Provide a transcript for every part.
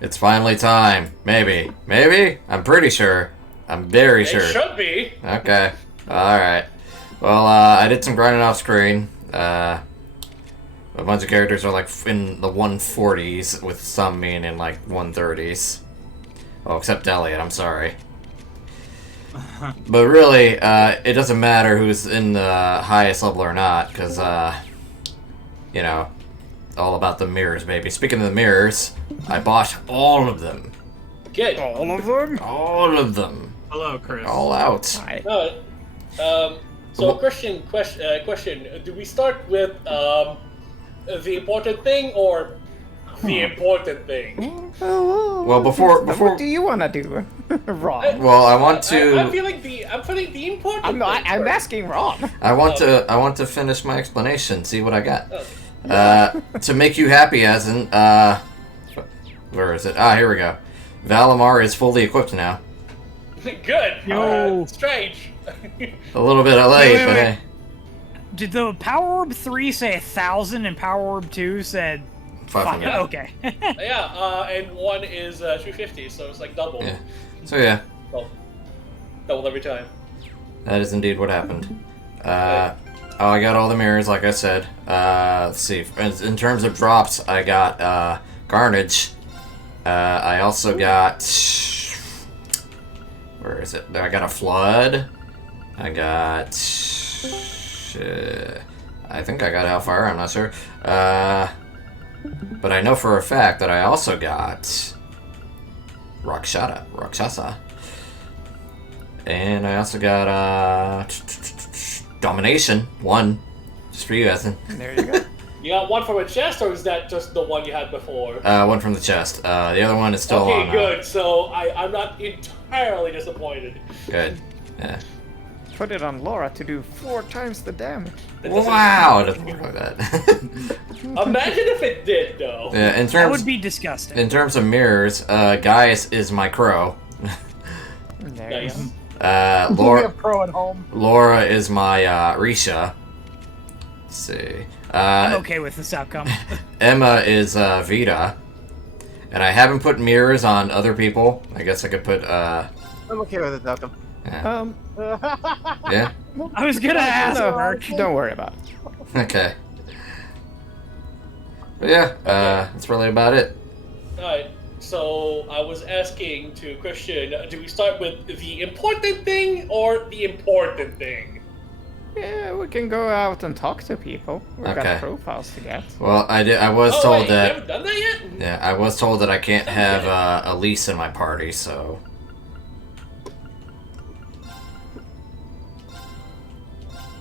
It's finally time. Maybe. Maybe? I'm pretty sure. I'm very sure. It should be. Okay. Alright. Well, I did some grinding off screen. A bunch of characters are like in the 140s, with some being in like 130s. Oh, except Elliot, I'm sorry. But really, it doesn't matter who's in the highest level or not, because, you know, all about the mirrors, baby. Speaking of the mirrors, I bought all of them. Good. All of them? All of them. Hello, Chris. All out. Hi. So question. Do we start with the important thing or the important thing? Well, before What do you want to do, Ron? well, I want to. I'm feeling the important. I'm not. thing I'm first. asking Ron. I want to finish my explanation. See what I got. To make you happy, as in where is it? Ah, here we go. Valimar is fully equipped now. Good. Yo. Strange. A little bit late, wait, but wait. hey. Did the Power Orb 3 say 1,000 and Power Orb 2 said 500. Okay. Yeah. And one is 350, so it's like double. Yeah. So yeah, Well, double every time. that is indeed what happened. Oh, I got all the mirrors, like I said. Let's see. In terms of drops, I got Carnage. I also got. Where is it? I got a Flood. I got. I think I got Hellfire. I'm not sure. But I know for a fact that I also got Rakshasa. And I also got Domination 1. Just for you, Ethan. There you go. You got one from a chest, or is that just the one you had before? One from the chest. The other one is still Okay, on. good. So I'm not entirely disappointed. Good. Yeah. Put it on Laura to do 4 times the damage. Wow, it doesn't work like that. Imagine if it did, though. Yeah, in That terms would be disgusting. in terms of mirrors, Gaius is my crow. There Nice. you go. We have Pro at home. Laura is my Risha. Let's see. I'm okay with this outcome. Emma is Vita. And I haven't put mirrors on other people. I guess I could put I'm okay with it, Malcolm. yeah. Yeah? I was gonna ask No, Merc. don't worry about it. Okay. But yeah, that's really about it. Alright, so I was asking to Christian, do we start with the important thing or the important thing? Yeah, we can go out and talk to people. We've Okay. got profiles to get. Well, I was Oh, told wait, that you haven't done that yet? yeah, I was told that I can't have Elise in my party, so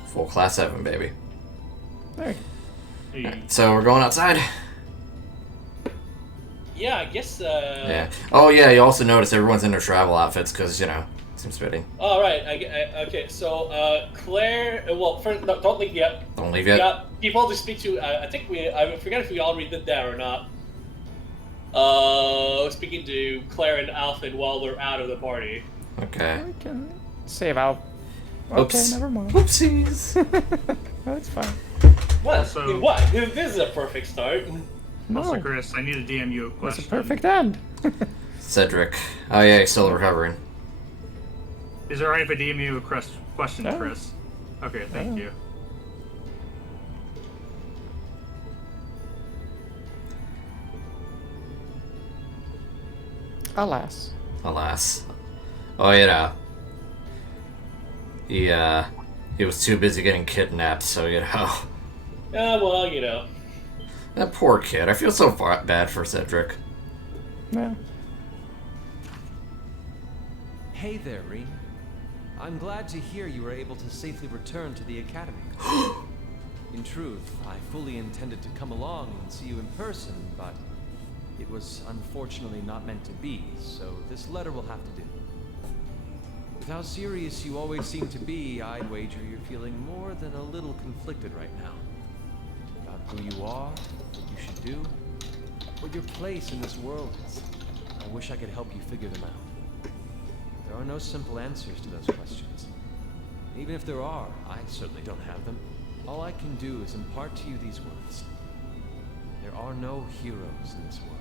full class 7, baby. There you Hey, So we're going outside. Yeah, I guess, Yeah. Oh yeah. You also notice everyone's in their travel outfits because seems fitting. Alright, okay, so, Claire, well, first, no, don't leave yet. Don't leave We yet. got people to speak to, I forget if we already did that or not. Speaking to Claire and Alfred while they're out of the party. Okay. We can save out. Okay, Oops. never mind. Oopsies. That's fine. What? Also- What? This is a perfect start. also, No, Chris, I need to DM you a it's question. a perfect end. Cedric. Oh yeah, he's still recovering. Is it alright if I DM you a question, No. Chris? Okay, thank No. you. Alas. Alas. Oh, he was too busy getting kidnapped, so Yeah, well, you know. that poor kid. I feel so bad for Cedric. Yeah. Hey there, Reem. I'm glad to hear you were able to safely return to the academy. In truth, I fully intended to come along and see you in person, but it was unfortunately not meant to be, so this letter will have to do. With how serious you always seem to be, I'd wager you're feeling more than a little conflicted right now. About who you are, what you should do, what your place in this world is. I wish I could help you figure them out. There are no simple answers to those questions. Even if there are, I certainly don't have them. All I can do is impart to you these words. There are no heroes in this world.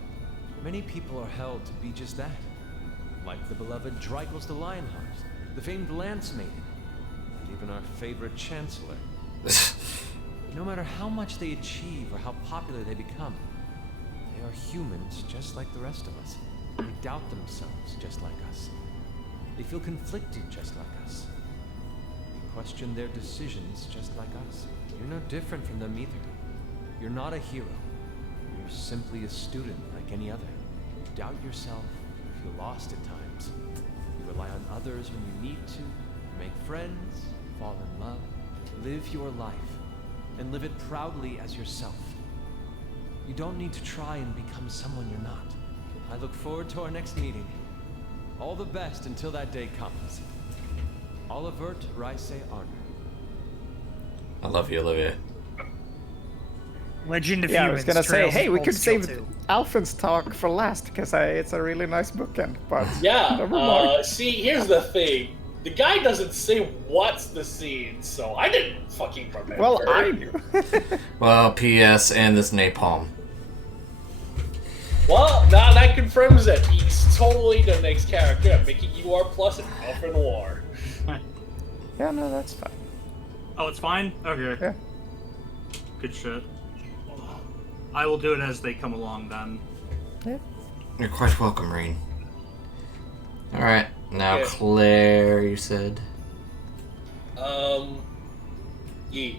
Many people are held to be just that. Like the beloved Dreikels the Lionheart, the famed Lance Maiden, and even our favorite Chancellor. No matter how much they achieve or how popular they become, they are humans just like the rest of us. They doubt themselves just like us. They feel conflicted just like us. They question their decisions just like us. You're no different from them either. You're not a hero. You're simply a student like any other. You doubt yourself, you feel lost at times. You rely on others when you need to. You make friends, fall in love, live your life, and live it proudly as yourself. You don't need to try and become someone you're not. I look forward to our next meeting. All the best until that day comes. Olivert Rice Arner. I love you, Olivia. Legend of Yeah, I Humans. was gonna say, Trails hey, of we Cold could Steel save 2. Alphen's talk for last because it's a really nice bookend. But Yeah. never mind. See, here's the thing. The guy doesn't say what's the scene, so I didn't fucking remember. Well, I knew. Well, P.S. and this napalm. Well, now that confirms it. He's totally the next character. I'm making UR plus an Alpha Noir. Yeah, no, that's fine. Oh, it's fine? Okay. Yeah. Good shit. I will do it as they come along then. Yeah. You're quite welcome, Reen. Alright, now Yeah. Claire, you said? Yeet.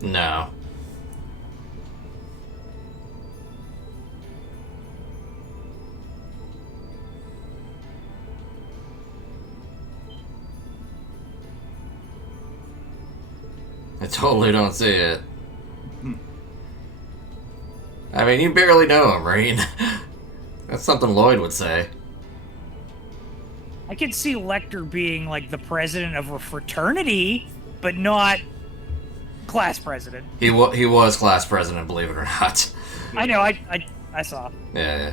No. I totally don't see it. I mean, you barely know him, Reen. That's something Lloyd would say. I could see Lecter being like the president of a fraternity, but not class president. He was class president, believe it or not. I know, I saw. Yeah.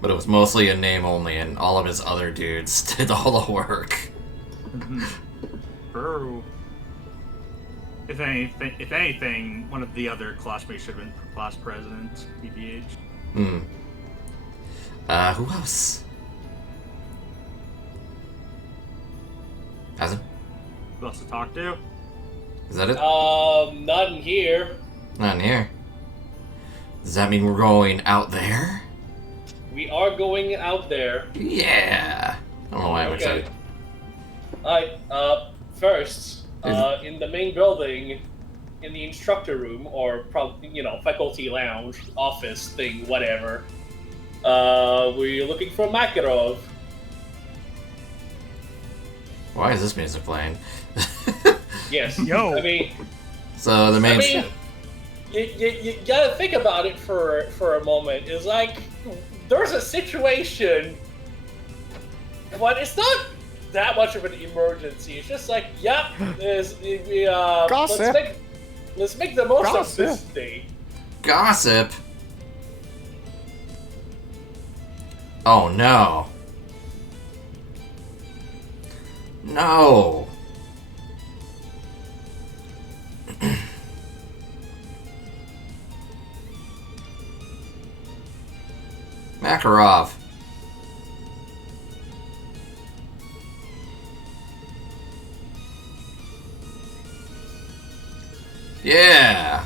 But it was mostly a name only, and all of his other dudes did all the work. True. If anything, one of the other classmates should have been class president, BBH. Who else? Hasn't? Who else to talk to? Is that it? Not in here. Not in here. Does that mean we're going out there? We are going out there. Yeah. I don't know why I'm Okay. excited. Alright, first, in the main building, in the instructor room, or probably, faculty lounge, office thing, whatever, we're looking for Makarov. Why is this music playing? Yes. Yo. I mean, So the main... you gotta think about it for a moment. It's like, there's a situation, but it's not that much of an emergency. It's just like, yep, Gossip. let's make the most Gossip. of this day. Gossip? Oh no. No. Makarov. Yeah.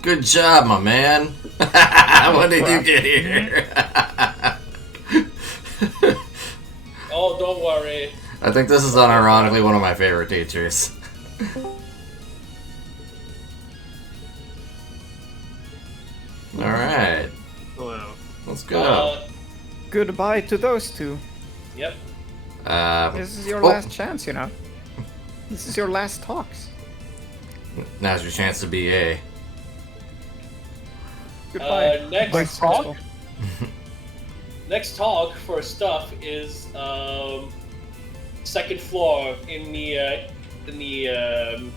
Good job, my man. When did you get here? Oh, don't worry. I think this is unironically one of my favorite teachers. Alright, Hello. let's go. Goodbye to those two. Yep. This is your Oh. last chance, you know. This is your last talks. Now's your chance to be a. Goodbye. Next Vice talk. Principal. Next talk for stuff is second floor in the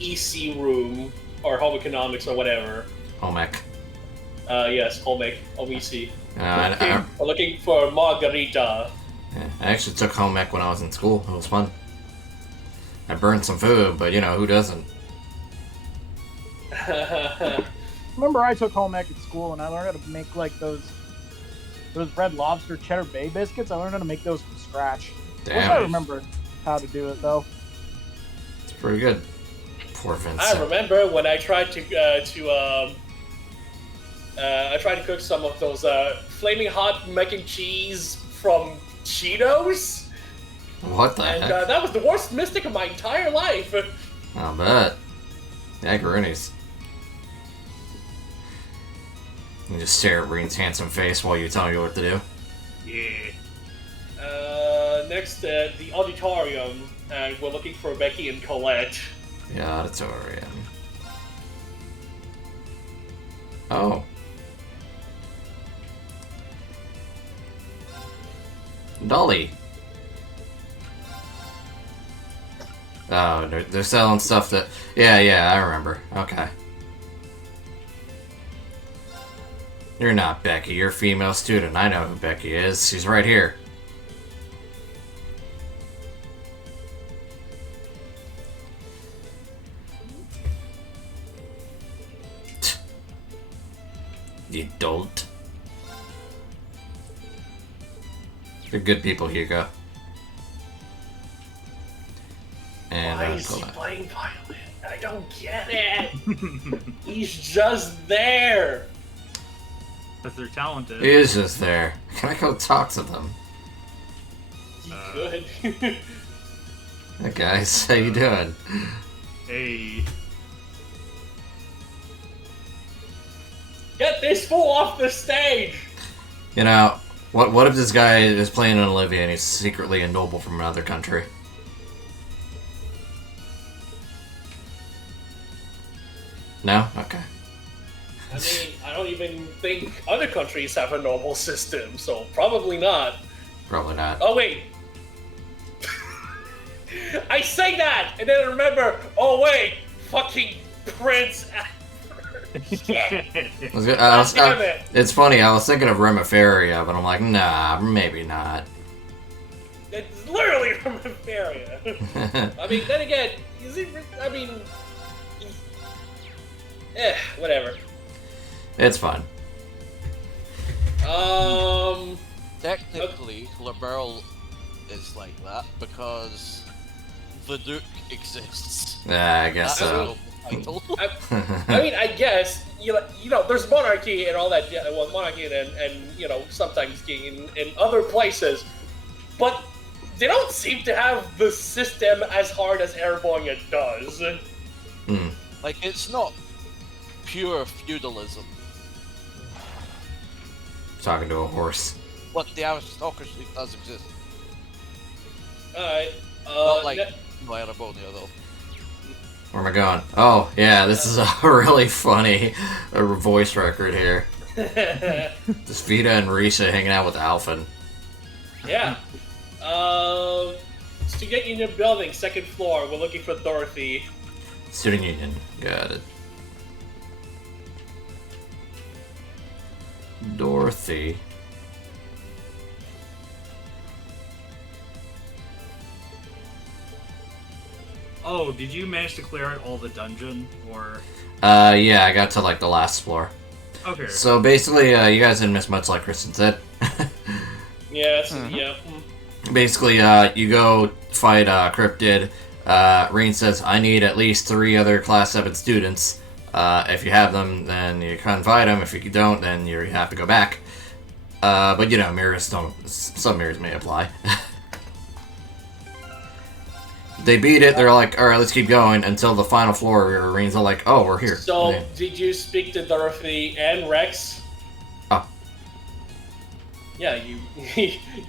EC room or home economics or whatever. Home ec. Yes, home ec, OEC. I We're looking for margarita. I actually took home ec when I was in school. It was fun. I burned some food, but you know, who doesn't? Remember, I took home ec at school, and I learned how to make like those Red Lobster Cheddar Bay biscuits. I learned how to make those from scratch. I wish I Damn, remember how to do it though. it's pretty good. Poor Vincent. I remember when I tried to cook some of those flaming hot mac and cheese from Cheetos, What the and heck? that was the worst mistake of my entire life. I'll bet. Macaroonies. You just stare at Reen's handsome face while you tell me what to do. Yeah. Next, the auditorium, and we're looking for Becky and Colette. The auditorium. Oh. Dolly. Oh, they're selling stuff that... Yeah, I remember. Okay. You're not Becky. You're a female student. I know who Becky is. She's right here. You dolt. They're good people, Hugo. And Why is he Colette. playing violin? I don't get it. He's just there. Because they're talented. He is just there. Can I go talk to them? He could. Hey guys, how you doing? Hey. Get this fool off the stage. You know, what if this guy is playing an Olivia and he's secretly a noble from another country? No? Okay. I mean, I don't even think other countries have a noble system, so probably not. Probably not. Oh wait. I say that, and then I remember. Oh wait, fucking Prince. Damn it. It's funny, I was thinking of Remiferia, but I'm like, nah, maybe not. It's literally from Bavaria. I mean, then again, is it? I mean, whatever. It's fun. Technically, Liberal is like that because the Duke exists. Yeah, I guess That's so. the title. I mean, I guess you know, there's monarchy and all that. Well, monarchy and you know, sometimes king in other places, but they don't seem to have the system as hard as Airborne does. Like, it's not pure feudalism, Talking to a horse. but the aristocracy does exist. Alright. Not like Arabonia, though. Where am I going? Oh, yeah, this is a really funny voice record here. Just Vita and Risha hanging out with Alphen. Yeah. Student Union building, second floor. We're looking for Dorothy. Student Union. Got it. Dorothy. Oh, did you manage to clear out all the dungeon, or? Yeah, I got to, like, the last floor. Okay. So, basically, you guys didn't miss much, like Kristen said. Yes, yeah. Basically, you go fight Cryptid. Reen says, I need at least 3 other Class 7 students. If you have them, then you can invite them. If you don't, then you have to go back. But, you know, mirrors don't... Some mirrors may apply. They beat it, they're like, alright, let's keep going, until the final floor where Reen's all like, oh, we're here. So, Yeah. did you speak to Dorothy and Rex? Oh. Yeah, you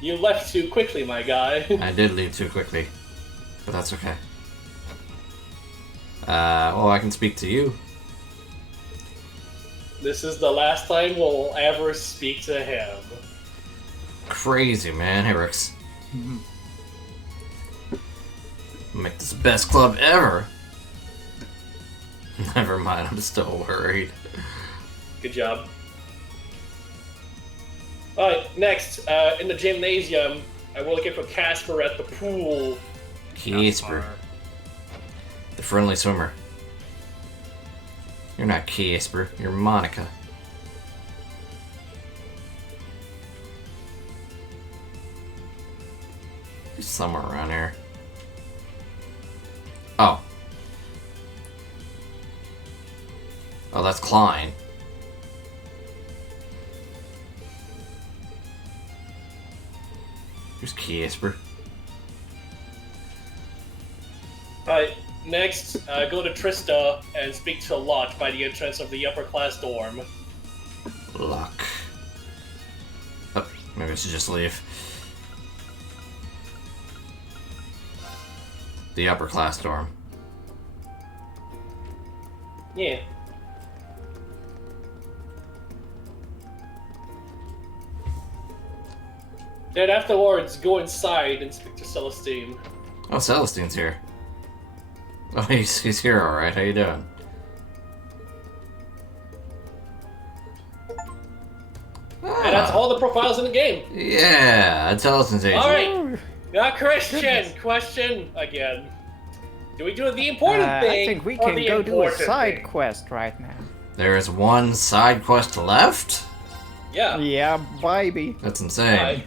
you left too quickly, my guy. I did leave too quickly. But that's okay. Well, I can speak to you. This is the last time we'll ever speak to him. Crazy, man. Hey, Rex. Make this the best club ever. Never mind, I'm still worried. Good job. Alright, next, in the gymnasium, we're looking for Casper at the pool. Casper. The friendly swimmer. You're not Casper, you're Monica. He's somewhere around here. Oh. Oh, that's Klein. Here's Casper. Alright, next, go to Trista and speak to Locke by the entrance of the upper class dorm. Luck. Oh, maybe I should just leave. The upper class dorm. Yeah. Then afterwards, go inside and speak to Celestine. Oh, Celestine's here. Oh, he's here, alright. How you doing? And that's all the profiles in the game. Yeah, Celestine's agent. Alright, now Christian, question again. Do we do the important thing? I think we or can the go do a important side thing? quest right now. There is one side quest left? Yeah. Yeah, baby. That's insane. Alright,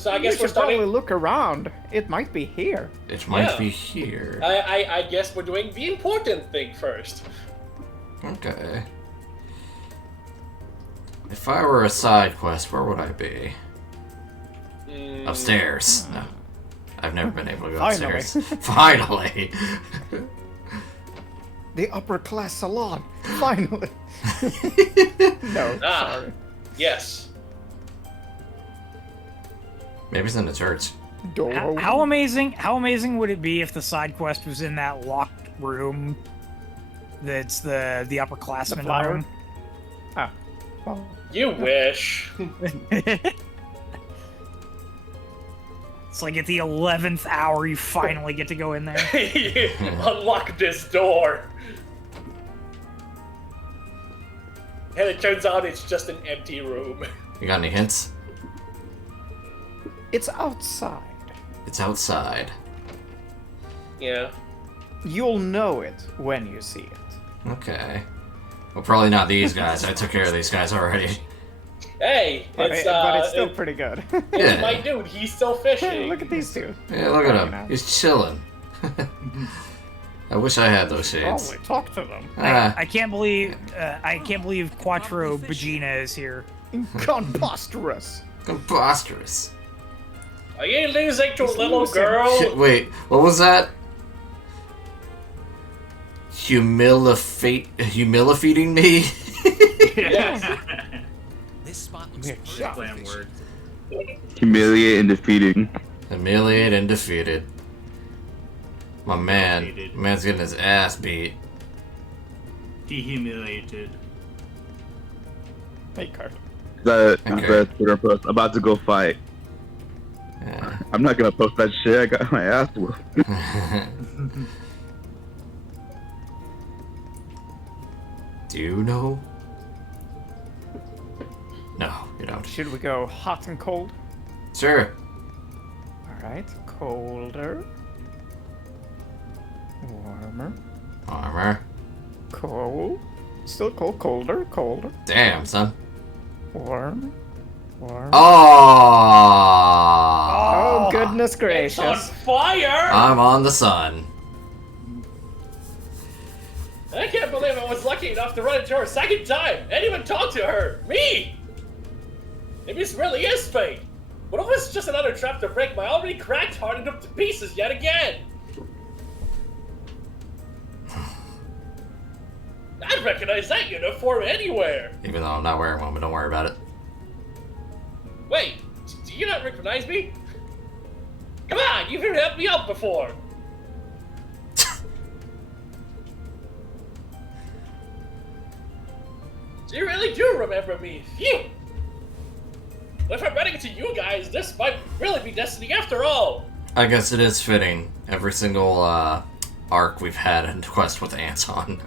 so I You guess we're should probably starting. look around. It might be here. It might Yeah. be here. I guess we're doing the important thing first. Okay. If I were a side quest, where would I be? Upstairs. No. I've never been able to go Finally. upstairs. Finally! The upper class salon. Finally. No, sorry. Yes. Maybe it's in the church. Door. How amazing would it be if the side quest was in that locked room that's the upperclassmen flower? room? Ah. Well, You wish. It's like at the 11th hour you finally get to go in there. Unlock this door. And it turns out it's just an empty room. You got any hints? it's outside. It's outside. Yeah. You'll know it when you see it. Okay. Well, probably not these guys. I took care of these guys already. Hey, But, it's but it's still pretty good. it's Yeah. my dude. He's still fishing. Look at these two. Yeah, look at You him. know. He's chilling. I wish I had those shades. Probably talk to them. Ah, I can't believe Quattro Bagina is here. Preposterous. preposterous. Are you losing to a little losing. girl? Wait, what was that? Humilifeating me? Yes. This spot looks Yeah, perfect. shot. Slam word. Humiliate and defeating. Humiliated and defeated. My Humiliated. man's getting his ass beat. Dehumiliated. Hey, Kurt. Okay. Twitter post. About to go fight. Yeah. I'm not gonna post that shit. I got my ass whooped. Do you know? No, you don't. Should we go hot and cold? Sure. Alright, colder. Warmer. Armor. Cold. Still cold. Colder. Colder. Damn, son. Warm. Warm. Oh! Oh, goodness It's on gracious. fire! I'm on the sun. I can't believe I was lucky enough to run into her a second time and even talk to her. Me! Maybe this really is fate. What if it's just another trap to break my already cracked heart into pieces yet again? I'd recognize that uniform anywhere. Even though I'm not wearing one, but don't worry about it. Wait, do you not recognize me? Come on, you've helped me out before. So you really do remember me. Phew! But if I'm running into you guys, this might really be destiny after all. I guess it is fitting. Every single arc we've had in Quest with Ants on.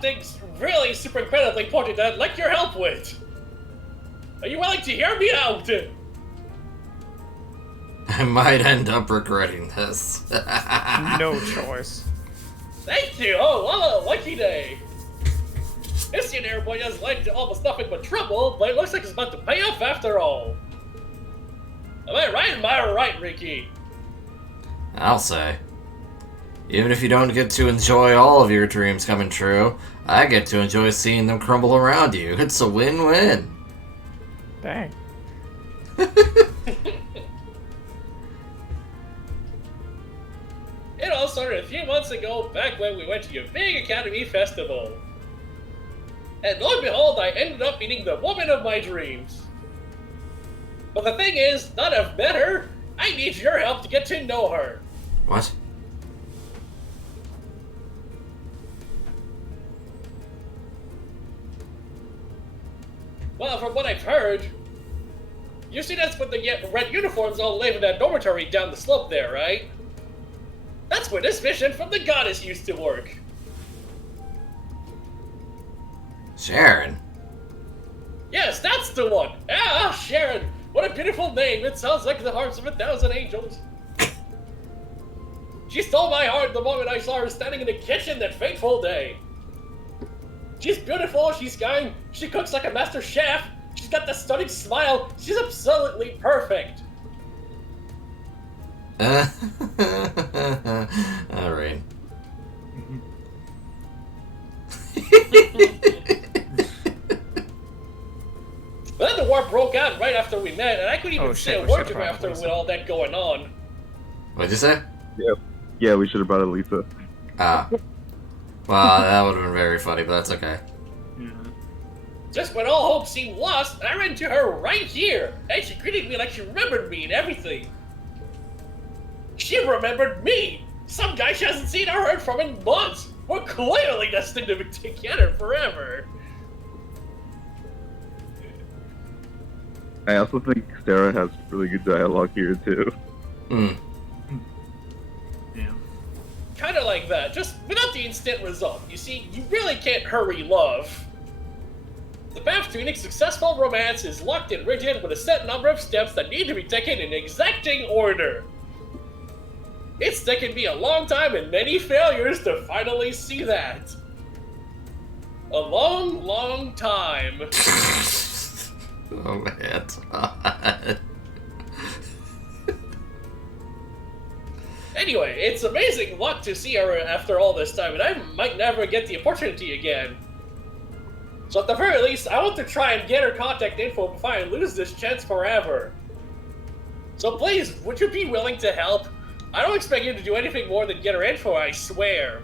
something really super incredibly important that I'd like your help with. Are you willing to hear me out? I might end up regretting this. No choice. Thank you! Oh, what a lucky day! This scenario boy has led to almost nothing but trouble, but it looks like it's about to pay off after all. Am I right? Am I right, Ricky? I'll say. Even if you don't get to enjoy all of your dreams coming true, I get to enjoy seeing them crumble around you. It's a win-win. Dang. It all started a few months ago, back when we went to your big Academy festival. And lo and behold, I ended up meeting the woman of my dreams. But the thing is, now that I've met her, I need your help to get to know her. What? Well, from what I've heard, you see that's with the red uniforms all live in that dormitory down the slope there, right? That's where this mission from the goddess used to work. Sharon? Yes, that's the one! Ah, Sharon! What a beautiful name! It sounds like the hearts of 1,000 angels. She stole my heart the moment I saw her standing in the kitchen that fateful day. She's beautiful, she's kind, she cooks like a master chef, she's got the stunning smile, she's absolutely perfect. Alright. But then the war broke out right after we met, and I couldn't even say a word to her after with all that going on. What'd you say? Yeah, we should have brought Elisa. Ah. Well, that would have been very funny, but that's okay. Just when all hope seemed lost, I ran into her right here, and she greeted me like she remembered me and everything. She remembered me! Some guy she hasn't seen or heard from in months! We're clearly destined to be together forever! I also think Sarah has really good dialogue here too. Hmm. Yeah. Kinda like that, just without the instant result. You see, you really can't hurry love. The path to any successful romance is locked and rigid with a set number of steps that need to be taken in exacting order. It's taken me a long time and many failures to finally see that. A long, long time. Oh man. Anyway, it's amazing luck to see her after all this time, and I might never get the opportunity again. So at the very least, I want to try and get her contact info before I lose this chance forever. So please, would you be willing to help? I don't expect you to do anything more than get her info, I swear.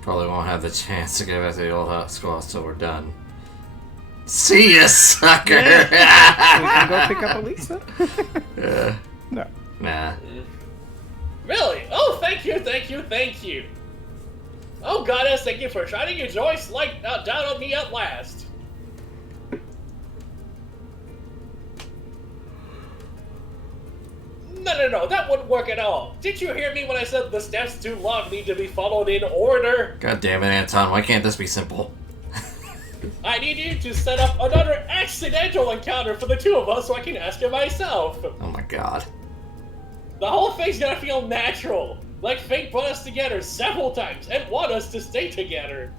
Probably won't have the chance to go back to the old hot squad till we're done. See ya, sucker! Yeah. We can go pick up Elisa? No. Nah. Really? Oh, thank you, thank you, thank you. Oh, goddess, thank you for shining your joyous light down on me at last. No, that wouldn't work at all. Did you hear me when I said the steps too long need to be followed in order? God damn it, Anton, why can't this be simple? I need you to set up another accidental encounter for the two of us so I can ask her myself. Oh my god. The whole thing's gonna feel natural. Like fate brought us together several times and want us to stay together.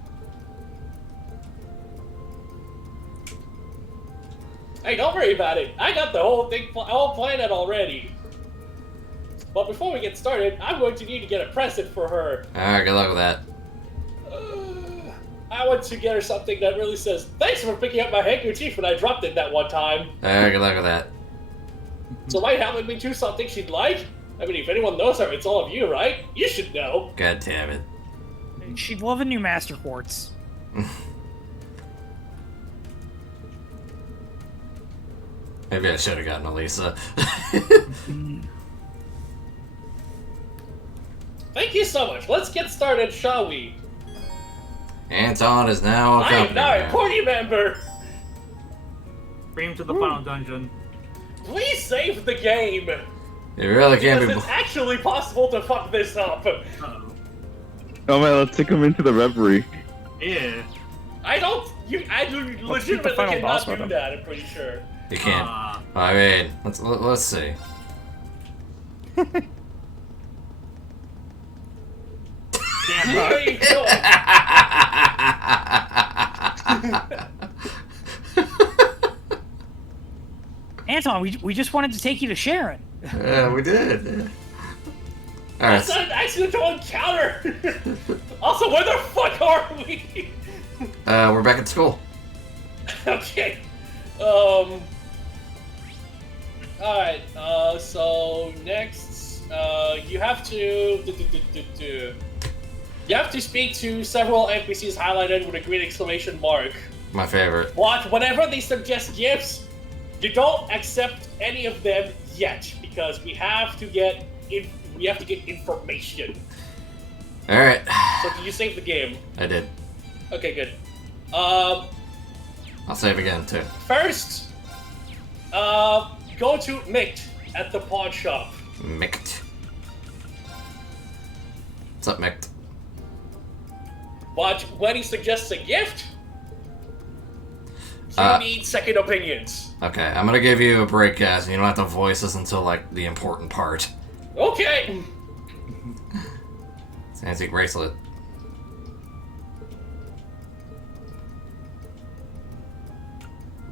Hey, don't worry about it. I got the whole thing all planned out already. But before we get started, I'm going to need to get a present for her. Alright, good luck with that. I want to get her something that really says, thanks for picking up my handkerchief when I dropped it that one time. Alright, good luck with that. So might help me do something she'd like? I mean, if anyone knows her, it's all of you, right? You should know. God damn it. She'd love a new Master Quartz. Maybe I should have gotten Elisa. Thank you so much. Let's get started, shall we? Anton is now a I am company now a man. party member. Bring him to the final dungeon. Please save the game. It really can't Because be. it's actually possible to fuck this up. Uh-oh. Oh man, let's take him into the reverie. Yeah. I don't. I Let's keep the legitimately final cannot boss do with him. that. I'm pretty sure. You can't. I mean, let's see. Damn. Where are you going? Anton, we just wanted to take you to Sharon. Yeah, we did. Yeah. All That's right. not an accidental encounter. Also, where the fuck are we? We're back at school. Okay. Alright, so next, you have to... You have to speak to several NPCs highlighted with a green exclamation mark. My favorite. But whenever they suggest gifts, you don't accept any of them yet, because we have to get information. All right. So did you save the game? I did. Okay, good. I'll save again too. First, go to Mict at the pawn shop. Mict. What's up, Mict? But when he suggests a gift, you need second opinions. Okay, I'm gonna give you a break, guys, and you don't have to voice this until, like, the important part. Okay. It's an antique bracelet.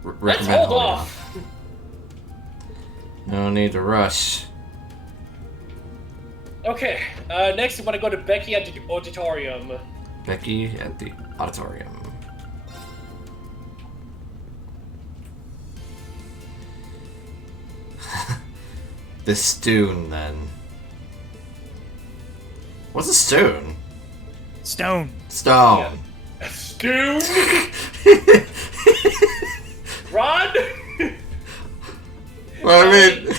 Let's Recommend hold holding off. No need to rush. Okay, next we want to go to Becky at the auditorium. Becky at the auditorium. The Stoon, then. What's a Stoon? Stone. Stone. Stu? Rod? Well, I mean,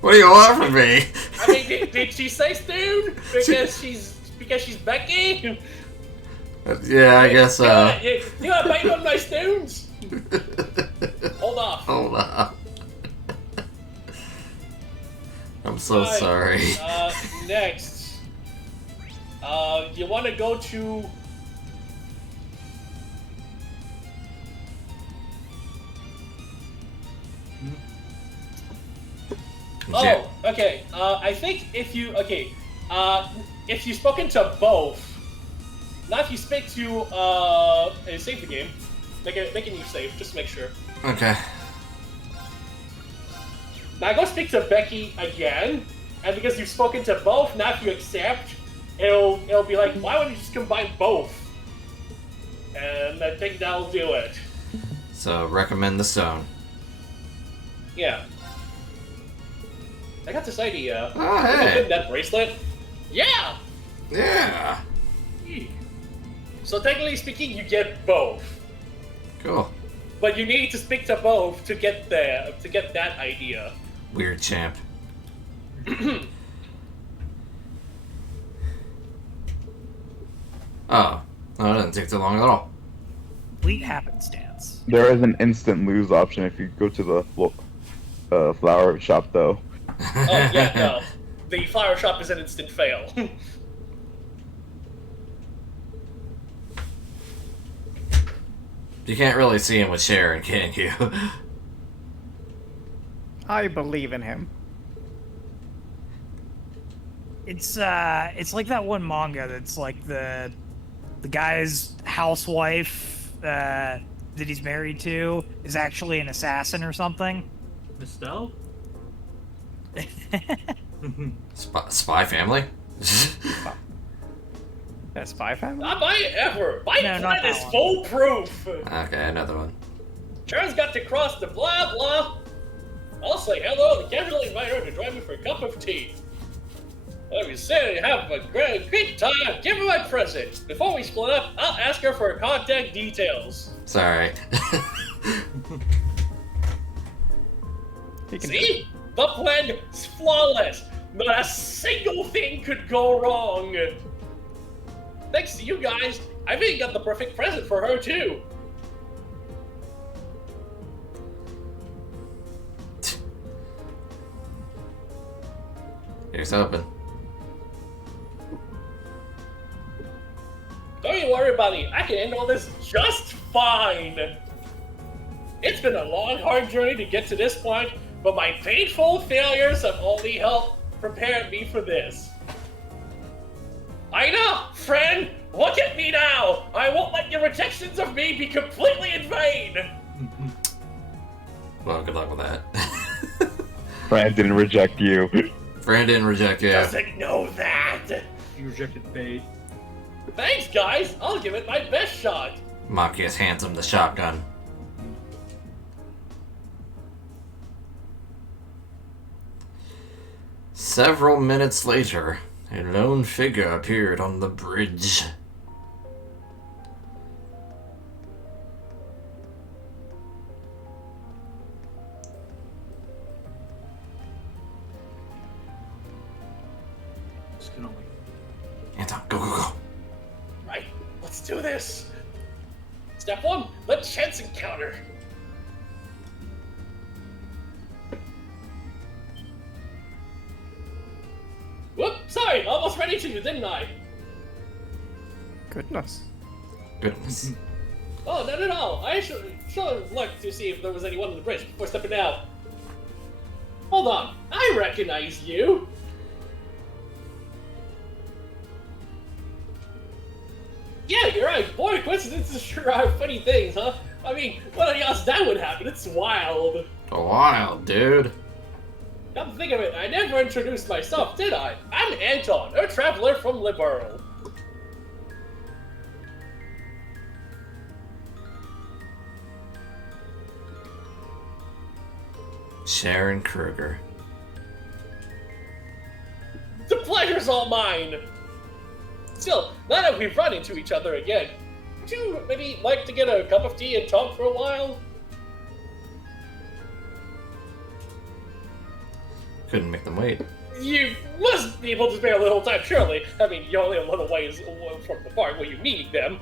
what do you want from me? I mean, did she say Stu? Because she's Becky? Yeah, I guess so. You are biting on my stones? Hold off. Hold on. I'm so Alright, sorry. Next. You want to go to... Oh, okay. I think if you... Okay. If you've spoken to both... Now if you speak to... save the game. Making you save, just to make sure. Okay. Now go speak to Becky again, and because you've spoken to both, now if you accept, it'll be like, why wouldn't you just combine both? And I think that'll do it. So, recommend the stone. Yeah. I got this idea. Oh, hey. That bracelet? Yeah! Yeah. So technically speaking, you get both. Cool. But you need to speak to both to get that idea. Weird champ. Oh. No, it doesn't take too long at all. Complete happenstance. There is an instant lose option if you go to the flower shop, though. Oh, yeah, no. The flower shop is an instant fail. You can't really see him with Sharon, can you? I believe in him. It's like that one manga that's like the guy's housewife that he's married to is actually an assassin or something. Mistel? Spy Family? That Spy Family? Not my ever. My No, not plan that is one. foolproof. Okay, another one. Sharon's got to cross the blah blah. I'll say hello and casually invite her to join me for a cup of tea. Let me say, have a great time. Give her my present. Before we split up, I'll ask her for her contact details. Sorry. See? The plan is flawless. Not a single thing could go wrong. Thanks to you guys, I've even got the perfect present for her too. Here's open. Don't you worry, buddy. I can handle this just fine. It's been a long, hard journey to get to this point, but my painful failures have only helped prepare me for this. I know, friend! Look at me now! I won't let your rejections of me be completely in vain! Well, good luck with that. Fran didn't reject you. Fran didn't reject you. Doesn't know that! You rejected bait. Thanks, guys! I'll give it my best shot! Machias hands him the shotgun. Several minutes later, a lone figure appeared on the bridge. This can only. Anton, go, go, go. Right, let's do this! Step 1, let's chance encounter. Whoop, sorry, almost ready to you, didn't I? Goodness. Goodness. Oh, not at all. I should have looked to see if there was anyone on the bridge before stepping out. Hold on, I recognize you. Yeah, you're right. Boy, coincidences sure are funny things, huh? I mean, what else that would happen? It's wild. Wild, dude. Come to think of it, I never introduced myself, did I? I'm Anton, a traveler from Liberl. Sharon Kruger. The pleasure's all mine! Still, now that we've run into each other again, would you maybe like to get a cup of tea and talk for a while? Couldn't make them wait. You must be able to spare a little time, surely. I mean, you're only a little ways from the park where you're meeting them.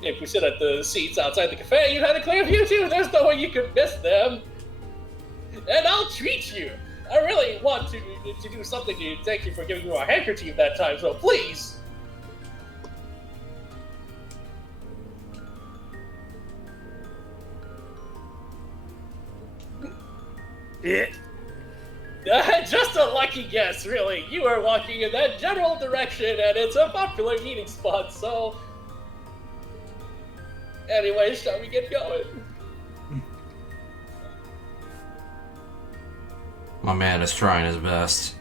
If we sit at the seats outside the cafe, you had a clear view too. There's no way you could miss them. And I'll treat you. I really want to do something to thank you for giving me our handkerchief that time, so please. Yeah. Just a lucky guess, really. You are walking in that general direction, and it's a popular meeting spot, so... Anyways, shall we get going? My man is trying his best.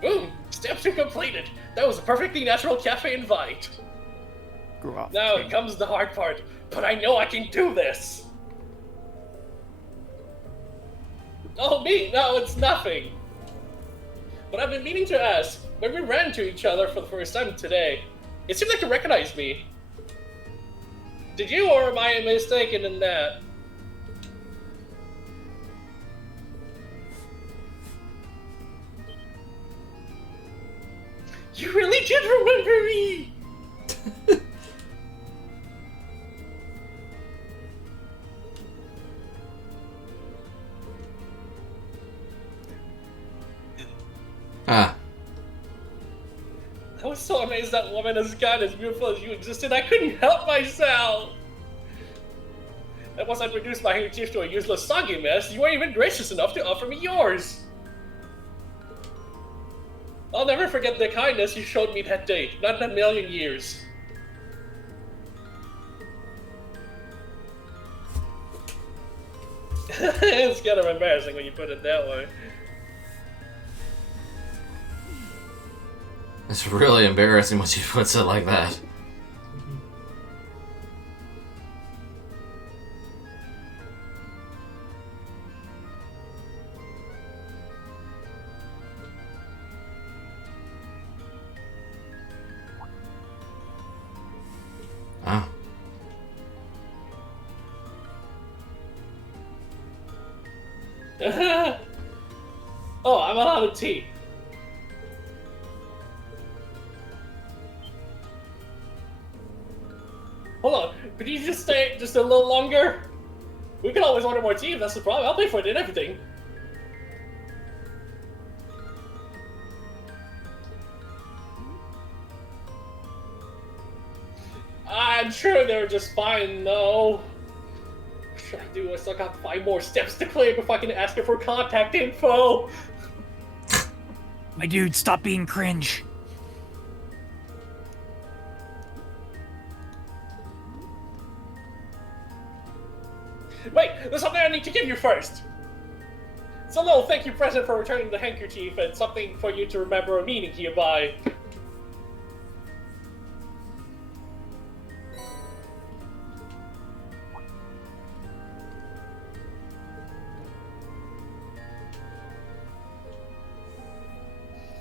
Boom! Steps are completed. That was a perfectly natural cafe invite. Now comes the hard part, but I know I can do this. Oh, me? No, it's nothing. But I've been meaning to ask, when we ran into each other for the first time today, it seemed like you recognized me. Did you, or am I mistaken in that? You really did remember me! Ah. I was so amazed that woman as kind as beautiful as you existed, I couldn't help myself! And once I reduced my handkerchief to a useless soggy mess, you weren't even gracious enough to offer me yours! I'll never forget the kindness you showed me that day, not in a million years. It's kind of embarrassing when you put it that way. It's really embarrassing when she puts it like that. Oh, I'm out of tea. Hold on, could you just stay just a little longer? We can always order more tea if that's the problem. I'll pay for it and everything. I'm sure they're just fine, though. What should I do? I still got 5 more steps to clear before I can ask her for contact info. My dude, stop being cringe. Wait, there's something I need to give you first. It's a little thank you present for returning the handkerchief and something for you to remember a meaning hereby.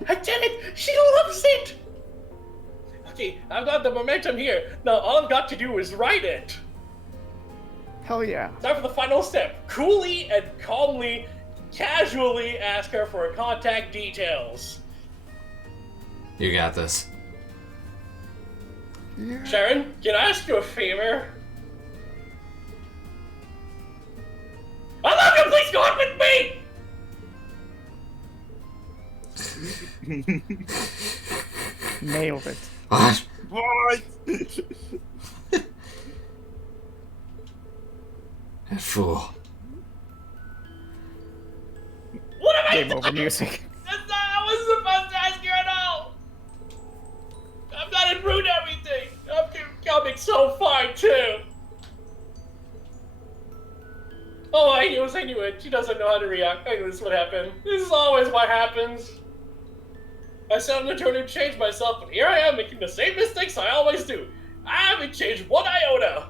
I did it! She loves it! Okay, I've got the momentum here. Now all I've got to do is write it. Hell yeah. Time for the final step. Coolly and calmly, casually ask her for her contact details. You got this. Yeah. Sharon, can I ask you a favor? I love you! Please go on with me! Nailed it. What? What? That fool. What am I Game over music. I wasn't supposed to ask you at all! I'm not in rude everything! I'm coming so far, too! Oh, I knew it. She doesn't know how to react. I knew this is what happened. This is always what happens. I said I'm gonna try to change myself, but here I am making the same mistakes I always do. I haven't changed one iota.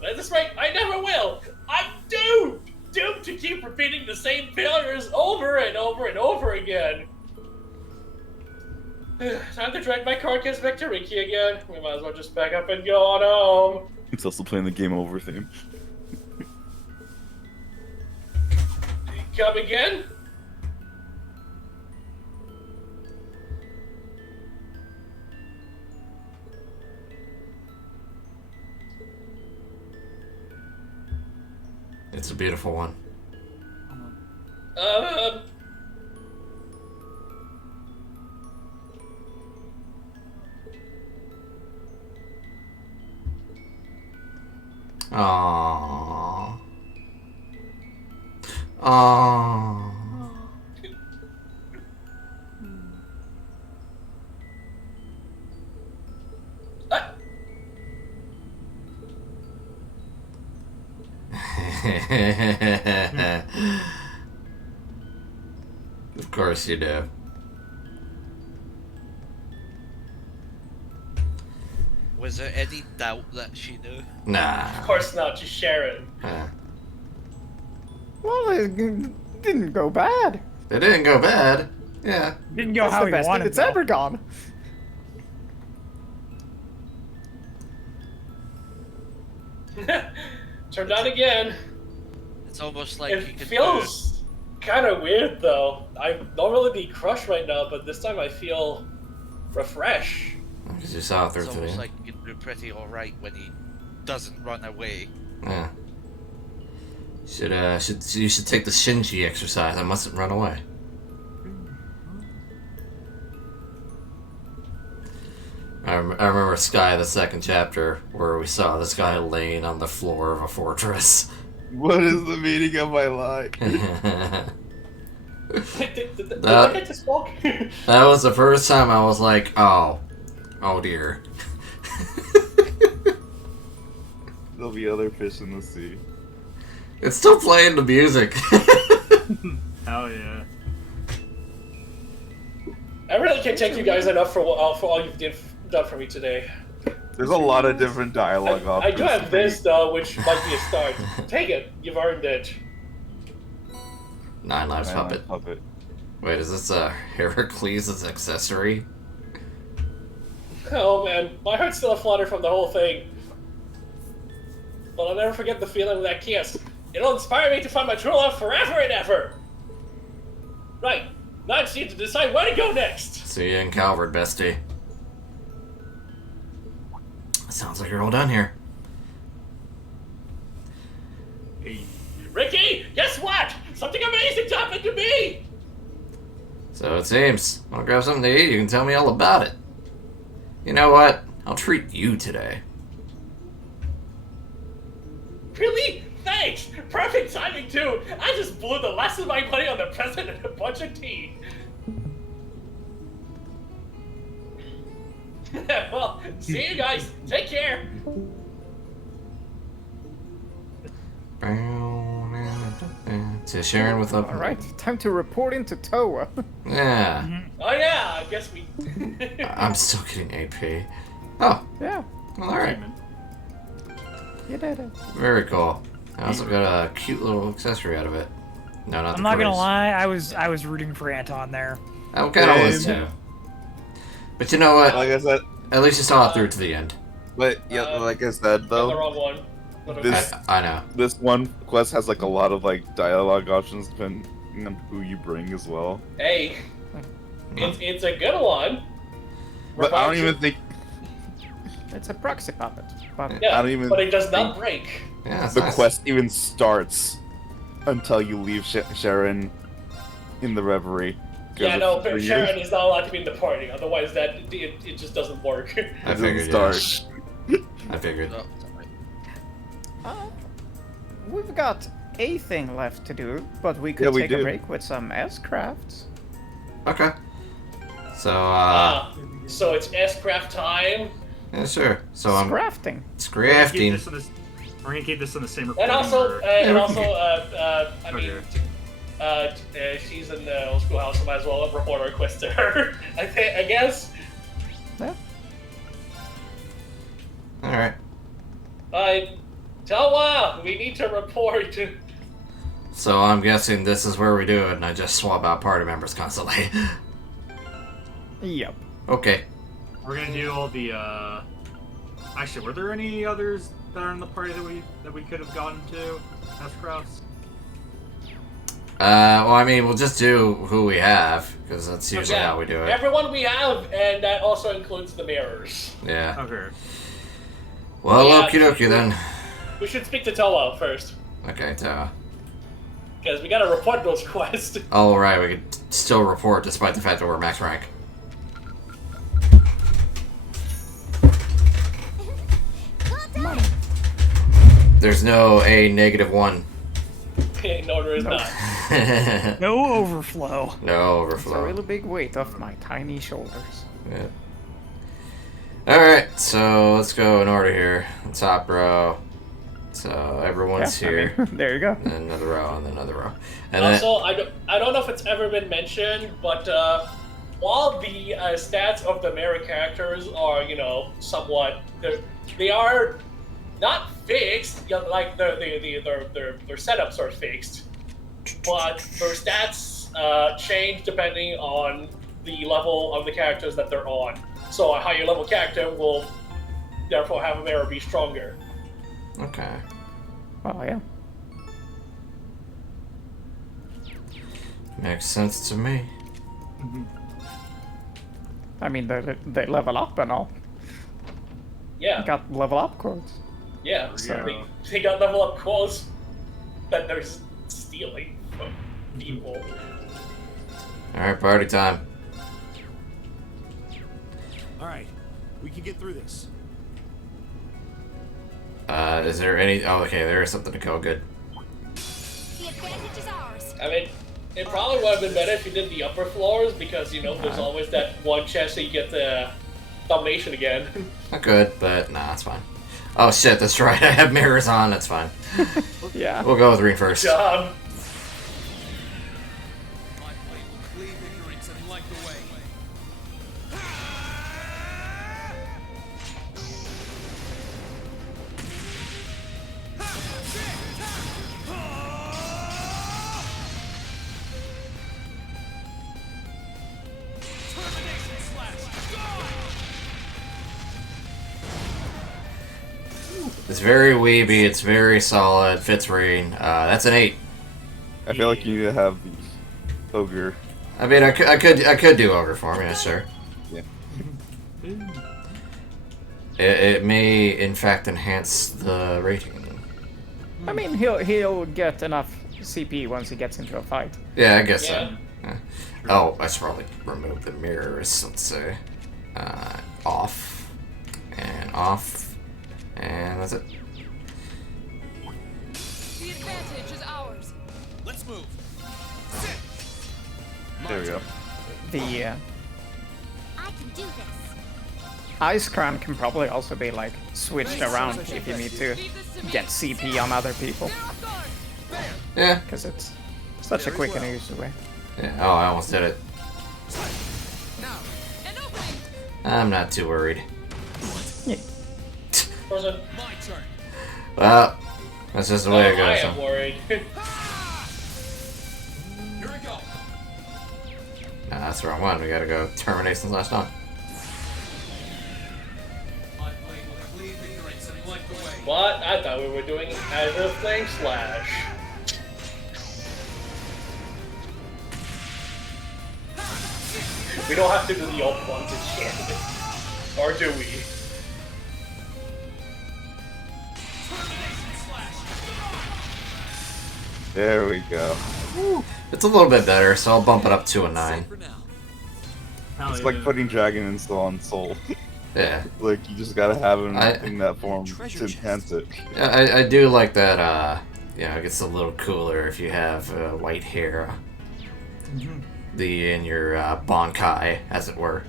But at this rate, I never will. I'm doomed! Doomed to keep repeating the same failures over and over and over again. Time to drag my carcass back to Ricky again. We might as well just pack up and go on home. It's also playing the game over theme. Come again? It's a beautiful one. Aww. Aww. Of course you do. Was there any doubt that she knew? Nah. Of course not, just Sharon. Huh. Well, it didn't go bad. It didn't go bad. Yeah. Didn't go That's how the he best wanted. it's though. ever gone. Turned out again. It's almost like you It can feels kind of weird though. I don't really be crushed right now, but this time I feel refreshed. Because you saw it It's through almost today. like you can do pretty alright when he doesn't run away. Yeah. You should take the Shinji exercise. I mustn't run away. I remember Sky, the second chapter, where we saw this guy laying on the floor of a fortress. What is the meaning of my life? Did I get to smoke? That was the first time I was like, oh dear. There'll be other fish in the sea. It's still playing the music. Hell yeah. I really can't thank you guys enough for all you've done for me today. There's a lot of different dialogue I options. do have this though, which might be a start. Take it. You've earned it. 9 Lives Puppet. Wait, is this Heracles' accessory? Oh man, my heart's still aflutter from the whole thing. But I'll never forget the feeling of that kiss. It'll inspire me to find my true love forever and ever. Right. Now I just need to decide where to go next. See you in Calvert, bestie. Sounds like you're all done here. Hey. Ricky, guess what? Something amazing's happened to me! So it seems. Want to grab something to eat? You can tell me all about it. You know what? I'll treat you today. Really? Thanks! Perfect timing, too! I just blew the last of my money on the present and a bunch of tea. Well, see you guys. Take care. To Sharon with a... Alright, time to report into Toa. Yeah. Oh yeah, I guess we... I'm still getting AP. Oh. Yeah. Well, alright. You did it. Very cool. I also got a cute little accessory out of it. No, not I'm the not gonna purse. lie, I was rooting for Anton there. I kind of was too. But you know what? Like I said, At least you saw it through to the end. but yeah, like I said the though, wrong one. this I know. this one quest has like a lot of like dialogue options depending on who you bring as well. Hey, it's a good one. But I don't even think It's a proxy puppet. But Yeah, I don't even but it does not think break. Yeah, that's the nice. quest even starts until you leave Sharon in the reverie. Yeah, no, but 3 Sharon years. is not allowed to be in the party. Otherwise, it just doesn't work. I figured. It Yeah. doesn't start. I figured. No, we've got a thing left to do, but we could Yeah, we take a do. break with some S-crafts. Okay. So, So it's S-craft time. yeah, sure. So I'm Scrafting. crafting. We're gonna keep this in the same And recording. also, or- I mean, she's in the old schoolhouse, so might as well report our request to her. I guess. Yeah. All right. Tawa, we need to report. So I'm guessing this is where we do it, and I just swap out party members constantly. Yep. Okay. We're gonna do all the. Actually, were there any others that are in the party that we could have gotten to as crafts? Well, I mean, we'll just do who we have, because that's usually Yeah, how we do it. Everyone we have, and that also includes the mirrors. Yeah. Okay. Well, Yeah. okie dokie then. We should speak to Towa first, Okay, so. because we gotta report those quests. Oh, right, we could still report despite the fact that we're max rank. There's no A-1. No, there is not. No overflow. No It's a overflow. really big weight off my tiny shoulders. Yeah. Alright, so let's go in order here. Top row. So everyone's Yeah, I here. mean, there you go. And then another row, and then another row. And Also, I don't know if it's ever been mentioned, but while the stats of the mirror characters are, somewhat, they are not fixed. Like their setups are fixed, but their stats change depending on the level of the characters that they're on. So a higher level character will therefore have a mirror be stronger. okay. Oh, yeah. Makes sense to me. I mean, they level up and all. Yeah, Got level up quotes. yeah. So- They got level up quotes that they're stealing from people. Alright, party time. All right, we can get through this. Is there any... Oh, okay, there is something to go. Good. The advantage is ours. I mean, it probably would have been better if you did the upper floors because, there's always that one chance that you get the domination again. Not good, but nah, it's fine. Oh shit, that's right. I have mirrors on. That's fine. Yeah. We'll go with Green first. Job. My blade will cleave ignorance and light the way. Termination slash. Go! It's very weeby. It's very solid. Fits Reen. That's an 8. I feel like you need to have the ogre. I mean, I could do ogre for him. Yeah, sure. Yeah. It may, in fact, enhance the rating. I mean, he'll get enough CP once he gets into a fight. Yeah, I guess so. Yeah. Oh, I should probably remove the mirrors. Let's say off and off, and that's it. The advantage is ours. Let's move. There we go. The I can do this. ice crown can probably also be like switched around if you need to get CP on other people. Yeah. Because it's such a quick and easy way. Yeah. Oh, I almost did it. I'm not too worried. Yeah. Person. My turn. Well, that's just the way it goes. I am worried. Here we go. Nah, that's the wrong one. We gotta go termination slash not. My blade will cleave ignorance and light the way. What? I thought we were doing Azure Flame Slash. We don't have to do the ult once again. Or do we? There we go. It's a little bit better, so I'll bump it up to a 9. It's like putting Dragon and Soul on Soul. Yeah. Like, you just gotta have him in that form to enhance it. Yeah, I do like that, yeah, it gets a little cooler if you have white hair. In your Bonkai, as it were.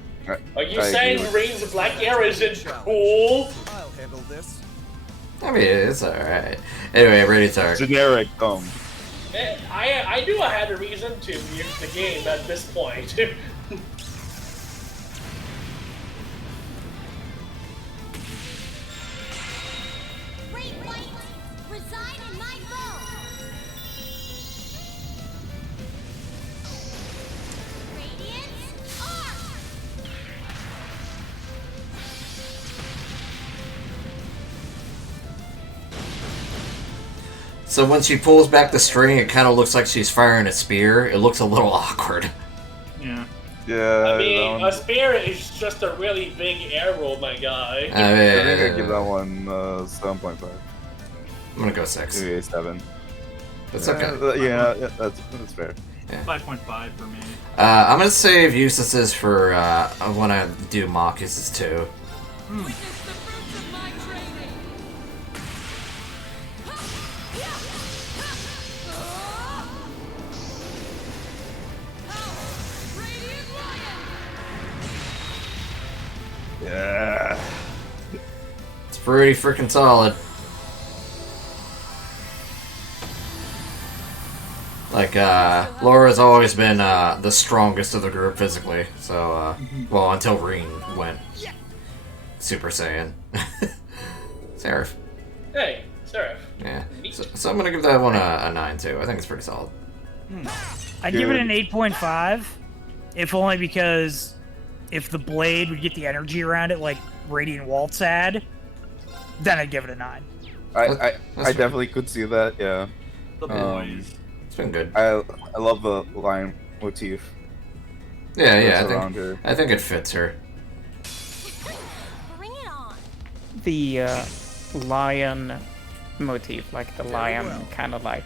Are you saying Reen's black hair isn't cool? I'll handle this. I mean, it's alright. Anyway, ready to start. Generic, I knew I had a reason to use the game at this point. Great light, reside in my bow. Radiance, arc. So when she pulls back the string, it kind of looks like she's firing a spear. It looks a little awkward. Yeah. Yeah. I mean, a spear is just a really big arrow, my guy. I think I give that one 7.5. I'm gonna go 6. Maybe 7. That's okay. Yeah, that's fair. Yeah. 5.5 for me. I'm gonna save uses for when I do mock uses too. Yeah. It's pretty freaking solid. Like, Laura's always been the strongest of the group physically, so, well, until Reen went Super Saiyan. Seraph. Hey, Seraph. Yeah. So I'm gonna give that one a 9 too. I think it's pretty solid. I'd give it an 8.5, if only because if the blade would get the energy around it like Radiant Waltz had, then I'd give it a 9. I definitely could see that, yeah. The boys. It's been good. I love the lion motif. Yeah, I think it fits her. Bring it on. The lion motif, like the lion kind of like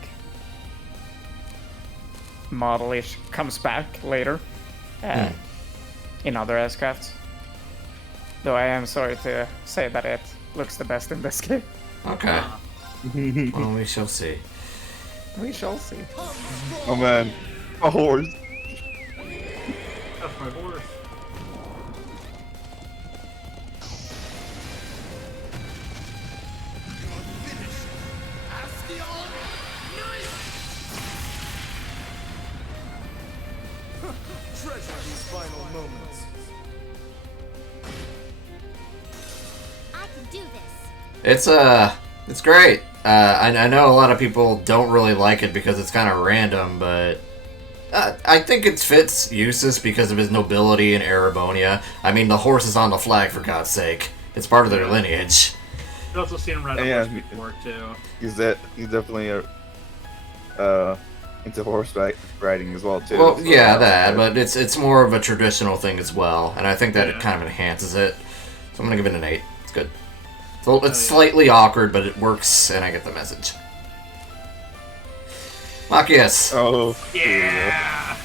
modelish, comes back later in other S-crafts. Though I am sorry to say that it looks the best in this game. Okay. Well, we shall see. We shall see. Oh man, a horse. That's my horse. Treasure these final moments. I can do this. It's great. I know a lot of people don't really like it because it's kind of random, but I think it fits uses because of his nobility in Erebonia. I mean, the horse is on the flag, for God's sake. It's part of their lineage. I've also seen him ride a Yeah. horse before too. He's definitely into riding as well too. Well, so yeah, that's that, good. but it's more of a traditional thing as well, and I think that it Yeah. kind of enhances it. So I'm gonna give it an 8. It's good. So it's yeah. slightly awkward, but it works, and I get the message. Machias. Oh Yeah.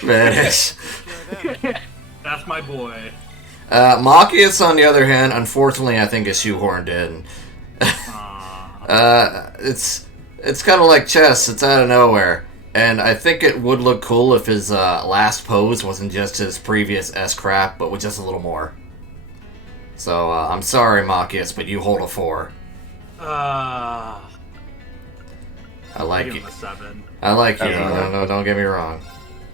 Vanish. That's my boy. Machias, on the other hand, unfortunately, I think is shoehorned in. It's kind of like chess. It's out of nowhere, and I think it would look cool if his last pose wasn't just his previous S crap, but with just a little more. So I'm sorry, Machias, but you hold a 4. I like give you. him a 7. I like you. Yeah. No, don't get me wrong.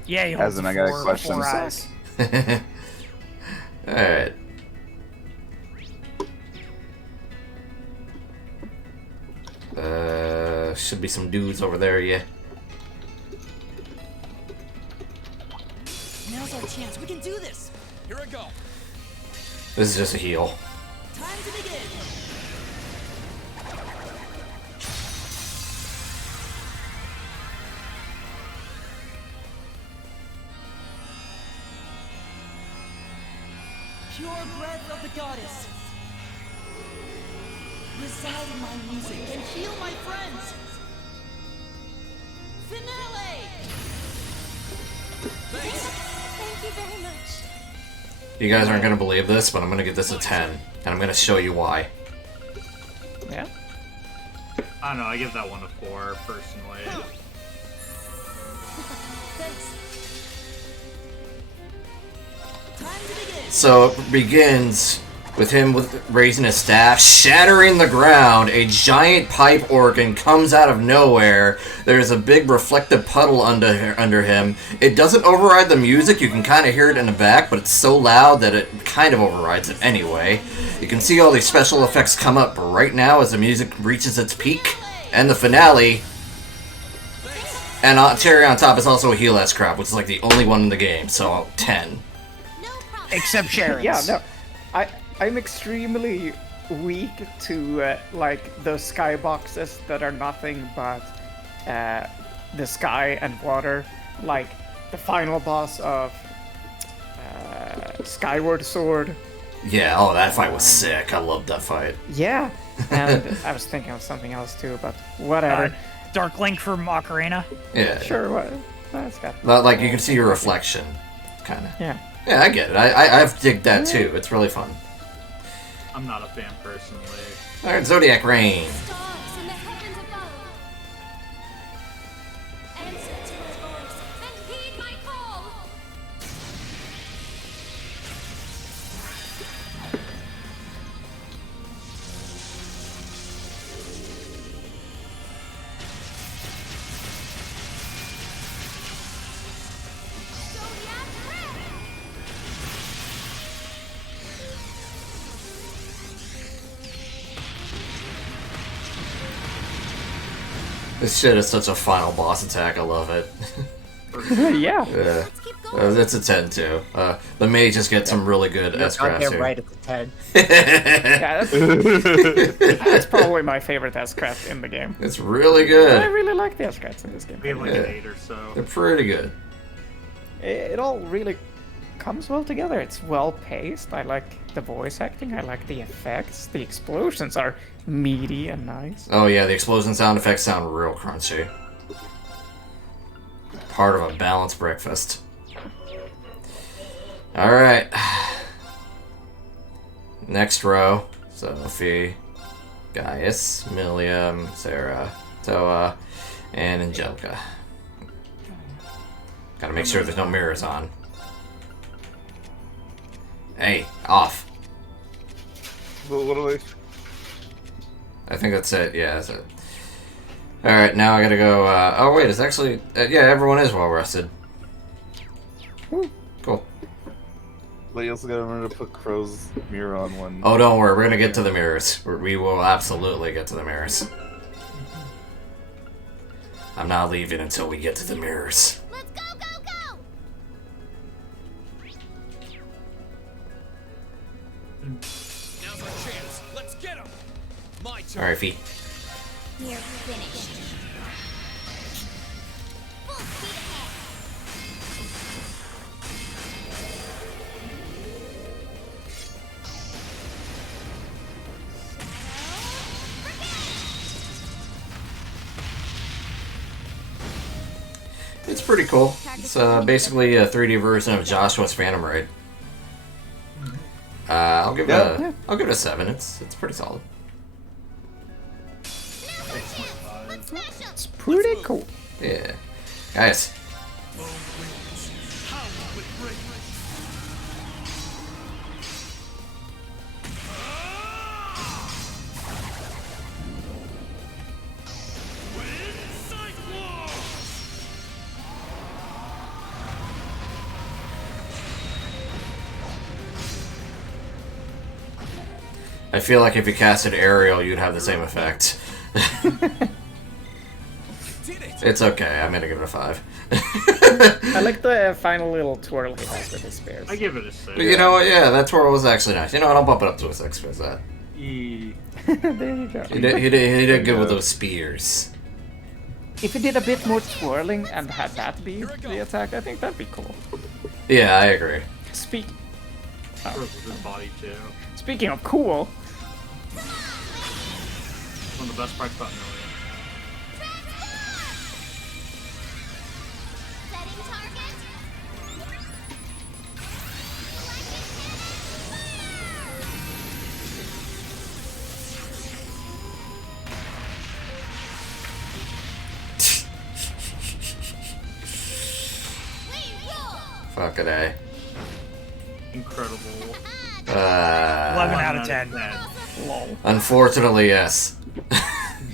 Yeah, he holds As in, a I got a 4 question. 4 eyes. Alright. Should be some dudes over there, yeah. Now's our chance. We can do this. Here I go. This is just a heal. Time to begin. Pure breath of the goddess. Reside in my music and heal my friends. Finale! Thank you very much. You guys aren't gonna believe this, but I'm gonna give this a 10, and I'm gonna show you why. Yeah. I don't know. I give that one a 4 personally. Thanks. Time to begin. So it begins with him raising his staff, shattering the ground. A giant pipe organ comes out of nowhere. There's a big reflective puddle under him. It doesn't override the music. You can kind of hear it in the back, but it's so loud that it kind of overrides it anyway. You can see all these special effects come up right now as the music reaches its peak. And the finale. And cherry on top is also a heal crap, which is like the only one in the game, so 10. Except Sharon's. Yeah, no. I'm extremely weak to like those skyboxes that are nothing but the sky and water. Like the final boss of Skyward Sword. Yeah, oh, that fight was sick. I loved that fight. Yeah, and I was thinking of something else too, but whatever. Dark Link from Ocarina. Yeah. Sure, what? That's got. Like, you can see your reflection, kind of. Yeah. Yeah, I get it. I've digged that too. It's really fun. I'm not a fan personally. Alright, Zodiac Rain. Stars in the heavens above. Answer to his voice and heed my call. Zodiac Ray. This shit is such a final boss attack. I love it. Yeah. Yeah. It's a 10 too. The mages get some really good S You're crafts goddamn here. right, it's a 10. Yeah, that's probably my favorite S-craft in the game. It's really I good. really like the S-crafts in this game. We have like Yeah. an 8 or so. They're pretty good. It all really comes well together. It's well paced. I like the voice acting. I like the effects. The explosions are meaty and nice. Oh yeah, the explosion sound effects sound real crunchy. Part of a balanced breakfast. Alright. Next row. Sophie, Gaius, Milliam, Sarah, Toa, and Angelica. Gotta make sure there's no mirrors on. Hey, off. What are they? I think that's it. Yeah, that's it. Alright, now I gotta go, oh wait, it's actually, yeah, everyone is well rested. Cool. But you also gotta remember to put Crow's mirror on one. Oh, don't worry, we're gonna get to the mirrors. We will absolutely get to the mirrors. I'm not leaving until we get to the mirrors. Let's go, go, go! Now's our chance. Let's get him. My turn. Alright, feet. You're finished. Full speed ahead. It's pretty cool. It's basically a 3D version of Joshua's Phantom Raid. I'll give it a 7. It's pretty solid. It's pretty cool. Yeah. Guys. I feel like if you casted Ariel, you'd have the same effect. It's okay, I'm gonna give it a 5. I like the final little twirl he has with his spears. I give it a 6. You know what? Yeah, that twirl was actually nice. You know what? I'll bump it up to a 6 for that. There you go. He did good with those spears. If he did a bit more twirling and had that be the attack, I think that'd be cool. Yeah, I agree. Speak. His body too. Speaking of cool, One of the best parts about Million. Setting target. Fucking A. Incredible. 11 out of 10. lol. Unfortunately, yes.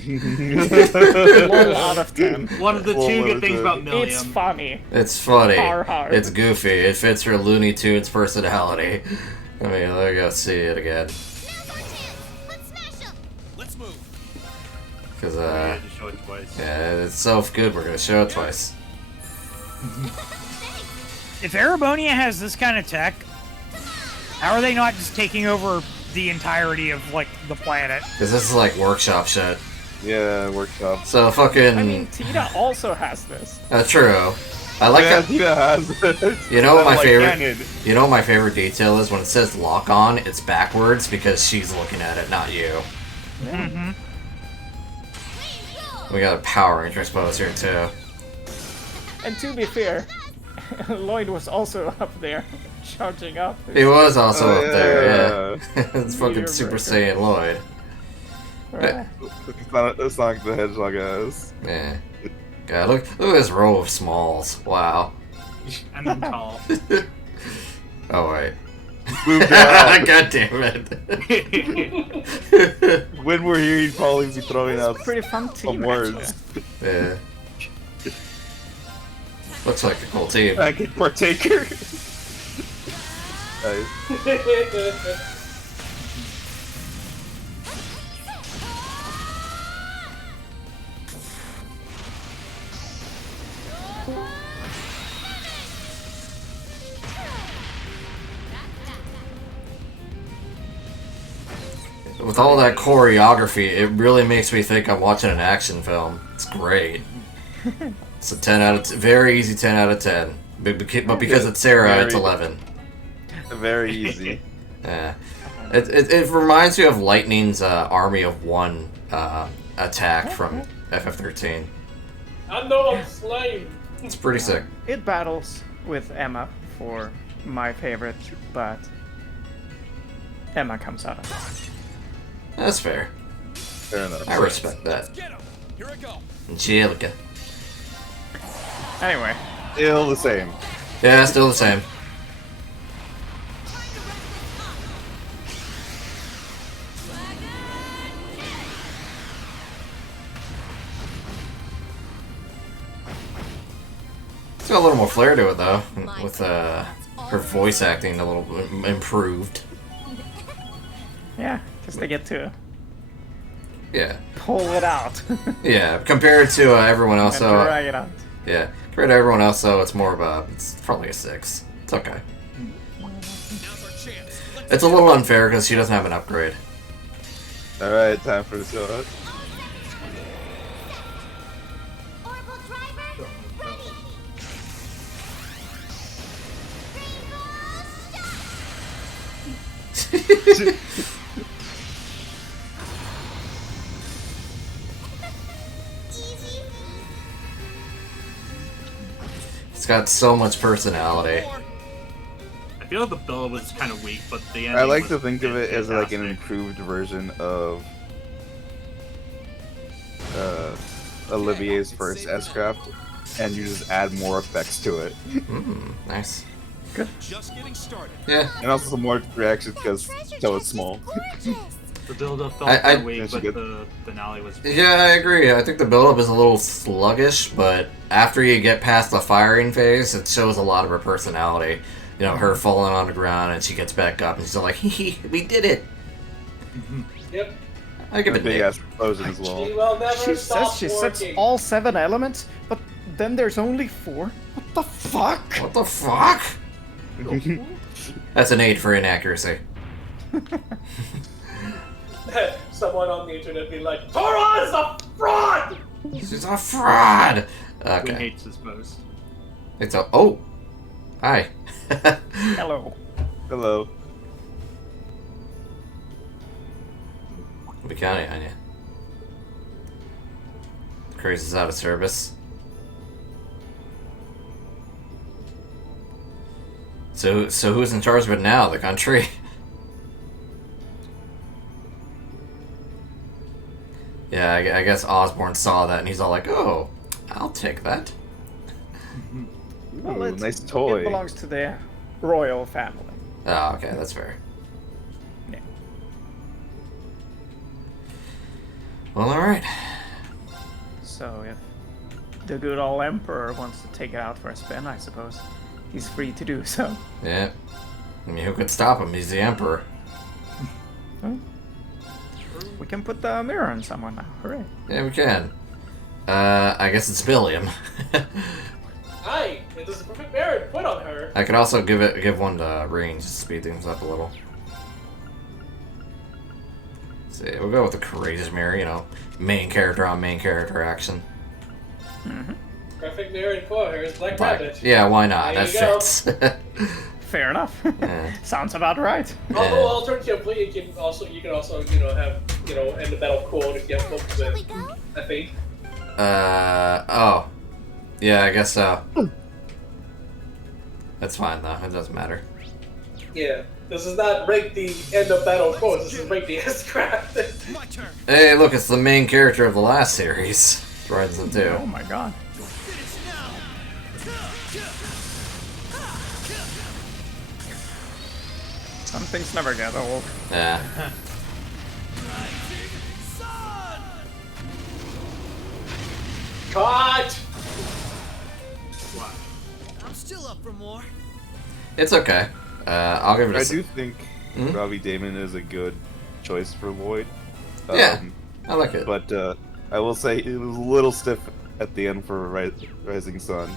Lol out of 10. One of the two good things about Million. It's funny. It's funny. Har, har. It's goofy. It fits her Looney Tunes personality. I mean, let's go see it again. Let's move. Because, Yeah, just show it twice. yeah, it's so good, we're gonna show it twice. If Erebonia has this kind of tech, how are they not just taking over the entirety of, like, the planet? Because this is like workshop shit. Yeah, workshop. So fucking. I mean, Tita also has this. True. I like Yeah, that. Tina has it. You know what my Like favorite? Canyon. You know what my favorite detail is when it says lock on, it's backwards because she's looking at it, not you. Mm-hmm. We got a Power Ranger pose here too. And to be fair, Lloyd was also up there, charging up. He was also Oh, up there. yeah. Yeah. It's fucking Meteor Super Breaker. Saiyan Lloyd. Right. It's not like the Hedgehog ass. Yeah. God, look at this row of smalls. Wow. And then tall. Oh wait. Moved out. God damn it. When we're here, he'd probably be throwing out Pretty fun team, some words. actually. Yeah. Looks like a cool team. I can partaker. Nice. With all that choreography, it really makes me think I'm watching an action film. It's great. It's a 10 out of very easy 10 out of 10. But because it's Sarah, it's 11. Very easy. Yeah. It reminds me of Lightning's Army of One attack from FF13. I know I'm slain. It's pretty sick. It battles with Emma for my favorite, but Emma comes out on top. That's fair. Fair enough. I respect that. Get him. Here I go. Angelica. Anyway, Still the same. Yeah, still the same. got a little more flair to it though, with her voice acting a little improved. Yeah, because they get to Yeah. pull it out. Yeah, compared to everyone else, and so drag it out. yeah, compared to everyone else, so it's more of a, it's probably a 6. It's okay. It's a little unfair because she doesn't have an upgrade. Alright, time for the sword. Orbital driver, ready. Rainbow Easy. It's got so much personality. I feel like the build was kind of weak, but the ending I like was to think of it as like an fantastic. improved version of Olivier's first S-Craft, and you just add more effects to it. Nice. Good. Just getting started. Yeah. And also some more reactions because so it's small. The build-up felt I- kind of I- weak, but the finale was. Yeah, I agree. I think the build-up is a little sluggish, but after you get past the firing phase, it shows a lot of her personality. You know, her falling on the ground and she gets back up and she's like, hee, we did it. Yep. I give it Big a ass explosion as well. She will never She stop says she sets working. all 7 elements, but then there's only 4. What the fuck? What the fuck? That's an 8 for inaccuracy. Someone on the internet be like, Torah is a fraud! She's a fraud! Win Okay. hates his post. It's a... Oh! Hi. Hello. Hello. We counting on you. Crazy's out of service. So who's in charge of it now? The country? Yeah, I guess Osborne saw that and he's all like, "Oh, I'll take that." Well, Ooh, nice toy. It belongs to the royal family. Oh, okay, that's fair. Yeah. Well, alright. So if the good old emperor wants to take it out for a spin, I suppose he's free to do so. Yeah. I mean, who could stop him? He's the Emperor. We can put the mirror on someone now. Hooray. Yeah, we can. I guess it's Billiam. Aye, it is a perfect merit put on her. I could also give one to Range to speed things up a little. Let's see, we'll go with the Courageous Mirror, you know, main character on main character action. Perfect merit for her is Black Rabbit. Yeah, why not? There That you go. fits. Fair enough. Yeah. Sounds about right. Although alternatively, you can also have end the battle quote if you have focus Shall we with. go? I think. Oh. Yeah, I guess so. That's fine though. It doesn't matter. Yeah. This is not rank the end of battle quote. This is rank the S-Craft. My turn. Hey, look, it's the main character of the last series. Rides them too. Oh my god. You'll finish now. Some things never get old. Yeah. Sun. Cut! I'm still up for more. It's okay. I'll give it a I s- do think Mhm. Robbie Damon is a good choice for Lloyd. Yeah, I like it. But I will say it was a little stiff at the end for Rising Sun.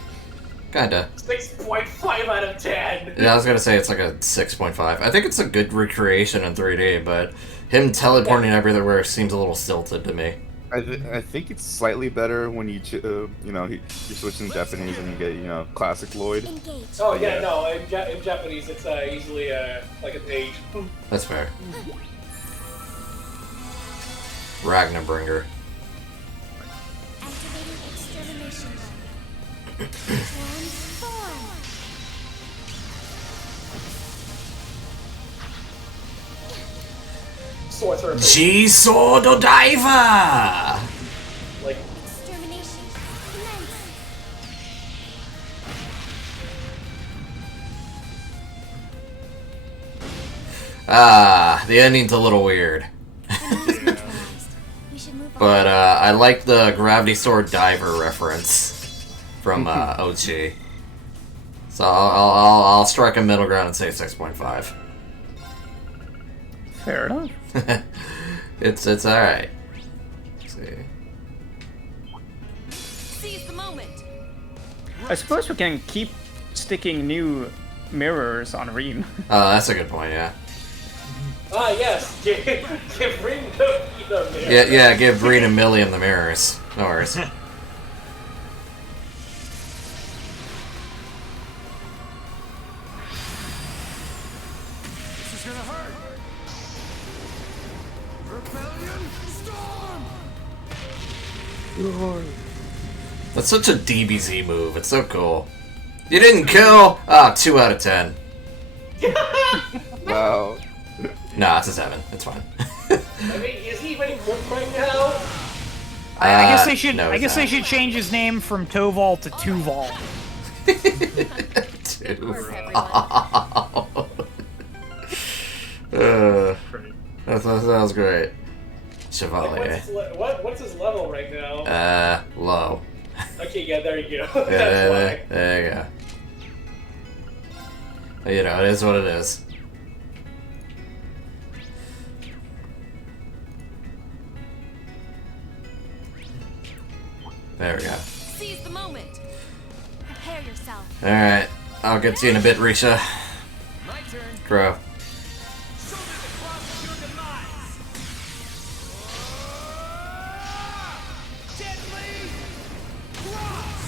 Kinda. 6.5 out of 10. Yeah, I was gonna say it's like a 6.5. I think it's a good recreation in 3D, but him teleporting everywhere seems a little stilted to me. I think it's slightly better when you you switch in Japanese and you get classic Lloyd. Engage. Oh yeah, Yeah. no. In Japanese, it's easily like an 8. That's fair. Ragnarbringer. Activating extermination mode. Transform. Sorcerer. G-Sword Diver! Like, Extermination. Commence. Ah, the ending's a little weird. We should move on. But I like the Gravity Sword Diver reference from OG. So I'll strike a middle ground and say 6.5. Fair enough. It's all right. Let's see. Seize the moment. I suppose we can keep sticking new mirrors on Reem. Oh, that's a good point. Yeah. Ah, yes. Give Ring the mirror. Yeah. Give Breen and Milliam the mirrors. No worries. This is gonna hurt. Rebellion storm. That's such a DBZ move. It's so cool. You didn't kill. Ah, 2 out of 10. Wow. Nah, it's a 7. It's fine. I mean, is he even good right now? I guess they should. no, I it's guess they not. should change his name from Toval to Tuval. That was great. Chevalier. What's his level right now? Low. Okay, yeah, there you go. Yeah, That's why. there you go. You know, it is what it is. There we go. Seize the moment. Prepare yourself. Alright, I'll get to you in a bit, Risha. My turn. Crow. Show me the cross of your demise. Deadly cross.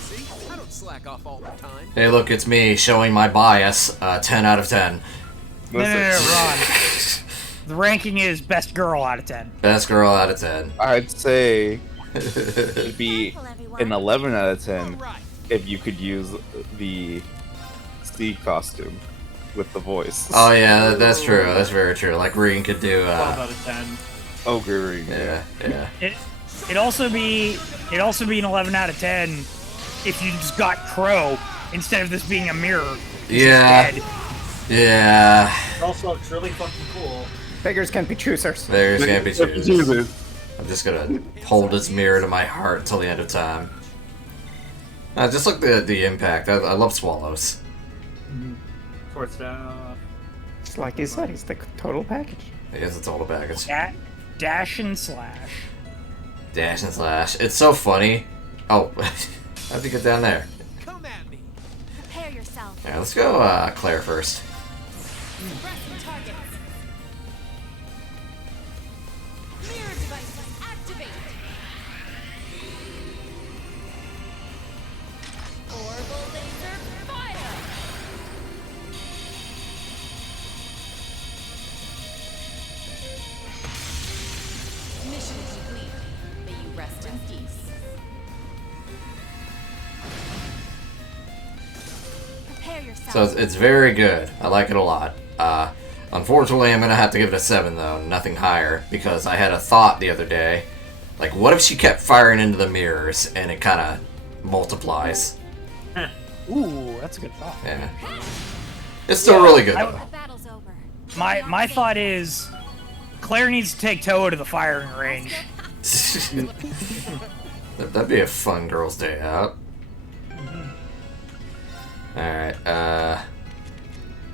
See, I don't slack off all the time. Hey, look, it's me showing my bias. 10 out of 10. No, Ron. The ranking is best girl out of 10. Best girl out of 10. I'd say it'd be an 11 out of 10 if you could use the Steve costume with the voice. Oh yeah, that's true. That's very true. Like Reen could do. 12 out of 10. Ogre Ring. Yeah. It'd also be an 11 out of 10 if you just got Crow instead of this being a mirror. Yeah. Instead. Yeah. Also, it's really fucking cool. Beggars can't be choosers. Beggars can't be choosers. I'm just gonna hold this mirror to my heart till the end of time. Just look at the impact. I love swallows. Sword staff. It's like he said, he's the total package. I guess it's all the package. Dash and slash. Dash and slash. It's so funny. Oh, how'd you get down there? Come at me. Prepare yourself. Alright, let's go Claire first. Suppressing targets. Mirror devices activate. Orbital laser fire. Mission complete. May you rest in peace. Prepare yourself. So it's very good. I like it a lot. Unfortunately, I'm gonna have to give it a 7 though, nothing higher, because I had a thought the other day. Like, what if she kept firing into the mirrors and it kind of multiplies? Ooh, that's a good thought. Yeah. It's still really good though. Battle's over. My thought is, Claire needs to take Toa to the firing range. That'd be a fun girls' day out. Alright,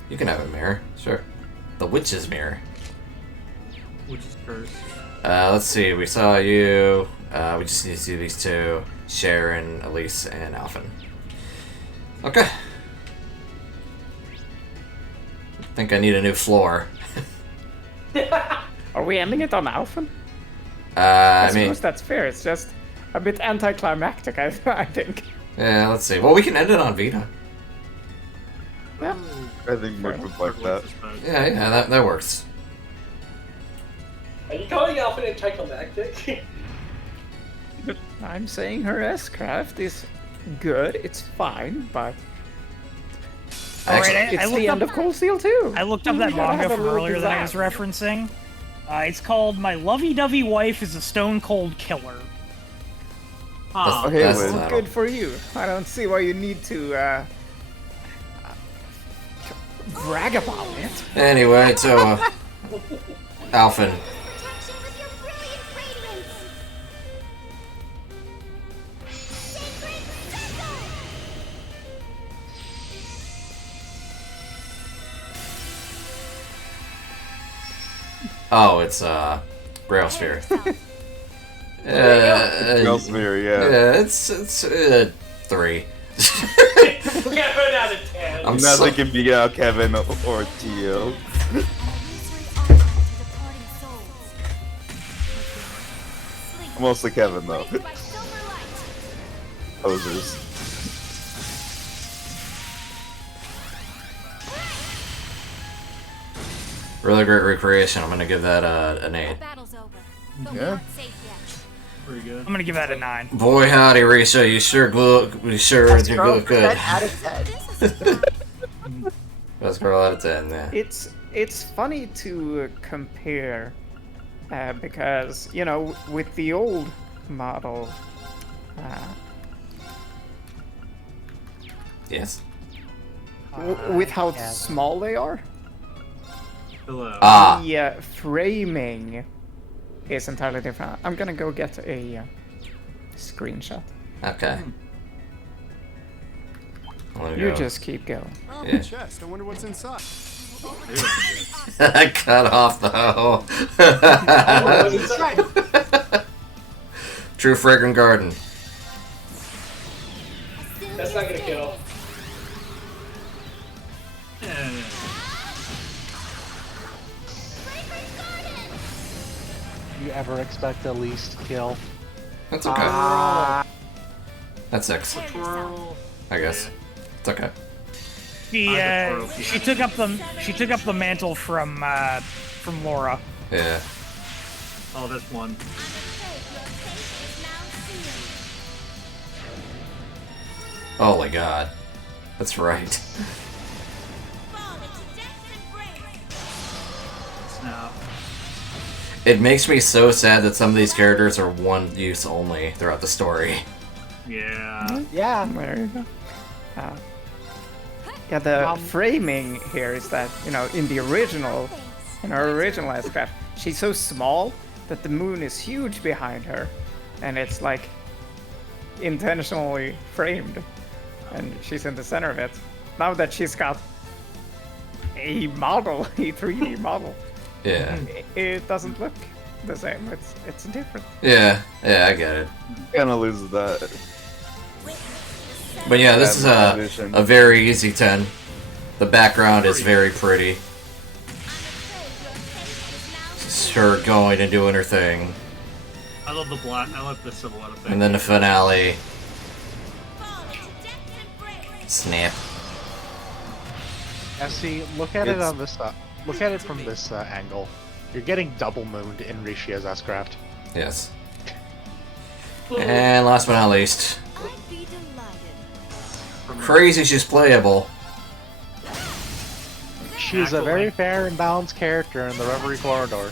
you can have a mirror, sure. The witch's mirror. Which is cursed. Let's see, we saw you. We just need to see these two. Sharon, Elise, and Alphen. Okay. I think I need a new floor. Are we ending it on Alphen? I mean, suppose that's fair. It's just a bit anticlimactic, I think. yeah, let's see. Well, we can end it on Vita. Yeah. I think Merc would like that. Yeah, that works. Are you calling Alpha anticlimactic? I'm saying her S-Craft is good, it's fine, but... Alright, it's the end of Cold Steel too. I looked up that You gotta manga have a from little earlier that I was design. referencing. It's called My Lovey-Dovey Wife is a Stone Cold Killer. Huh. Okay, That's well, the title. good for you. I don't see why you need to, brag about it. Anyway, so, Alphen. Protection with your brilliant radiance. Oh, it's Grail Sphere. Grail Sphere, yeah. Yeah, it's 3. Kevin out of 10. Nothing can beat out Kevin or Tio. Mostly Kevin though. Posers. Really great recreation. I'm gonna give that an 8. Yeah. Pretty good. I'm gonna give that a 9. Boy howdy, Risha, you sure look good. Out of 10. Best girl out of 10, yeah. It's funny to compare because with the old model. Yes. With how small they are. Hello. The framing is entirely different. I'm gonna go get a screenshot. Okay. You just keep going. Oh, Yeah. chest. I wonder what's inside. I cut off the hoe. True fragrant garden. That's not gonna kill. You ever expect the least kill? That's okay. That's 6. I guess. It's okay. She took up the mantle from Laura. Yeah. Oh, this one. Holy God. That's right. Snap. It makes me so sad that some of these characters are one use only throughout the story. Yeah. Yeah. There you go. Yeah, the framing here is that, in the original, in her original Ascraft, she's so small that the moon is huge behind her. And it's like intentionally framed. And she's in the center of it. Now that she's got a model, a 3D model. Yeah. It doesn't look the same. It's different. Yeah, I get it. Kinda loses that. But yeah, this is a very easy 10. The background is very pretty. Just her going and doing her thing. I love the black. I love the silhouette effect. And then the finale. Snap. Yeah, see, look at it on this. Look at it from this angle. You're getting double mooned in Rishia's S-Craft. Yes. And last but not least. Crazy she's playable. She's a very fair and balanced character in the Reverie Corridor.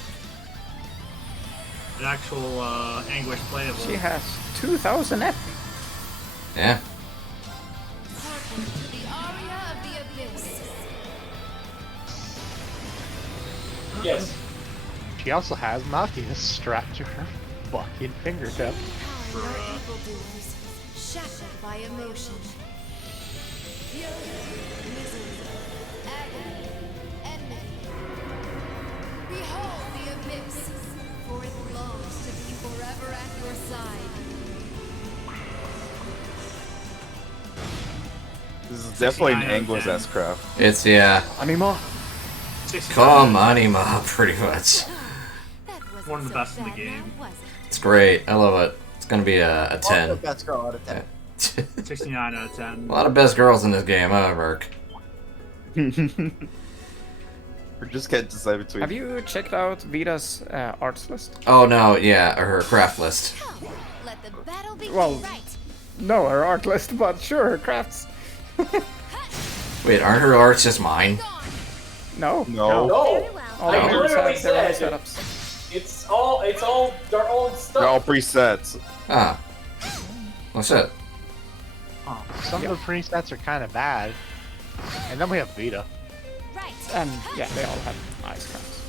An actual Anguish playable. She has 2,000 EP. Yeah. Yes. She also has Machias strapped to her fucking fingertip. Shattered by emotion. Misery, agony, enmity. Behold the abyss, for it longs to be forever at your side. This is definitely an Anguish S-Craft. It's, yeah. Anima. Come Anima, pretty much. One of the best in the game. It's great. I love it. It's gonna be a 10. Also best girl out of 10. 69 out of 10. A lot of best girls in this game, huh, Merc? We're just getting to decide between. Have you checked out Vita's arts list? Oh no, yeah, or her craft list. Well, no, her art list, but sure, her crafts. Wait, aren't her arts just mine? No. No. No. All I the literally have their own said setups. it's all their own stuff. They're all presets. Ah. What's that? Some of the presets are kind of bad. And then we have Vita. And yeah, they all have nice crafts.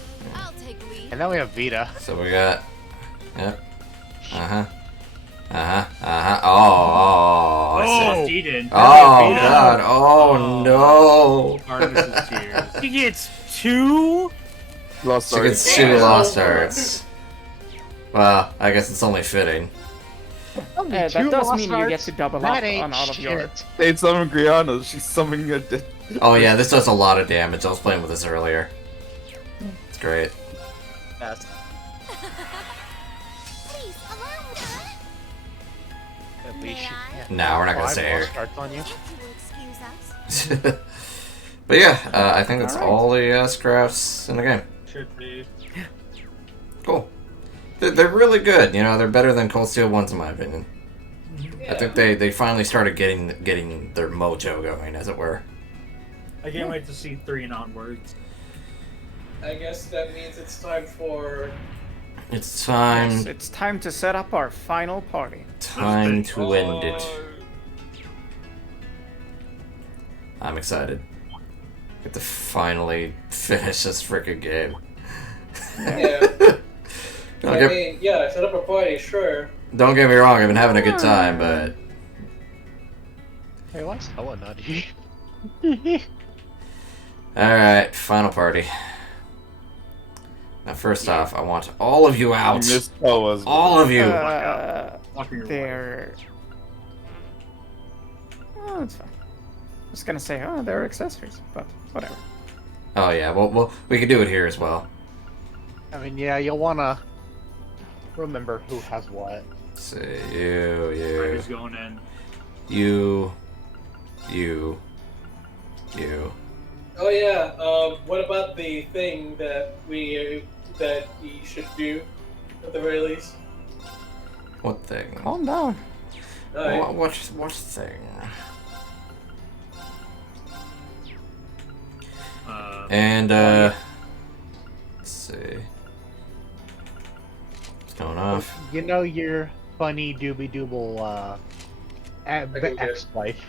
And then we have Vita. So we got. Yep. Oh, I see. Eden. Oh God! Oh no! Artemis's tears. He gets 2 Lost She gets Arts. two Lost Arts. Well, I guess it's only fitting. That does mean you get to double up on all of your... They summon Griana, she's summoning a... Oh yeah, this does a lot of damage. I was playing with this earlier. It's great. Yes. Please allow me. At least you can't. No, we're not gonna say her. Starts on you. If you will excuse us. But yeah, I think that's all the scraps in the game. Should be. Cool. They're really good. You know, they're better than Cold Steel ones in my opinion. Yeah. I think they finally started getting their mojo going, as it were. I can't wait to see 3 and Onward. I guess that means it's time for... It's time. Yes, it's time to set up our final party. Time to end it. I'm excited. Get to finally finish this freaking game. Yeah. Don't I get, mean, yeah, set up a party, sure. don't get me wrong, I've been having a good time, but Hey, why is Hella nutty? alright, final party. Now first off, I want all of you out. Miss Poa's. All of you. They're... Oh, it's fine. I was gonna say, oh, they're accessories, but whatever. Oh yeah, well we can do it here as well. I mean, yeah, you'll wanna remember who has what. Say you. Who's going in? You. Oh yeah, what about the thing that we should do at the very least? What thing? Calm down. Alright. What thing? And let's see. What's going off? You know your funny doobie dooble ex-wife.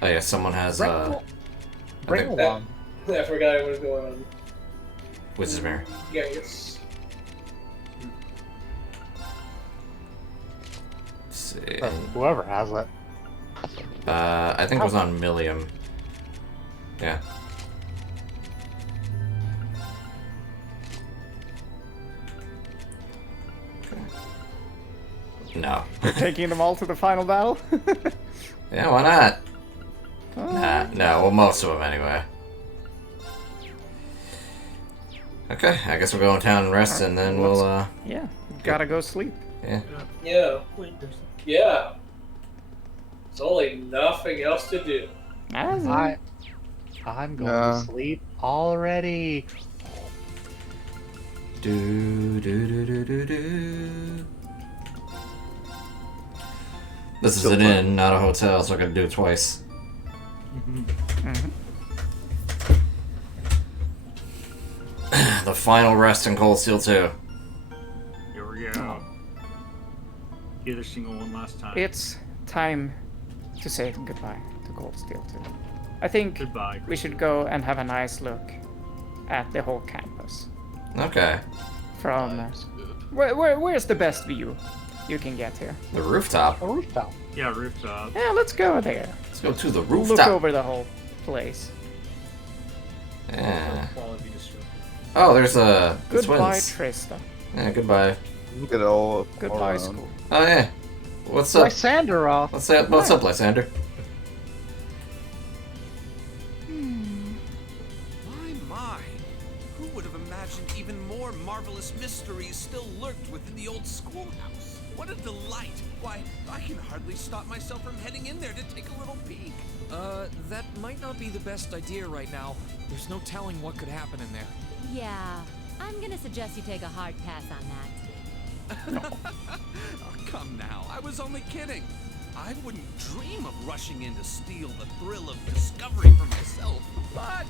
Oh yeah, someone has Bring along. I forgot what was going on. Wizard's Mirror. Yes. Let's see. Whoever has it. I think it was on Millium. Yeah. No. Taking them all to the final battle? Yeah, why not? No, well, most of them anyway. Okay, I guess we'll go in town and rest, and then we'll, Yeah, gotta go sleep. Yeah. Yeah. Yeah. There's only nothing else to do. I'm going to sleep already. This is an inn, not a hotel, so I gotta do it twice. The final rest in Cold Steel 2. Here we go. Get a single one last time. It's time to say goodbye to Cold Steel 2. I think we should go and have a nice look at the whole campus. Okay. From where's the best view you can get here? The rooftop. A rooftop. Yeah, rooftop. Yeah, let's go there. Let's go to the Look rooftop. over the whole place. Yeah. Oh, there's the Goodbye, twins. Trista. Yeah, goodbye. Look at all. Goodbye, around. school. Oh yeah. What's up? Lysandra. What's up, Lysander? My. Who would have imagined even more marvelous mysteries still lurked within the old schoolhouse? What a delight! Why, I can hardly stop myself from heading in there to take a little peek. That might not be the best idea right now. There's no telling what could happen in there. Yeah, I'm gonna suggest you take a hard pass on that. Oh, come now, I was only kidding. I wouldn't dream of rushing in to steal the thrill of discovery for myself. But,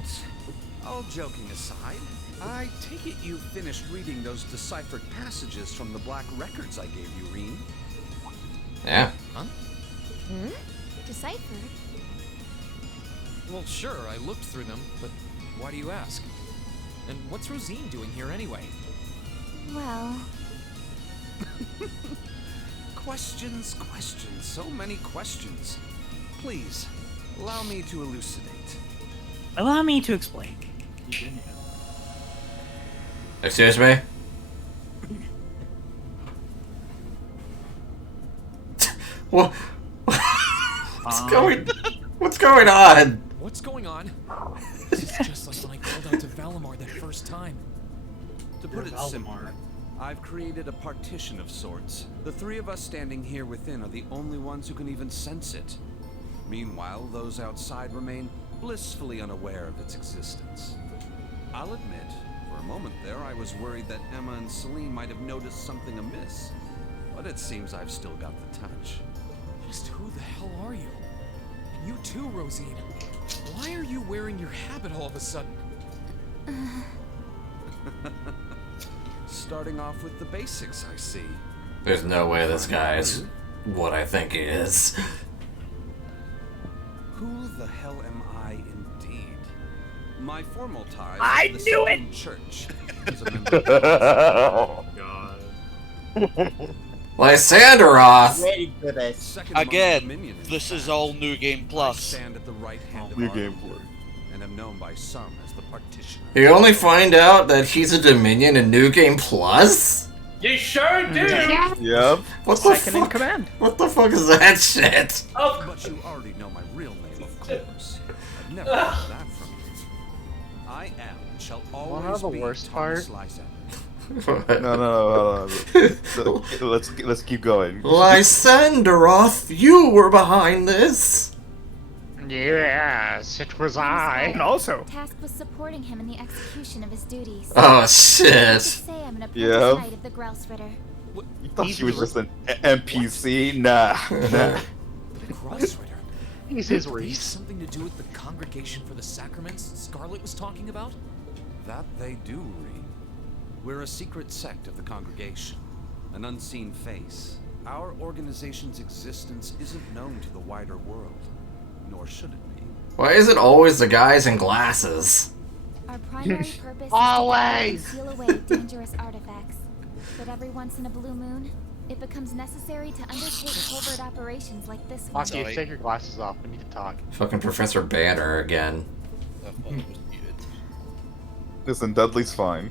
all joking aside, I take it you finished reading those deciphered passages from the black records I gave you, Reen? Yeah. Huh? Deciphered? Well, sure, I looked through them, but why do you ask? And what's Rosine doing here anyway? Well... Questions, so many questions. Please, allow me to elucidate. Allow me to explain. He's in here. Excuse me? What? What's going on? What's going on? It's just like when I called out to Valimar that first time. To put it simply, I've created a partition of sorts. The three of us standing here within are the only ones who can even sense it. Meanwhile, those outside remain blissfully unaware of its existence. I'll admit, for a moment there, I was worried that Emma and Celine might have noticed something amiss. But it seems I've still got the touch. Just who the hell are you? And you too, Rosine. Why are you wearing your habit all of a sudden? Starting off with the basics, I see. There's no way this guy is what I think he is. Who the hell am I indeed? My formal ties I to the knew Salem it! Church. As a member of God. Lysanderoth! Ready for this. Again, this is all New Game Plus. Stand at the right hand of New our Game leader, Plus. and am known by some as the Partitioner. You only find out that he's a Dominion in New Game Plus? You sure do! Yep. What the Second in fuck? command. What the fuck is that shit? But you already know my real name, of course. I've never heard that from you. I am and shall Wanna know always the be worst Thomas part? Lysander. No. So, let's keep going. Lysanderoth, you were behind this? Yes, it was I. And also, Tasked with supporting him in the execution of his duties. Oh Just shit. say I'm an apprentice Yeah. knight of the Grouse Ritter. You thought she was just an NPC? Nah. The Grouse Ritter. He's his Did these Reese. something to do with the Congregation for the Sacraments Scarlet was talking about? That they do, Reed. We're a secret sect of the congregation, an unseen face. Our organization's existence isn't known to the wider world, nor should it be. Why is it always the guys in glasses? Our primary purpose Always! is to seal away dangerous artifacts. But every once in a blue moon, it becomes necessary to undertake covert operations like this one. Maki, take your glasses off. We need to talk. Fucking Professor Banner again. I thought it was muted. Listen, Dudley's fine.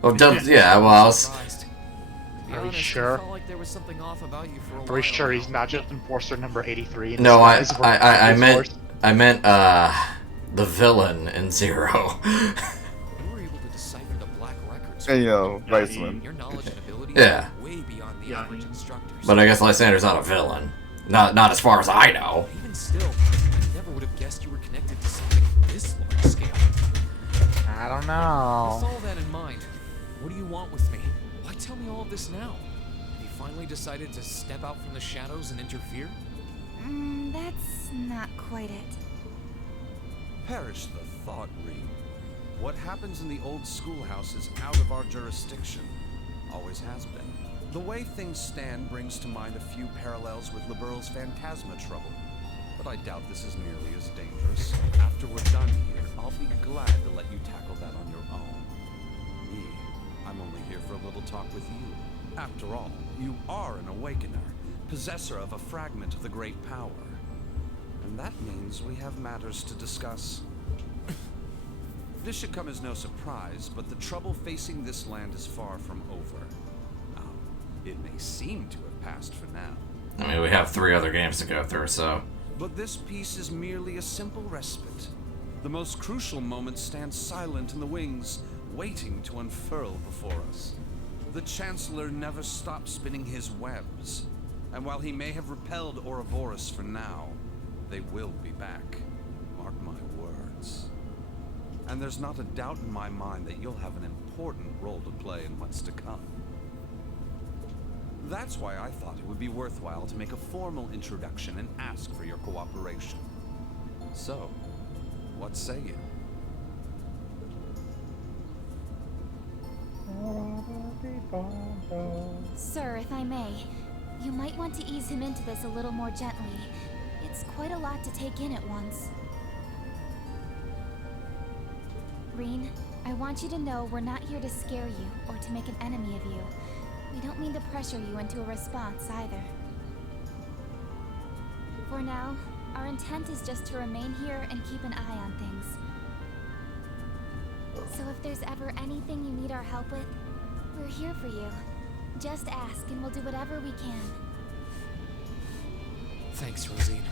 Well, yeah, well, I was... Surprised. To be Are we honest, sure? I felt like there was something off about you for a while. Are we sure now. he's not just enforcer number 83? in No, I disguise for meant, his the villain in Zero. You were able to decipher the black records. Hey, yo, Weissman. Your knowledge and abilities Yeah. are way beyond the Yeah, average instructors. But I guess Lysander's not a villain. Not as far as I know. Even still, I never would have guessed you were connected to something this large scale. I don't With know. all that in mind, what do you want with me? Why tell me all of this now? Have you finally decided to step out from the shadows and interfere? That's not quite it. Perish the thought, Reed. What happens in the old schoolhouse is out of our jurisdiction. Always has been. The way things stand brings to mind a few parallels with Liberal's Phantasma trouble. But I doubt this is nearly as dangerous. After we're done here, I'll be glad to let you tackle that on your own. Me, I'm only here for a little talk with you. After all, you are an Awakener, possessor of a fragment of the Great Power. And that means we have matters to discuss. This should come as no surprise, but the trouble facing this land is far from over. Now, it may seem to have passed for now. I mean, we have 3 other games to go through, so... But this piece is merely a simple respite. The most crucial moments stand silent in the wings, waiting to unfurl before us. The Chancellor never stops spinning his webs, and while he may have repelled Ouroboros for now, they will be back. Mark my words. And there's not a doubt in my mind that you'll have an important role to play in what's to come. That's why I thought it would be worthwhile to make a formal introduction and ask for your cooperation. So, what say you? Sir, if I may, you might want to ease him into this a little more gently. It's quite a lot to take in at once. Reen, I want you to know we're not here to scare you or to make an enemy of you. We don't mean to pressure you into a response either. For now, our intent is just to remain here and keep an eye on things. So if there's ever anything you need our help with, we're here for you. Just ask and we'll do whatever we can. Thanks, Rosine.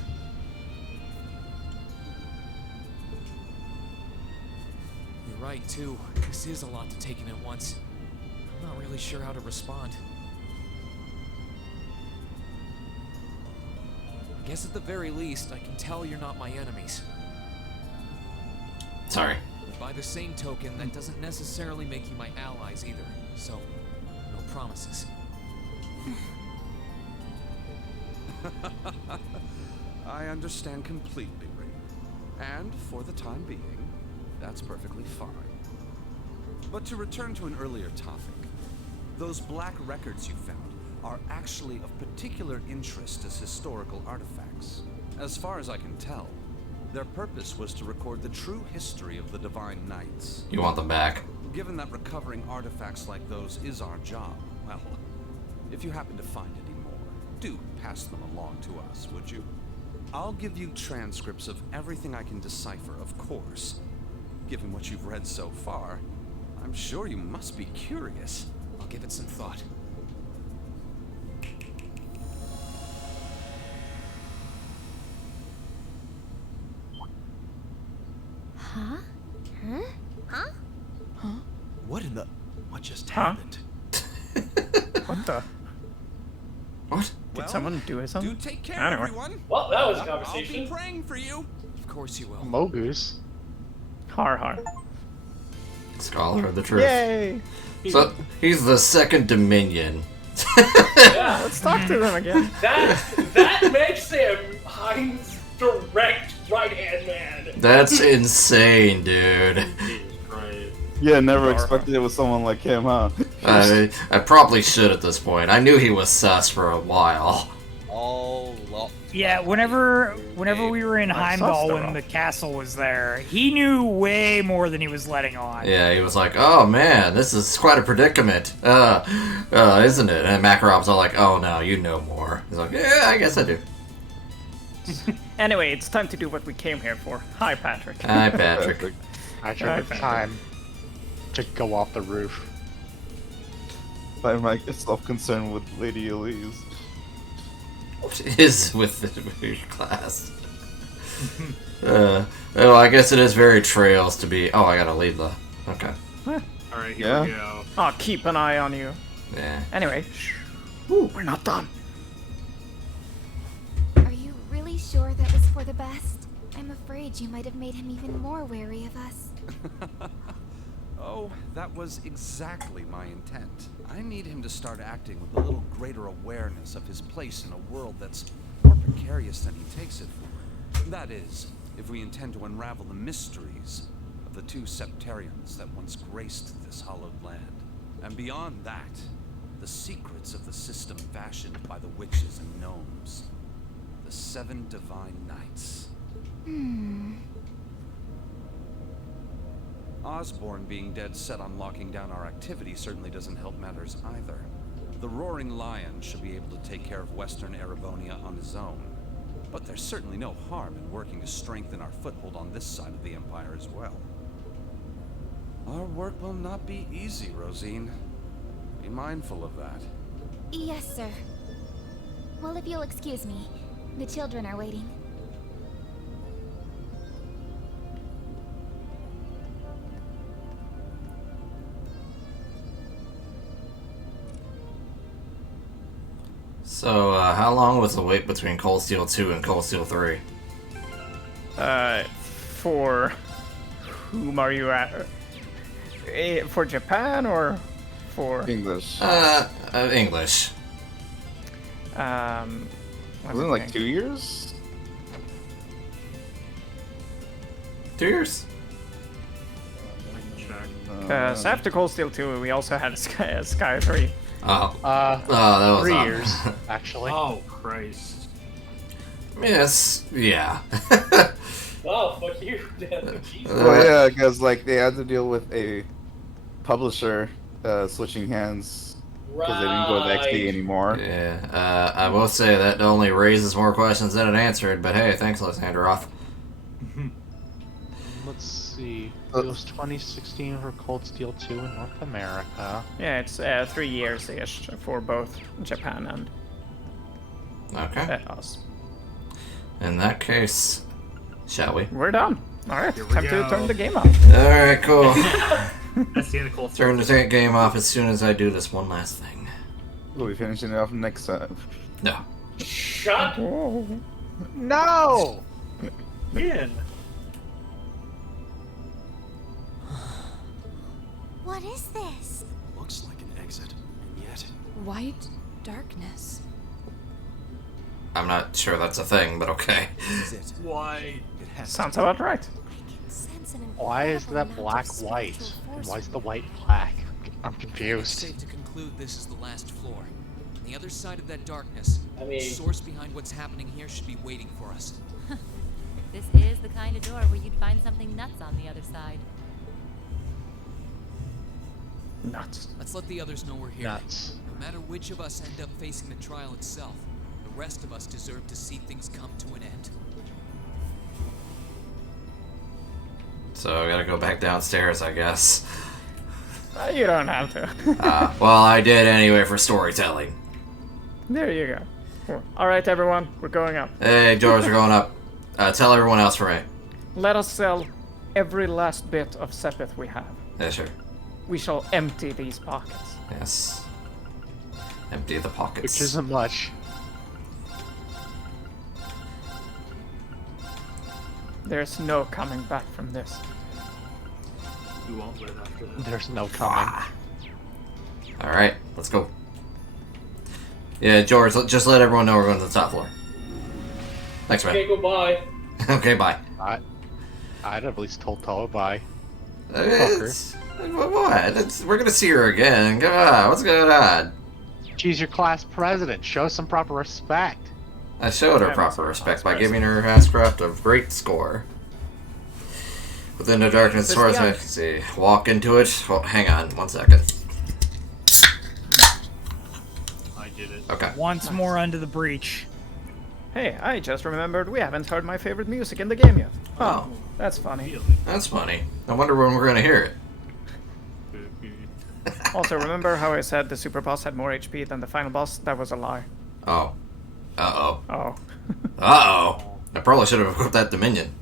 You're right, too. This is a lot to take in at once. I'm not really sure how to respond. I guess at the very least, I can tell you're not my enemies. Sorry. But by the same token, that doesn't necessarily make you my allies either. So, no promises. I understand completely, Ring. And for the time being, that's perfectly fine. But to return to an earlier topic, those black records you found are actually of particular interest as historical artifacts. As far as I can tell, their purpose was to record the true history of the Divine Knights. You want them back? Given that recovering artifacts like those is our job, well, if you happen to find any more, do pass them along to us, would you? I'll give you transcripts of everything I can decipher, of course. Given what you've read so far, I'm sure you must be curious. I'll give it some thought. Huh? Huh? Huh? Huh? What in the... What just Huh? happened? What the? What? Did someone do something? Do take care, Anyway. everyone. Well, that was a I'll conversation. be praying for you. Of course you will. Mogoose. Har har. Scholar of the truth. Yay! So, he's the second Dominion. Yeah. Let's talk to them again. That makes him Hein's direct right-hand man. That's insane, dude. Yeah, never expected it with someone like him, huh? I probably should at this point. I knew he was sus for a while. Yeah, whenever we were in I Heimdall sussed when her the castle was there, he knew way more than he was letting on. Yeah, he was like, "Oh man, this is quite a predicament, isn't it?" And Makarov's all like, "Oh no, you know more." He's like, "Yeah, I guess I do." Anyway, it's time to do what we came here for. Hi, Patrick. Hi, Patrick. Actually, Hi, it's Patrick. time to go off the roof. I might get self-concerned with Lady Elise. It is with the class. Oh, I guess it is very Trails to be. Oh, I gotta leave the. Okay. Alright, here Yeah. we go. I'll keep an eye on you. Yeah. Anyway, shh. Ooh, we're not done. Are you really sure that was for the best? I'm afraid you might have made him even more wary of us. Oh, that was exactly my intent. I need him to start acting with a little greater awareness of his place in a world that's more precarious than he takes it for. That is, if we intend to unravel the mysteries of the two Septarians that once graced this hallowed land. And beyond that, the secrets of the system fashioned by the witches and gnomes. The 7 Divine Knights. Osborne being dead set on locking down our activity certainly doesn't help matters either. The Roaring Lion should be able to take care of Western Erebonia on his own. But there's certainly no harm in working to strengthen our foothold on this side of the Empire as well. Our work will not be easy, Rosine. Be mindful of that. Yes, sir. Well, if you'll excuse me, the children are waiting. So, how long was the wait between Cold Steel 2 and Cold Steel 3? For whom are you at? For Japan or for English. English. let Wasn't me it like think. 2 years? 2 years? Because after Cold Steel 2, we also had Sky 3. Oh. That was 3 odd. years, actually. Oh, Christ. Yes, yeah. Wow, fuck you. Jesus. Well, yeah, because like they had to deal with a publisher switching hands because they didn't go with XD anymore. Yeah, I will say that only raises more questions than it answered, but hey, thanks, Alexandroth. Let's see. It was 2016 for Cold Steel 2 in North America. Yeah, it's 3 years-ish for both Japan and Okay. us. In that case, shall we? We're done. All right, Here we time to go. turn the game off. All right, cool. That's the end of Cold Steel. Turn the game off as soon as I do this one last thing. We'll be finishing it off next time. No. Shut No! in. What is this? Looks like an exit, and yet White darkness. I'm not sure that's a thing, but okay. this is it. Why? It has Sounds to be. about right. Sense an Why is that incredible black amount of white? spiritual And force why is the within white black? I'm It's confused. safe to conclude this is the last floor. On the other side of that darkness, the source behind what's happening here should be waiting for us. This is the kind of door where you'd find something nuts on the other side. Nuts. Let's let the others know we're here. Nuts. No matter which of us end up facing the trial itself, the rest of us deserve to see things come to an end. So I gotta go back downstairs, I guess. You don't have to. Well, I did anyway for storytelling. There you go. Cool. All right, everyone, we're going up. Hey, doors are going up. Tell everyone else for me. Let us sell every last bit of Sepith we have. Yeah, sure. We shall empty these pockets. Yes. Empty the pockets. Which isn't much. There's no coming back from this. We won't live after that. There's no coming. Alright, let's go. Yeah, George, just let everyone know we're going to the top floor. Thanks, man. Okay, goodbye. Okay, bye. I'd at least told Toa bye. We're gonna see her again. Come on, what's going on? She's your class president. Show some proper respect. I showed her proper respect by giving her Hashcraft a great score. Within the darkness, as far as I can see. Walk into it. Oh, hang on, 1 second. I did it. Okay. Once more under the breach. Hey, I just remembered we haven't heard my favorite music in the game yet. Oh, that's funny. That's funny. I wonder when we're gonna hear it. Also, remember how I said the super boss had more HP than the final boss? That was a lie. Oh. Uh-oh. Oh. Uh-oh. I probably should have equipped that Dominion.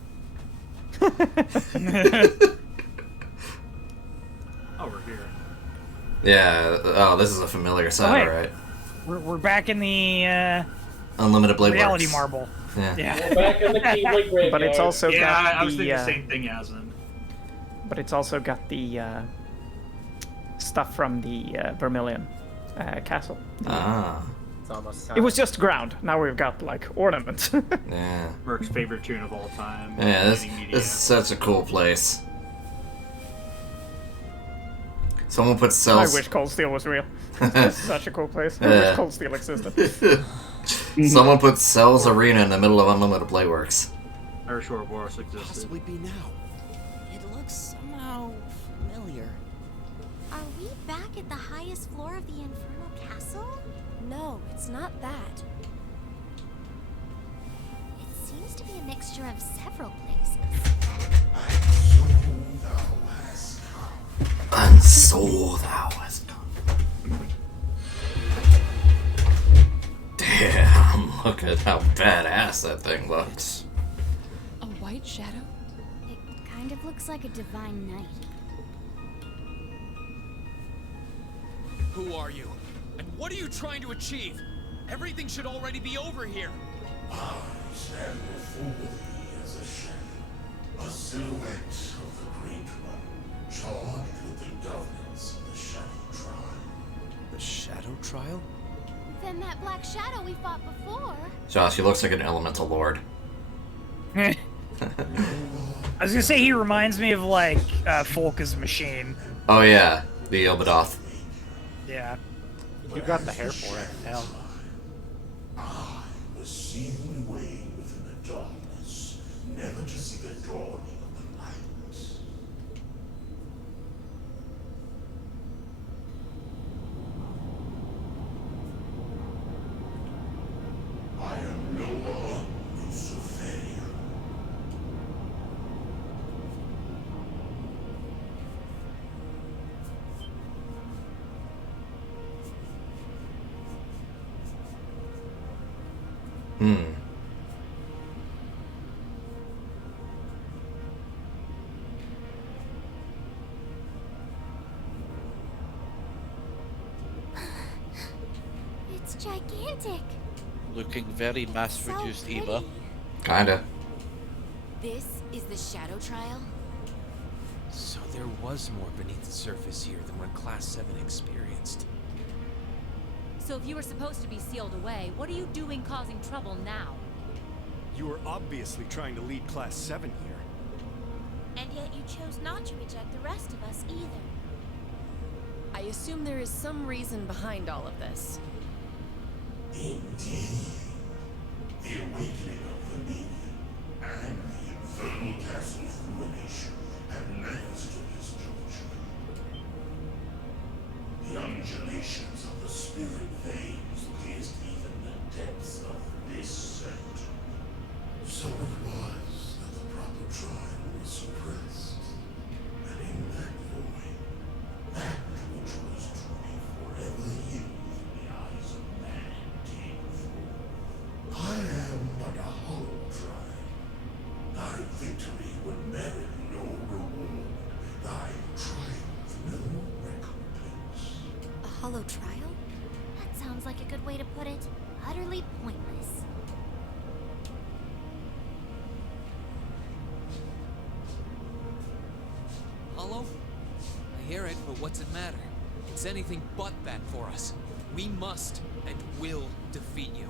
Oh, we're here. Yeah, oh, this is a familiar side, Hey, right? We're back in the Unlimited Blade reality Works. marble. Yeah. We're back in the Keyblade graveyard. But it's also Yeah, got I was the, thinking the same thing as him. But it's also got the stuff from the Vermilion castle. Ah. It's almost It was just ground. Now we've got like ornament. Yeah. Merc's favorite tune of all time. Yeah, this Media. is such a cool place. Someone put I cells. wish Cold Steel was real. It's such a cool place. I Yeah. wish Cold Steel existed. Someone put Cells Arena in the middle of Unlimited Playworks. Irish Ouroboros existed. Possibly be now. It looks somehow familiar. Are we back at the highest floor of the Infernal Castle? No, it's not that. It seems to be a mixture of several places. And so thou hast come. Damn, look at how badass that thing looks. A white shadow? It kind of looks like a divine knight. Who are you? And what are you trying to achieve? Everything should already be over here. I stand before thee as a shadow, a silhouette of the Great One, charged with the governance of the Shadow Tribe. The Shadow Trial? Then that black shadow we fought before. Josh, he looks like an elemental lord. I was gonna say he reminds me of like Folka's machine. Oh yeah, the Obadoth. Yeah. You got the hair for it. Hell. I was seething away within the darkness, never to see the dawning of the light. I am Noah Lucifer. It's gigantic. Looking very mass-produced, Eva. Kinda. This is the Shadow Trial? So there was more beneath the surface here than what Class 7 experienced. So if you were supposed to be sealed away, what are you doing causing trouble now? You were obviously trying to lead Class 7 here. And yet you chose not to reject the rest of us either. I assume there is some reason behind all of this. Indeed. The awakening of the Minion and the Infernal Castle's ruination have led us to this juncture. The undulations of the spirit veins pierced even the depths of this center. So it was that the proper trial was suppressed. And in that void, that which was to be forever hidden from the eyes of man came forth. I am but a hollow trial. Thy victory would merit no reward. Thy triumph no recompense. A hollow trial? That sounds like a good way to put it. Utterly pointless. Hollow? I hear it, but what's it matter? It's anything but that for us. We must and will defeat you.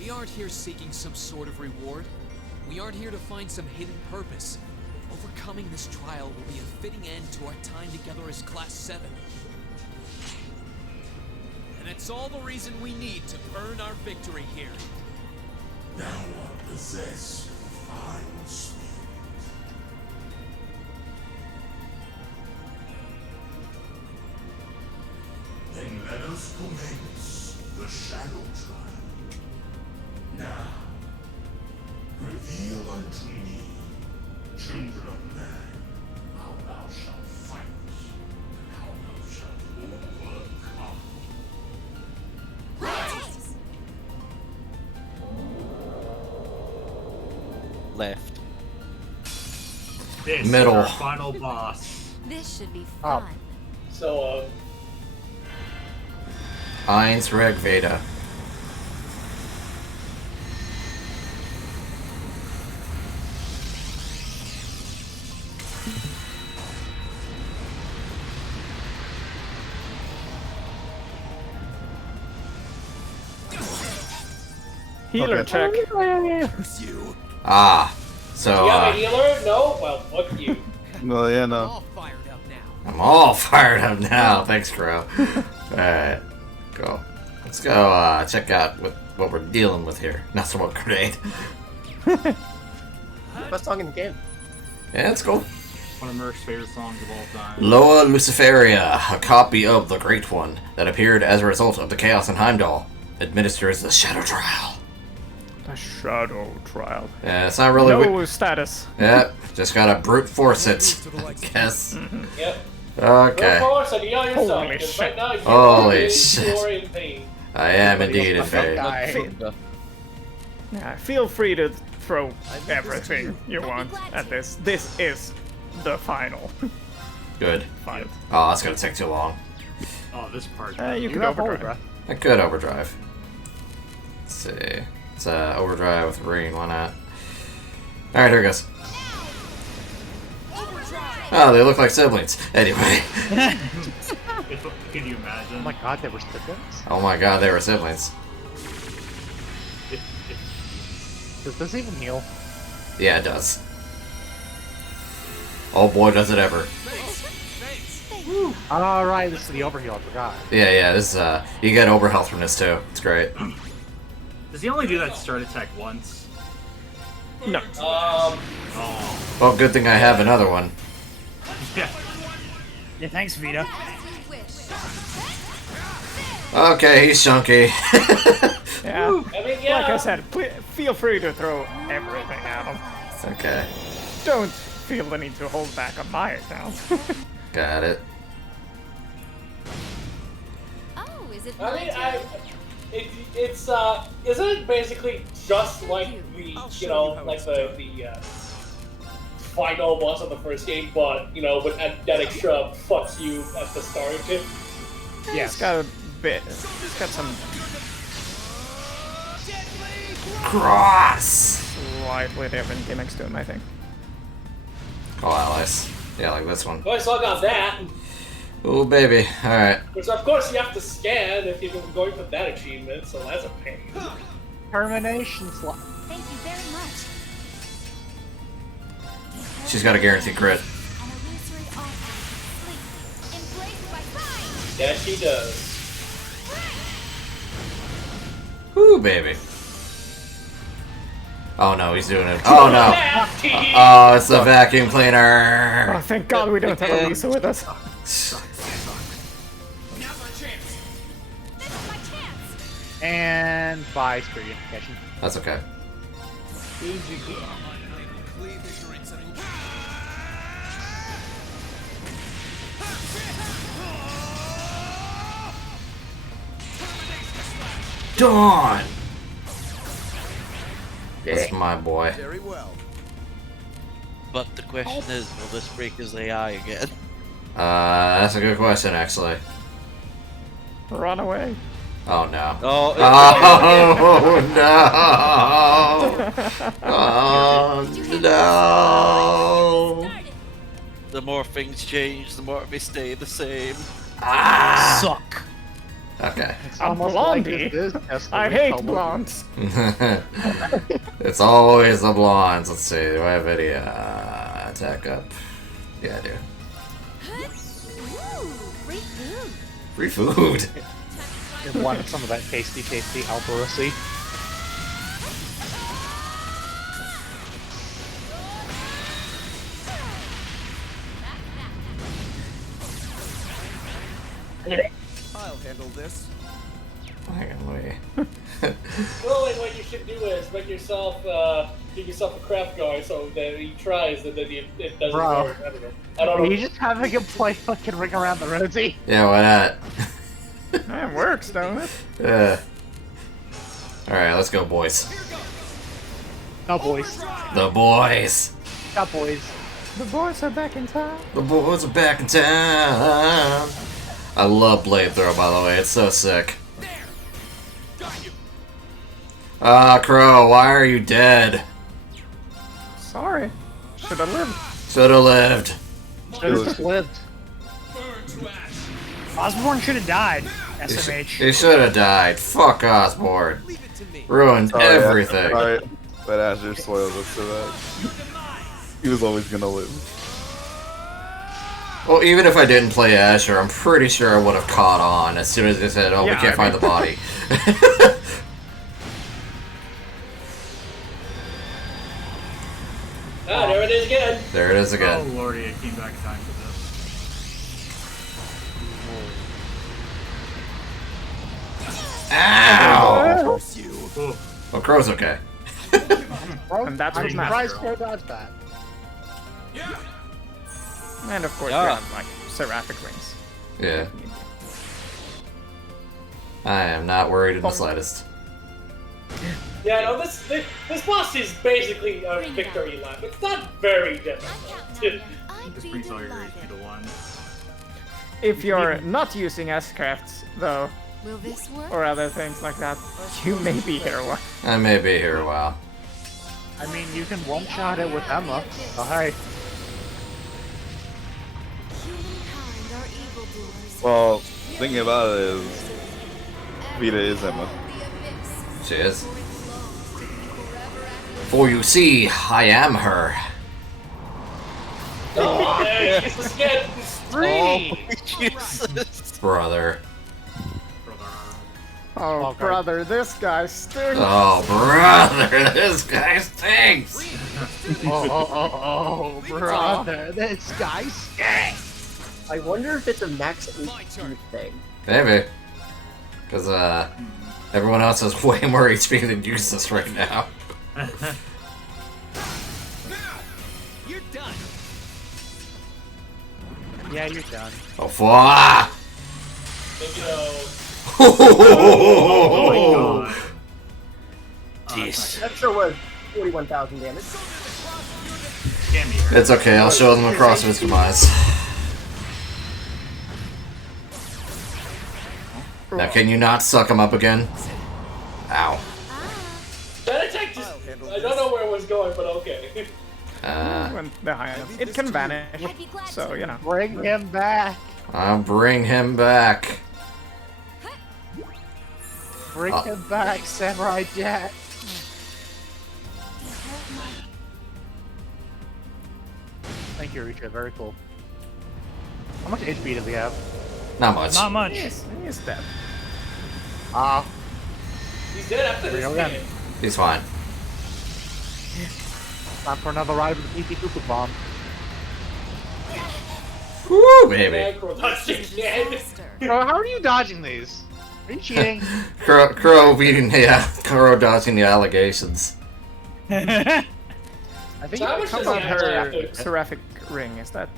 We aren't here seeking some sort of reward. We aren't here to find some hidden purpose. Overcoming this trial will be a fitting end to our time together as Class 7. And it's all the reason we need to earn our victory here. Thou art possessed with fine spirit. Then let us commence the Shadow Trial. Now, reveal unto me, children of man, how thou shalt fight, and how thou shalt overcome. Left. This Middle. is our final boss. This should be fun. So, Eins Reg Veda. Healer check. Ah, so you have a healer? No? Well, fuck you. No, yeah, no. I'm all fired up now. Thanks, Crow. Alright, cool. Let's go check out what we're dealing with here. Not so much grenade. Best song in the game. Yeah, that's cool. One of Merc's favorite songs of all time. Loa Luciferia, a copy of the Great One that appeared as a result of the Chaos in Heimdall, administers the Shadow Trial. The Shadow Trial. Yeah, it's not really... No status. Yep, just gotta brute force it, I guess. Yep. Okay. Of course, and heal yourself, Holy because shit. right now Holy you shit. are in pain. I am indeed in pain. Yeah, feel free to throw everything you want at this. This is the final. Good. Fight. Oh, that's gonna take too long. Oh, this part. You could overdrive. I could overdrive. Let's see. It's overdrive with Reen, why not? Alright, here it goes. Oh, they look like siblings. Anyway. Can you imagine? Oh my god, they were siblings? Oh my god, they were siblings. Does this even heal? Yeah, it does. Oh boy, does it ever. Alright, this is the overheal, I forgot. Yeah, this you get overhealth from this too. It's great. Does he only do that start attack once? No. Oh. Well, good thing I have another one. Yeah. Yeah, thanks, Vita. Okay, he's chunky. Yeah. I mean, yeah. Like I said, feel free to throw everything at him. Okay. Don't feel the need to hold back on my account. Got it. Oh, is it? I mean, isn't it basically just like the, like the final boss of the first game, but, with that extra fucks you at the start of it? Yeah, it's got a bit. It's got some Cross! slightly different gimmicks to him, I think. Call allies. Yeah, like this one. Oh, I still got that. Ooh, baby. Alright. Which, of course, you have to scan if you're going for that achievement, so that's a pain. Termination slot. Thank you very much. She's got a guaranteed crit. Yeah, she does. Ooh, baby. Oh no, he's doing it. Oh no! Oh, it's the vacuum cleaner! Oh, thank God we don't have Elisa with us. And bye, Spirit Unification. That's okay. Dawn! That's my boy. Very well. But the question is, will this break his AI again? That's a good question, actually. Run away. Oh no. Oh, oh no! No! The more things change, the more they stay the same. Ah! Suck. Okay. I'm blondie. I hate blondes. It's always the blondes. Let's see. Do I have any attack up? Yeah, I do. Free food. Free food. You wanted some of that tasty Alberossi. I'll handle this. Hang on, wait. Well, like, what you should do is make yourself, give yourself a craft guard so that he tries and then it doesn't Bro. work. I don't know. Are you just having him play fucking Ring Around the Rosie? Yeah, why not? It works, don't it? Yeah. Alright, let's go, boys. No, boys. The boys! No, boys. The boys are back in town. The boys are back in town! I love Blade Throw, by the way. It's so sick. Ah, Crow, why are you dead? Sorry. Should have lived. Should have lived. Should have just lived. Osborne should have died. SMH. He should have died. Fuck Osborne. Ruined everything. Alright, but Azure spoiled us to that. He was always gonna live. Well, even if I didn't play Azure, I'm pretty sure I would have caught on as soon as they said, oh, we can't find the body. Ah, there it is again. There it is again. Oh lordy, it came back in time for this. Ow! Oh. Well, Crow's okay. And that's what I'm matters. surprised Crow dodged that. And of course, Yeah. we have, like, seraphic rings. Yeah. I am not worried in the slightest. Yeah, no, this boss is basically a victory lap. It's not very difficult. This brings all your HP to 1. If you're not using S-crafts, though, Will this work? or other things like that, you may be here a while. I may be here a while. I mean, you can one-shot it with Emma. Oh, hey. Humankind are evildoers. Well, thinking about it is, Vita is Emma. She is. For you see, I am her. Oh, there he is again. Oh, Jesus. Brother. Oh, brother, this guy stinks. Oh, brother, this guy stinks. Oh, brother, this guy stinks. I wonder if it's a max HP thing. Maybe. Because, everyone else has way more HP than useless right now. Yeah, you're done. Oh, fuck! Thank you, though. Oh my god. Jeez. That sure was 41,000 damage. Damn you. It's okay, I'll show them across his demise. Now, can you not suck him up again? Ow. That attack just... I don't know where it was going, but okay. Went behind. It can vanish, so, you know. Bring him back. I'll bring him back. Bring him back, Samurai Jack. Thank you, Richa. Very cool. How much HP does he have? Not much. Not much. He's dead. Ah. He's dead after this game. He's fine. Time for another ride with the PP Cuckoo Bomb. Woo, baby. Macro touched again. Bro, how are you dodging these? Are you cheating? Crow beating Crow dodging the allegations. I think So how you much come does he on have her. after? Seraphic ring, is that?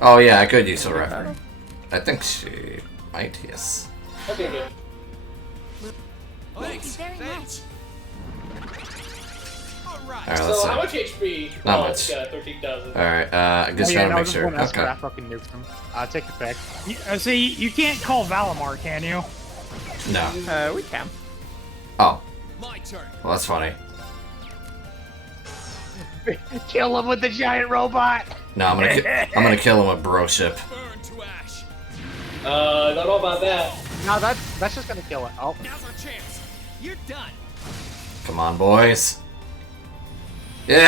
Oh yeah, I could use a reference. I think she might, yes. Okay, good. Thank you very much. Alright, let's So see. how much HP? Not Oh, much. it's got 13,000. Alright, I just Oh, yeah, gotta no, make just sure. one Esper, I Okay. fucking nuked him. Take it back. See, you can't call Valimar, can you? No. We can. Oh. My turn. Well, that's funny. Kill him with the giant robot. No, I'm gonna kill him with broship. Don't know about that. No, that's just gonna kill it. Oh. Now's our chance. You're done. Come on, boys. Yeah!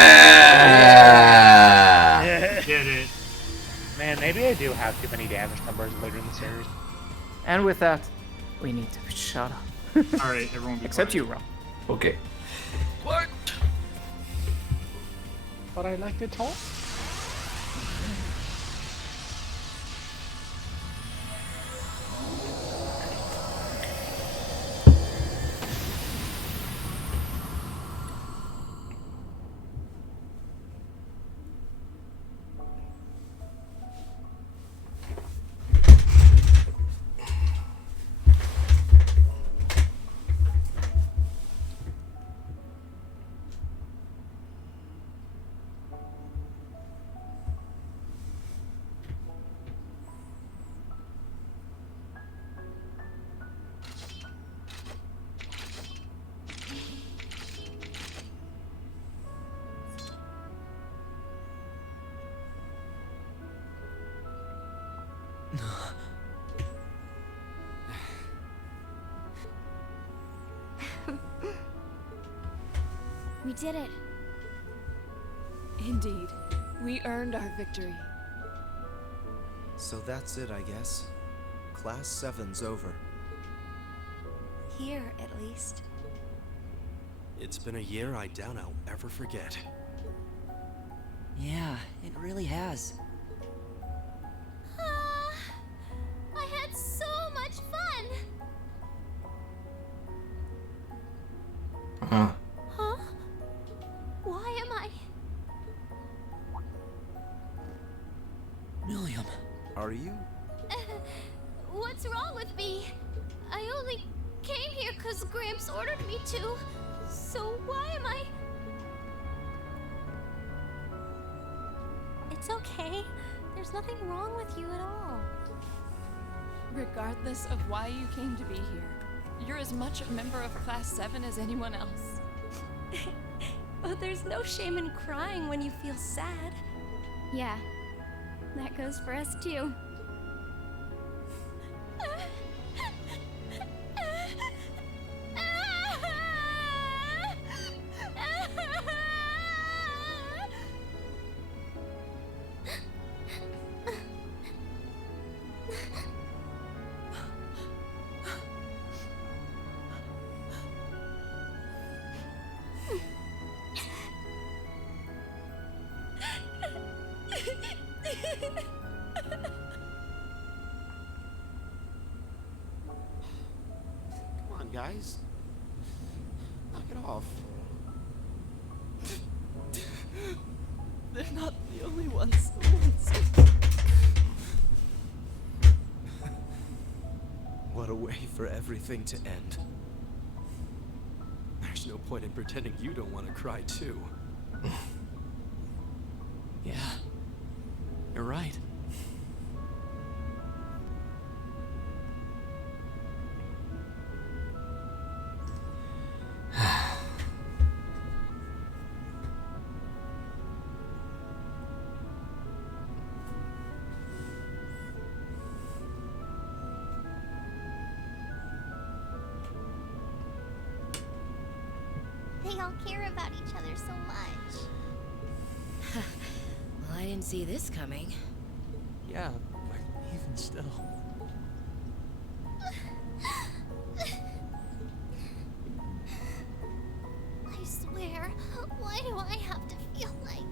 Did it. Man, maybe I do have too many damage numbers later in the series. And with that, we need to shut up. Alright, everyone be Except quiet. you, Rob. Okay. What? But I like to talk. We did it. Indeed. We earned our victory. So that's it, I guess. Class 7's over. Here, at least. It's been a year I doubt I'll ever forget. Yeah, it really has. I had so much fun. Huh. Huh? Why am I? William, are you? What's wrong with me? I only came here because Gramps ordered me to. So why am I? It's okay. There's nothing wrong with you at all. Regardless of why you came to be here, you're as much a member of Class 7 as anyone else. But there's no shame in crying when you feel sad. Yeah, that goes for us too. Come on, guys. Knock it off. They're not the only ones. for everything to end. There's no point in pretending you don't want to cry too. Yeah, you're right. They all care about each other so much. Well, I didn't see this coming. Yeah, but even still. I swear, why do I have to feel like...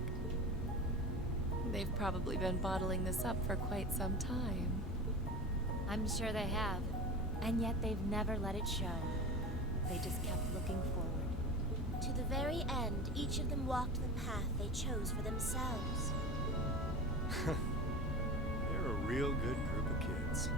They've probably been bottling this up for quite some time. I'm sure they have. And yet they've never let it show. They just kept looking forward. To the very end, each of them walked the path they chose for themselves. They're a real good group of kids.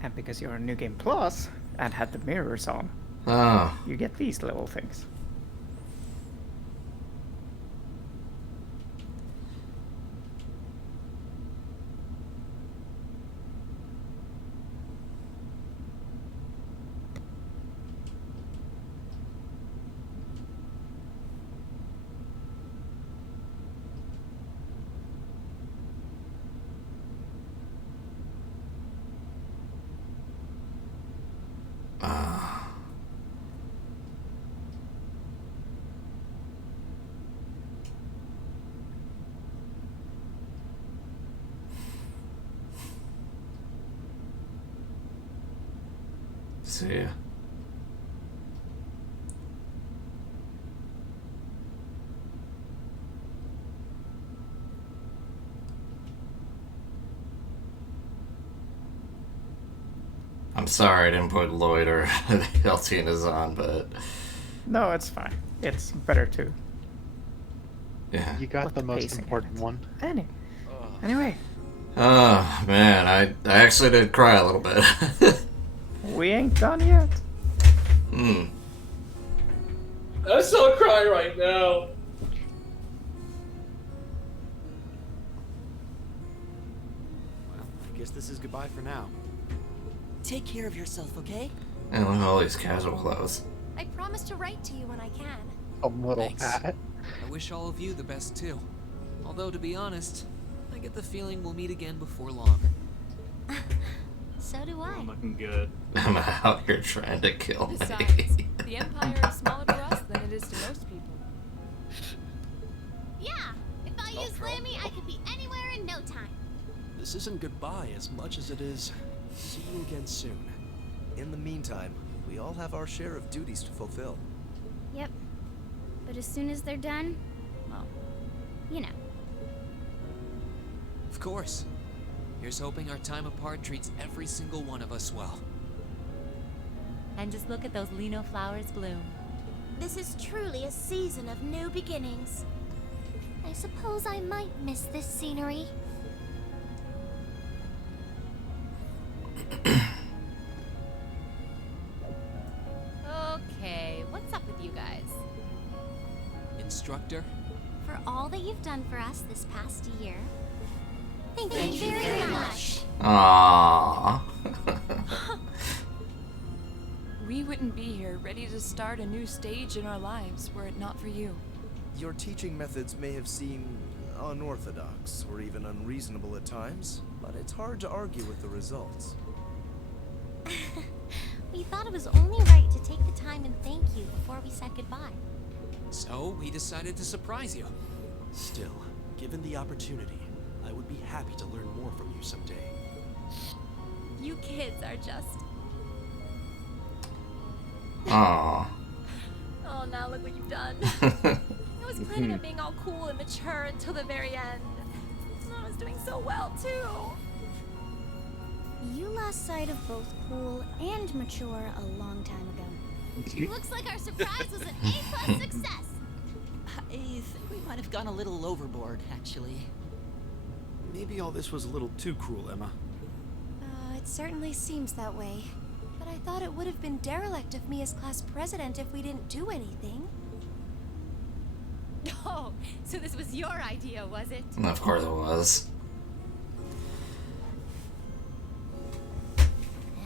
And because you're on New Game Plus and had the mirrors on, you get these little things. See ya. I'm sorry I didn't put Lloyd or the Altinas on, but... No, it's fine. It's better too. Yeah. You got the most pacing important one. Anyway. Oh, man, I actually did cry a little bit. We ain't done yet. Hmm. I'm so crying right now. Well, I guess this is goodbye for now. Take care of yourself, okay? And look at all these casual clothes. I promise to write to you when I can. A little Thanks. hat. I wish all of you the best too. Although, to be honest, I get the feeling we'll meet again before long. So do I. Looking good. I'm out here trying to kill me. Besides, the Empire is smaller to us than it is to most people. Yeah, if I used Lammy, I could be anywhere in no time. This isn't goodbye as much as it is see you again soon. In the meantime, we all have our share of duties to fulfill. Yep. But as soon as they're done, well, you know. Of course. Here's hoping our time apart treats every single one of us well. And just look at those lino flowers bloom. This is truly a season of new beginnings. I suppose I might miss this scenery. Okay, what's up with you guys? Instructor? For all that you've done for us this past year, thank you very much. Aww. We wouldn't be here ready to start a new stage in our lives were it not for you. Your teaching methods may have seemed unorthodox or even unreasonable at times, but it's hard to argue with the results. We thought it was only right to take the time and thank you before we said goodbye. So, we decided to surprise you. Still, given the opportunity, I would be happy to learn more from you someday. You kids are just... Aww. Oh, now look what you've done. I was planning on being all cool and mature until the very end. I was doing so well, too. You lost sight of both cool and mature a long time ago. Looks like our surprise was an A+ success. I think we might have gone a little overboard, actually. Maybe all this was a little too cruel, Emma. It certainly seems that way. But I thought it would have been derelict of me as class president if we didn't do anything. Oh, so this was your idea, was it? Of course it was.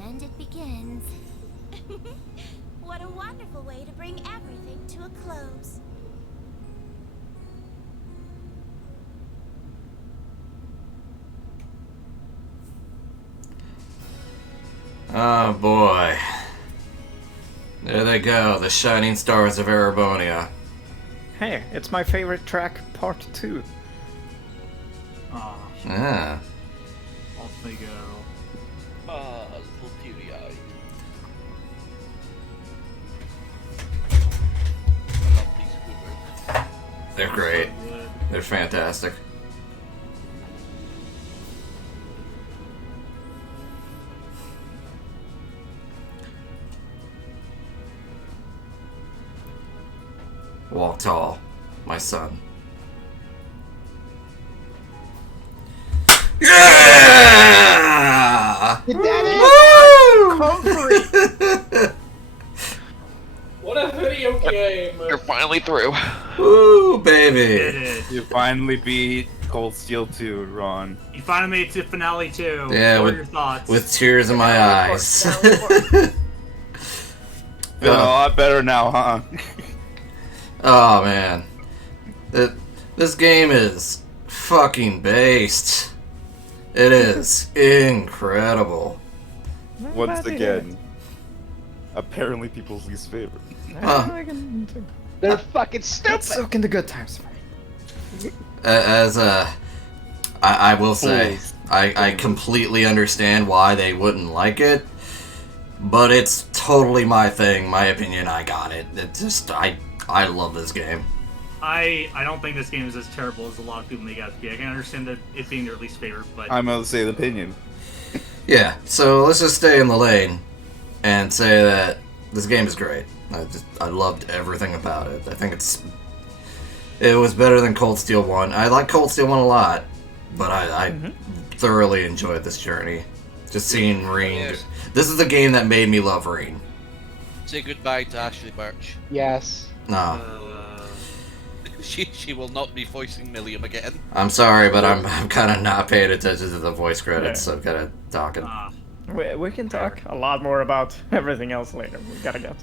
And it begins. What a wonderful way to bring everything to a close. Oh boy. There they go, the shining stars of Erebonia. Hey, it's my favorite track, part 2. Aw. Yeah. Off they go. Ah, a little teary-eyed. I love these Squidward. They're great. They're fantastic. Walk tall, my son. Yeah! What a video game! You're finally through. Woo, baby! You finally beat Cold Steel 2, Ron. You finally made it to finale 2. Yeah, what with, are your thoughts? with tears in my eyes. Feeling a lot better now, huh? Oh man, this game is fucking based. It is incredible. Once again, apparently people's least favorite. They're fucking stupid. Soak in the good times. I will say, I completely understand why they wouldn't like it, but it's totally my thing, my opinion. I got it. It just I love this game. I don't think this game is as terrible as a lot of people make it out to be. I can understand that it being their least favorite, but I'm of the same opinion. Yeah, so let's just stay in the lane and say that this game is great. I loved everything about it. I think it was better than Cold Steel 1. I like Cold Steel 1 a lot, but I thoroughly enjoyed this journey. Just seeing Reen. Yes. This is the game that made me love Reen. Say goodbye to Ashley Birch. Yes. No. She will not be voicing Milliam again. I'm sorry, but I'm kind of not paying attention to the voice credits, so I'm kind of talking. We can talk a lot more about everything else later. We gotta get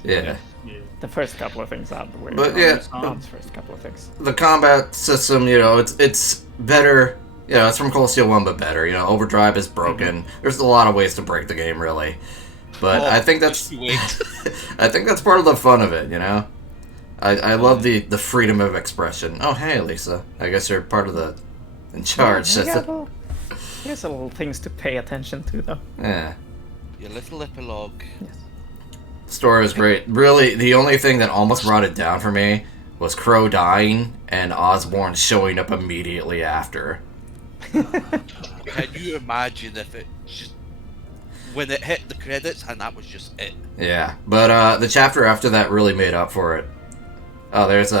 the first couple of things out of the way. But yeah, Ron's first couple of things. The combat system, it's better. It's from Cold Steel 1, but better. Overdrive is broken. There's a lot of ways to break the game, really. But I think that's I think that's part of the fun of it. I love the freedom of expression. Oh, hey, Lisa. I guess you're part of the in charge system. Here's a little things to pay attention to, though. Yeah. Your little epilogue. Yes. The story was great. Really, the only thing that almost brought it down for me was Crow dying and Osborn showing up immediately after. Can you imagine if it just... when it hit the credits and that was just it? Yeah, but the chapter after that really made up for it. Oh, there's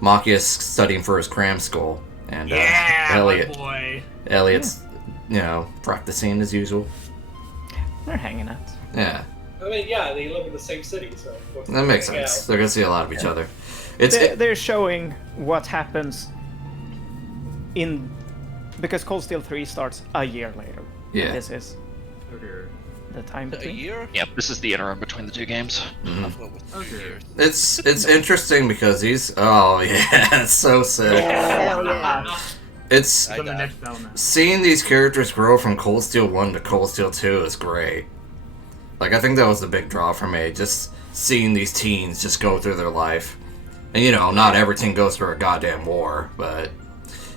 Machias studying for his cram school, and Elliot. My boy. Elliot's, practicing as usual. They're hanging out. Yeah. I mean, yeah, they live in the same city, so of course. That makes sense. They're gonna see a lot of each other. They're showing what happens because Cold Steel 3 starts a year later. Yeah. This is the time between. A year? Yep, this is the interim between the two games. Mm-hmm. It's interesting because it's so sick. Hell yeah. It's seeing these characters grow from Cold Steel 1 to Cold Steel 2 is great. Like, I think that was the big draw for me, just seeing these teens just go through their life. And not everything goes through a goddamn war, but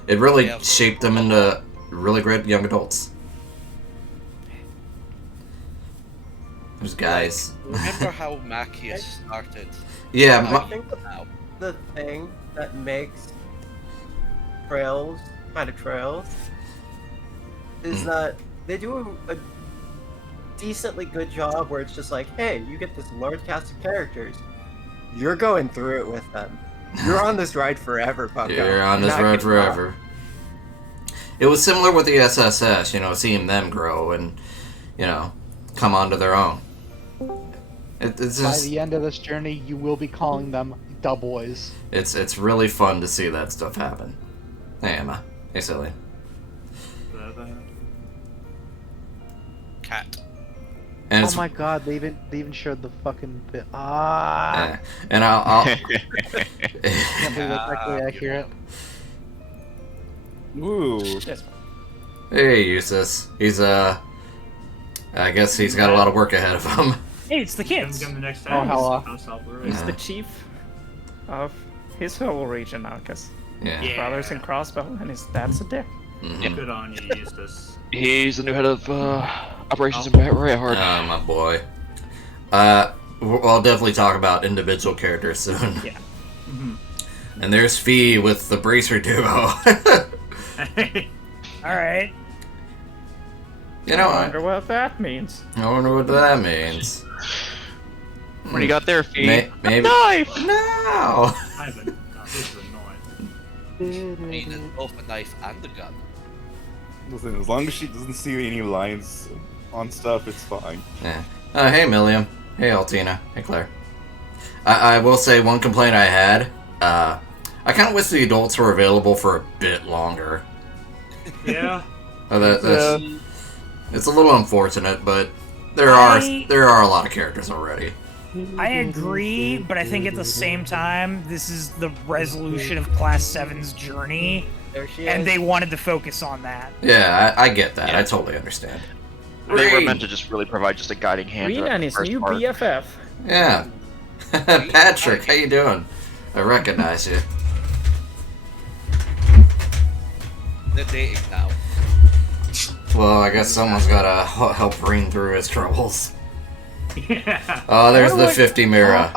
it really shaped them into really great young adults. There's guys. Remember how Machias started? Yeah, I think the thing that makes Trails kind of Trails is that they do a decently good job where it's just like, hey, you get this large cast of characters. You're going through it with them. You're on this ride forever, Bucko. You're on this ride forever. It was similar with the SSS, you know, seeing them grow and, you know, come onto their own. It's By just, the end of this journey, you will be calling them the boys. it's really fun to see that stuff happen. Hey, Emma. Hey, Silly. Cat. And Oh my god, they even showed the fucking bit. Ah! Yeah. And I'll Can't believe that's actually accurate. Ooh. Hey, Eustace. He's, I guess he's got a lot of work ahead of him. Hey, it's the kids. Give him the next Oh, time. hello. He's the chief of his whole region now, because his brother's in Crossbow and his dad's a dick. Mm-hmm. Good on you, Eustace. He's the new head of operations in Rayhard. Oh, my boy. I'll definitely talk about individual characters soon. Yeah. And there's Fee with the Bracer duo. Alright. You know, I wonder what that means. I wonder what that means. What do you got there, Fee? Maybe. Knife! No! This is annoying. I mean, it's both a knife and a gun. Listen, as long as she doesn't see any lines on stuff, it's fine. Yeah. Hey, Milliam. Hey, Altina. Hey, Claire. I will say one complaint I had. I kind of wish the adults were available for a bit longer. Yeah. It's a little unfortunate, but there are a lot of characters already. I agree, but I think at the same time, this is the resolution of Class 7's journey, and they wanted to focus on that. Yeah, I get that. I totally understand. They were meant to just really provide just a guiding hand. Reed and his new part. BFF. Yeah. Patrick, how you doing? I recognize you. They're dating now. Well, I guess someone's gotta help Reed through his troubles. Yeah. Oh, there's the 50 Mira.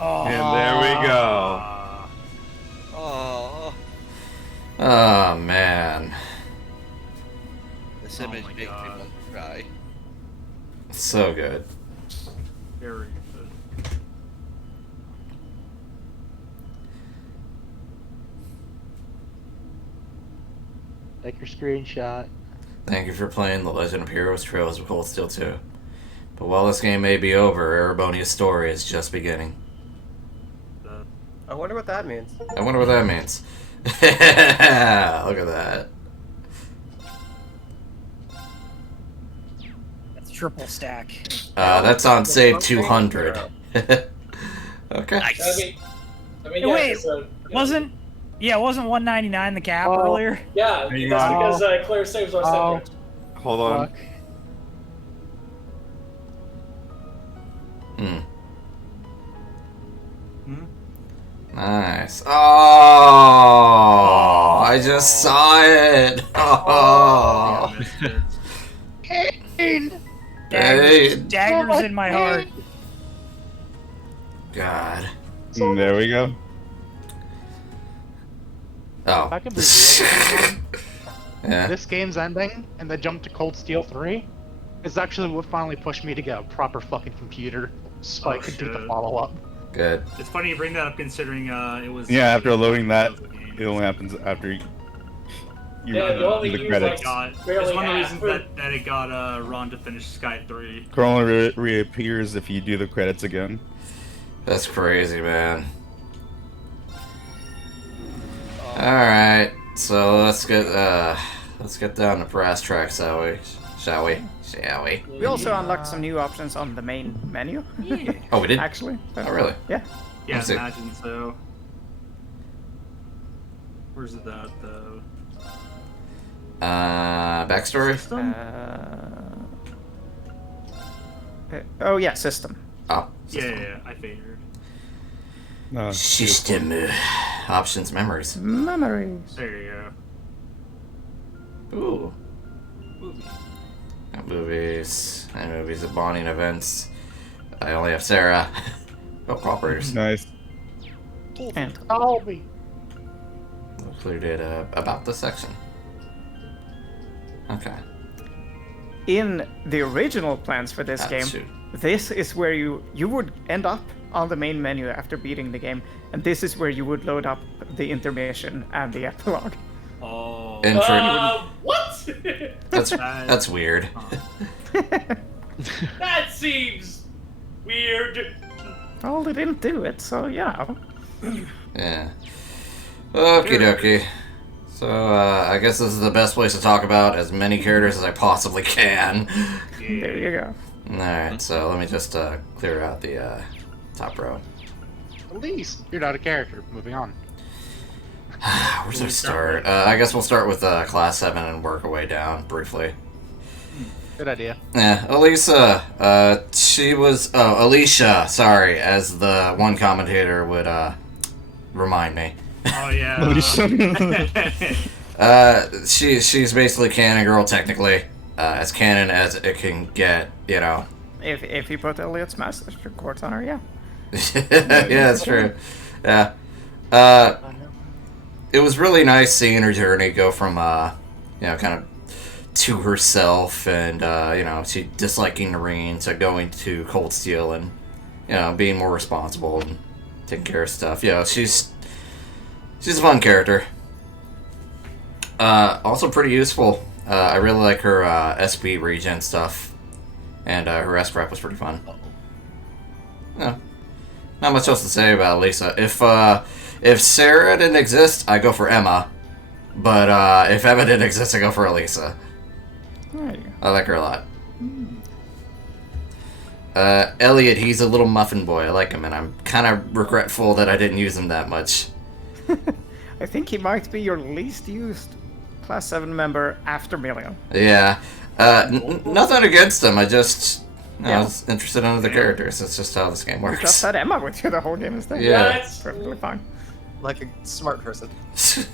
Oh. And there we go. Oh. Oh, man. This image makes me want to cry. So good. Very good. Take your screenshot. Thank you for playing The Legend of Heroes Trails of Cold Steel 2. But while this game may be over, Erebonia's story is just beginning. I wonder what that means. I wonder what that means. Look at that. That's triple stack. That's on save 200. Okay. I mean, Hey, yeah, wait, 'cause, wasn't 199 the cap earlier? yeah, that's because Claire saves our subject. Hold on. Fuck. Nice. Oh, I just saw it. Oh. Daggers in my heart. God. There we go. Oh. If I can be real, Yeah. this game's ending and the jump to Cold Steel 3 is actually what finally pushed me to get a proper fucking computer so I could do the follow-up. Good. It's funny you bring that up considering it was. Yeah, after loading that, it only happens after you only the use, credits. like, It's one of the reasons that it got Ron to finish Sky 3. Corolla reappears if you do the credits again. That's crazy, man. Alright, so let's get down to brass tracks, shall we? Shall we? We also unlocked some new options on the main menu. Oh, we did? Actually. Oh, really? Yeah. Yeah, Let's see. imagine so. Where's it at, though? Backstory? Oh, yeah, system. Oh. Yeah, I figured. System. Options, memories. Memories. There you Ooh. go. Got movies and movies and bonding events. I only have Sarah. Oh, cooperators. Nice. And Colby. Included about this section. Okay. In the original plans for this game, shoot. this is where you would end up on the main menu after beating the game, and this is where you would load up the intermission and the epilogue. Oh. What? That's weird. That seems weird. Well, they didn't do it, so yeah. Yeah. Okie dokie. So, I guess this is the best place to talk about as many characters as I possibly can. There you go. Alright, so let me just clear out the top row. At least you're not a character. Moving on. Where do I start? I guess we'll start with Class 7 and work our way down briefly. Good idea. Yeah, Elisa, she was... Oh, Alicia, sorry, as the one commentator would remind me. Oh, yeah. She's basically canon girl, technically. As canon as it can get, you know. If you put Elliot's master quartz on her, yeah. Yeah, that's true. Yeah. It was really nice seeing her journey go from, you know, kind of to herself and, you know, she disliking Noreen to going to Cold Steel and, you know, being more responsible and taking care of stuff. You know, she's a fun character. Also pretty useful. I really like her SB regen stuff, and her S-Prep was pretty fun. Yeah. Not much else to say about Lisa. If Sarah didn't exist, I go for Emma. But if Emma didn't exist, I go for Elisa. There you go. I like her a lot. Elliot, he's a little muffin boy. I like him, and I'm kind of regretful that I didn't use him that much. I think he might be your least used Class 7 member after Million. Yeah. Nothing against him. I just... I was interested in other characters. It's just how this game works. You just had Emma with you the whole game instead. Yeah. That's perfectly fine. Like a smart person.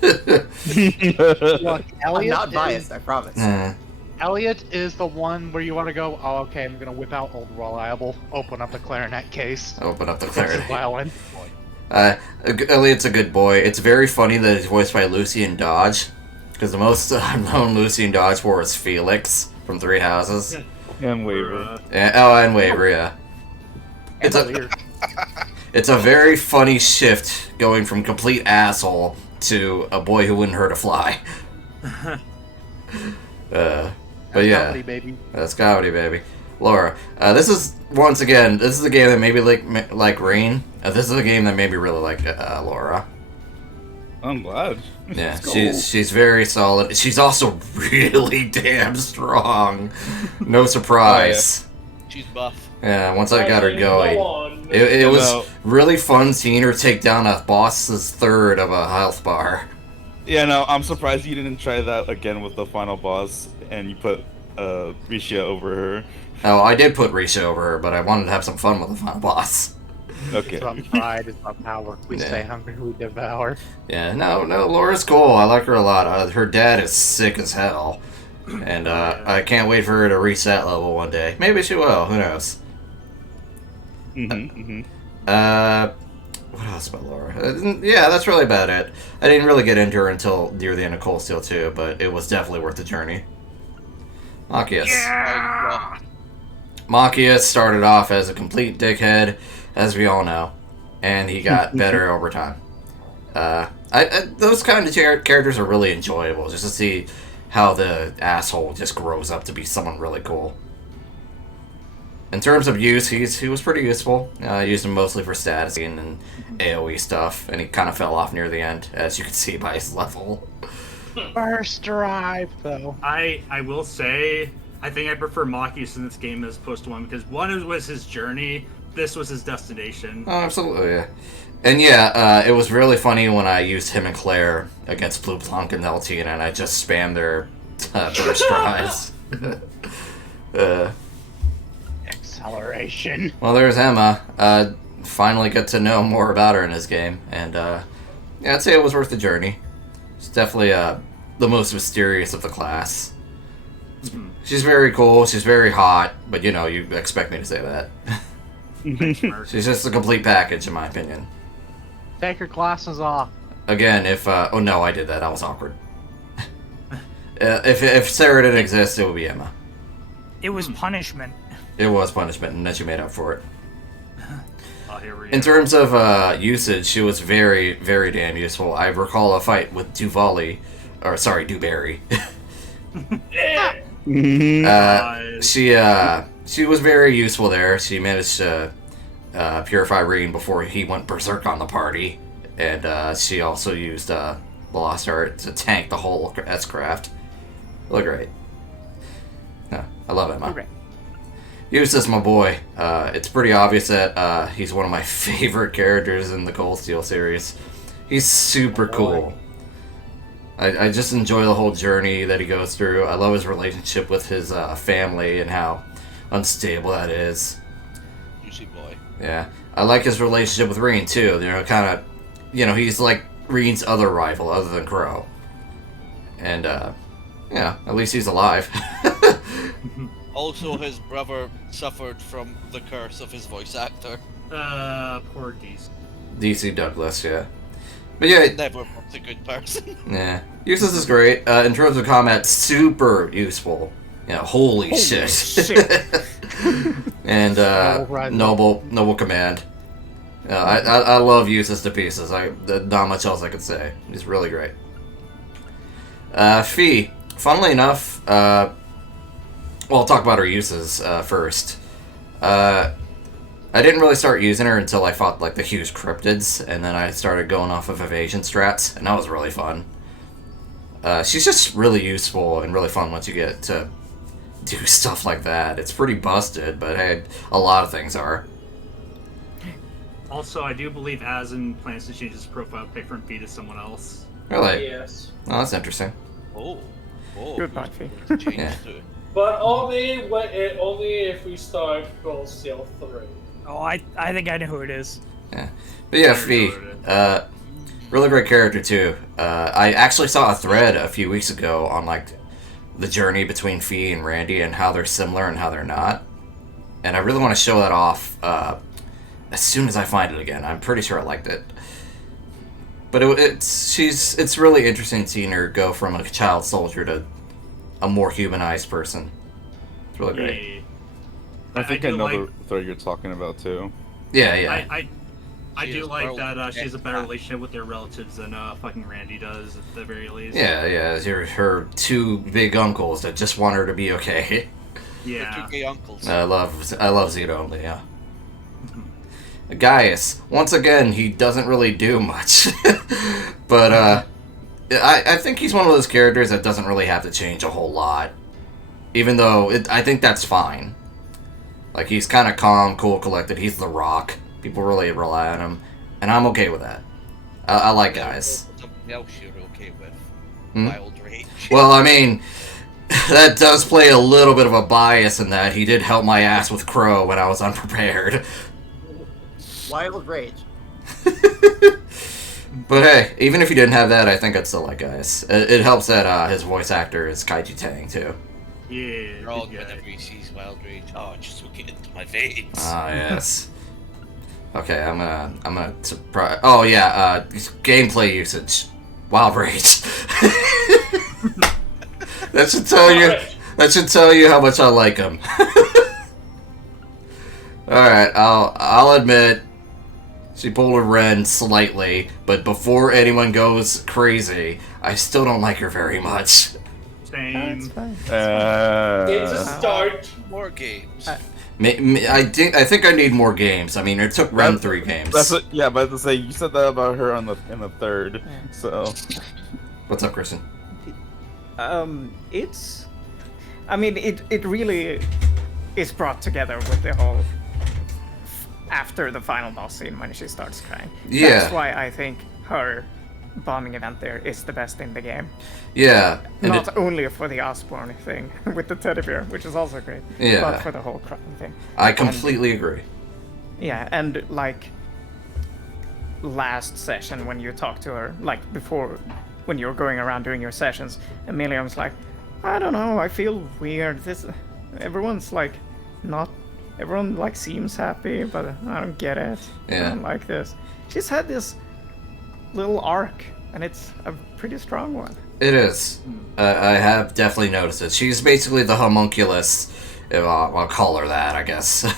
Look, I'm Elliot not biased, I promise. Elliot is the one where you want to go, oh, okay, I'm going to whip out Old Reliable, open up the clarinet case. Open up the fix the clarinet. violin. Elliot's a good boy. It's very funny that he's voiced by Lucian Dodge, because the most known Lucian Dodge for is Felix from Three Houses. And Waver. And Waver, yeah. It's a very funny shift going from complete asshole to a boy who wouldn't hurt a fly. But yeah, comedy, baby. That's comedy, baby. Laura, this is a game that made me like Rain. This is a game that made me really like Laura. I'm glad. Yeah, she's very solid. She's also really damn strong. No surprise. Oh, yeah. She's buff. Yeah, once I got her going, it was really fun seeing her take down a boss's third of a health bar. Yeah, no, I'm surprised you didn't try that again with the final boss and you put Risha over her. Oh, I did put Risha over her, but I wanted to have some fun with the final boss. Okay. It's about pride, it's about power. We stay hungry, we devour. Yeah, no, Laura's cool. I like her a lot. Her dad is sick as hell. And I can't wait for her to reach that level one day. Maybe she will, who knows? What else about Laura? Yeah, that's really about it. I didn't really get into her until near the end of Cold Steel 2, but it was definitely worth the journey. Machias. Yeah! Machias started off as a complete dickhead, as we all know, and he got better over time. Those kind of characters are really enjoyable, just to see how the asshole just grows up to be someone really cool. In terms of use, he was pretty useful. I used him mostly for status and AoE stuff, and he kind of fell off near the end, as you can see by his level. Burst drive, though. I will say, I think I prefer Machias in this game as opposed to one, because one was his journey, this was his destination. Oh, absolutely, yeah. And yeah, it was really funny when I used him and Claire against Blue Plunk and LT, and I just spammed their burst drives. Acceleration. Well, there's Emma. Finally get to know more about her in this game, and yeah, I'd say it was worth the journey. It's definitely the most mysterious of the class. She's very cool. She's very hot, but you know, you expect me to say that. She's just a complete package, in my opinion. Take your glasses off. Again, if oh no, I did that. That was awkward. If Sarah didn't exist, it would be Emma. It was punishment. It was punishment, and then she made up for it. Oh, here we In go. terms of usage, she was very, very damn useful. I recall a fight with Duvali, or sorry, Dewberry. She was very useful there. She managed to purify Reen before he went berserk on the party, and she also used the Lost Art to tank the whole S-Craft. Look great. Yeah, I love Emma. Okay. Eustace, my boy. It's pretty obvious that he's one of my favorite characters in the Cold Steel series. He's super cool. I just enjoy the whole journey that he goes through. I love his relationship with his family and how unstable that is. Juicy boy. Yeah. I like his relationship with Reen, too. You know, kind of... You know, he's like Reen's other rival, other than Crow. And, yeah, at least he's alive. Also, his brother suffered from the curse of his voice actor. Poor DC. DC Douglas, yeah. But yeah... Never was a good person. Yeah. Eustace is great. In terms of combat, super useful. Yeah, holy shit. And noble command. I love Eustace to pieces. Not much else I could say. He's really great. Fee, funnily enough, well, I'll talk about her uses first. I didn't really start using her until I fought like the huge cryptids, and then I started going off of evasion strats, and that was really fun. She's just really useful and really fun once you get to do stuff like that. It's pretty busted, but hey, a lot of things are. Also, I do believe Asin plans to change his profile pic from Fee to someone else. Really? Yes. Oh, that's interesting. Oh. Good point, Fee. Yeah. But only if we start Cold Steel 3. Oh, I think I know who it is. Yeah. But yeah, Fee. Really great character, too. I actually saw a thread a few weeks ago on, like, the journey between Fee and Randy and how they're similar and how they're not. And I really want to show that off as soon as I find it again. I'm pretty sure I liked it. But it's really interesting seeing her go from a child soldier to a more humanized person. It's really great. I think I know the thread you're talking about too. Yeah, yeah. I do like that she has a better relationship with their relatives than fucking Randy does, at the very least. Yeah. Her two big uncles that just want her to be okay. Yeah. The two gay uncles. I love Zito, yeah. Gaius, once again, he doesn't really do much. But, I think he's one of those characters that doesn't really have to change a whole lot. Even though, I think that's fine. Like, he's kind of calm, cool, collected. He's the Rock. People really rely on him. And I'm okay with that. I like Gaius. Something else you're okay with. Hmm? Wild Rage. Well, I mean, that does play a little bit of a bias in that he did help my ass with Crow when I was unprepared. Wild Rage. But hey, even if you didn't have that, I think I'd still like Gaius. It helps that his voice actor is Kaiji Tang, too. Yeah. Rog, whenever he sees Wild Rage, just hook it into my veins. Ah, yes. Okay, I'm gonna surprise. Oh yeah, gameplay usage, Wild Rage. That should tell you. That should tell you how much I like him. All right, I'll admit she pulled a Ren slightly, but before anyone goes crazy, I still don't like her very much. Same. It's a start. More games. I think I need more games. I mean, it took Ren 3 games. Yeah, but to say you said that about her in the third. So, what's up, Kristen? It's. I mean, it really is brought together with the whole. After the final boss scene when she starts crying. Yeah. That's why I think her bombing event there is the best in the game. Yeah. Not only for the Osborne thing with the teddy bear, which is also great, yeah, but for the whole crying thing. I completely agree. Yeah, and like last session when you talked to her, like before when you were going around doing your sessions, Amelia was like, I don't know. I feel weird. Everyone's like, not. Everyone like seems happy, but I don't get it. Yeah. I don't like this. She's had this little arc, and it's a pretty strong one. It is. I have definitely noticed it. She's basically the homunculus, if I'll call her that, I guess,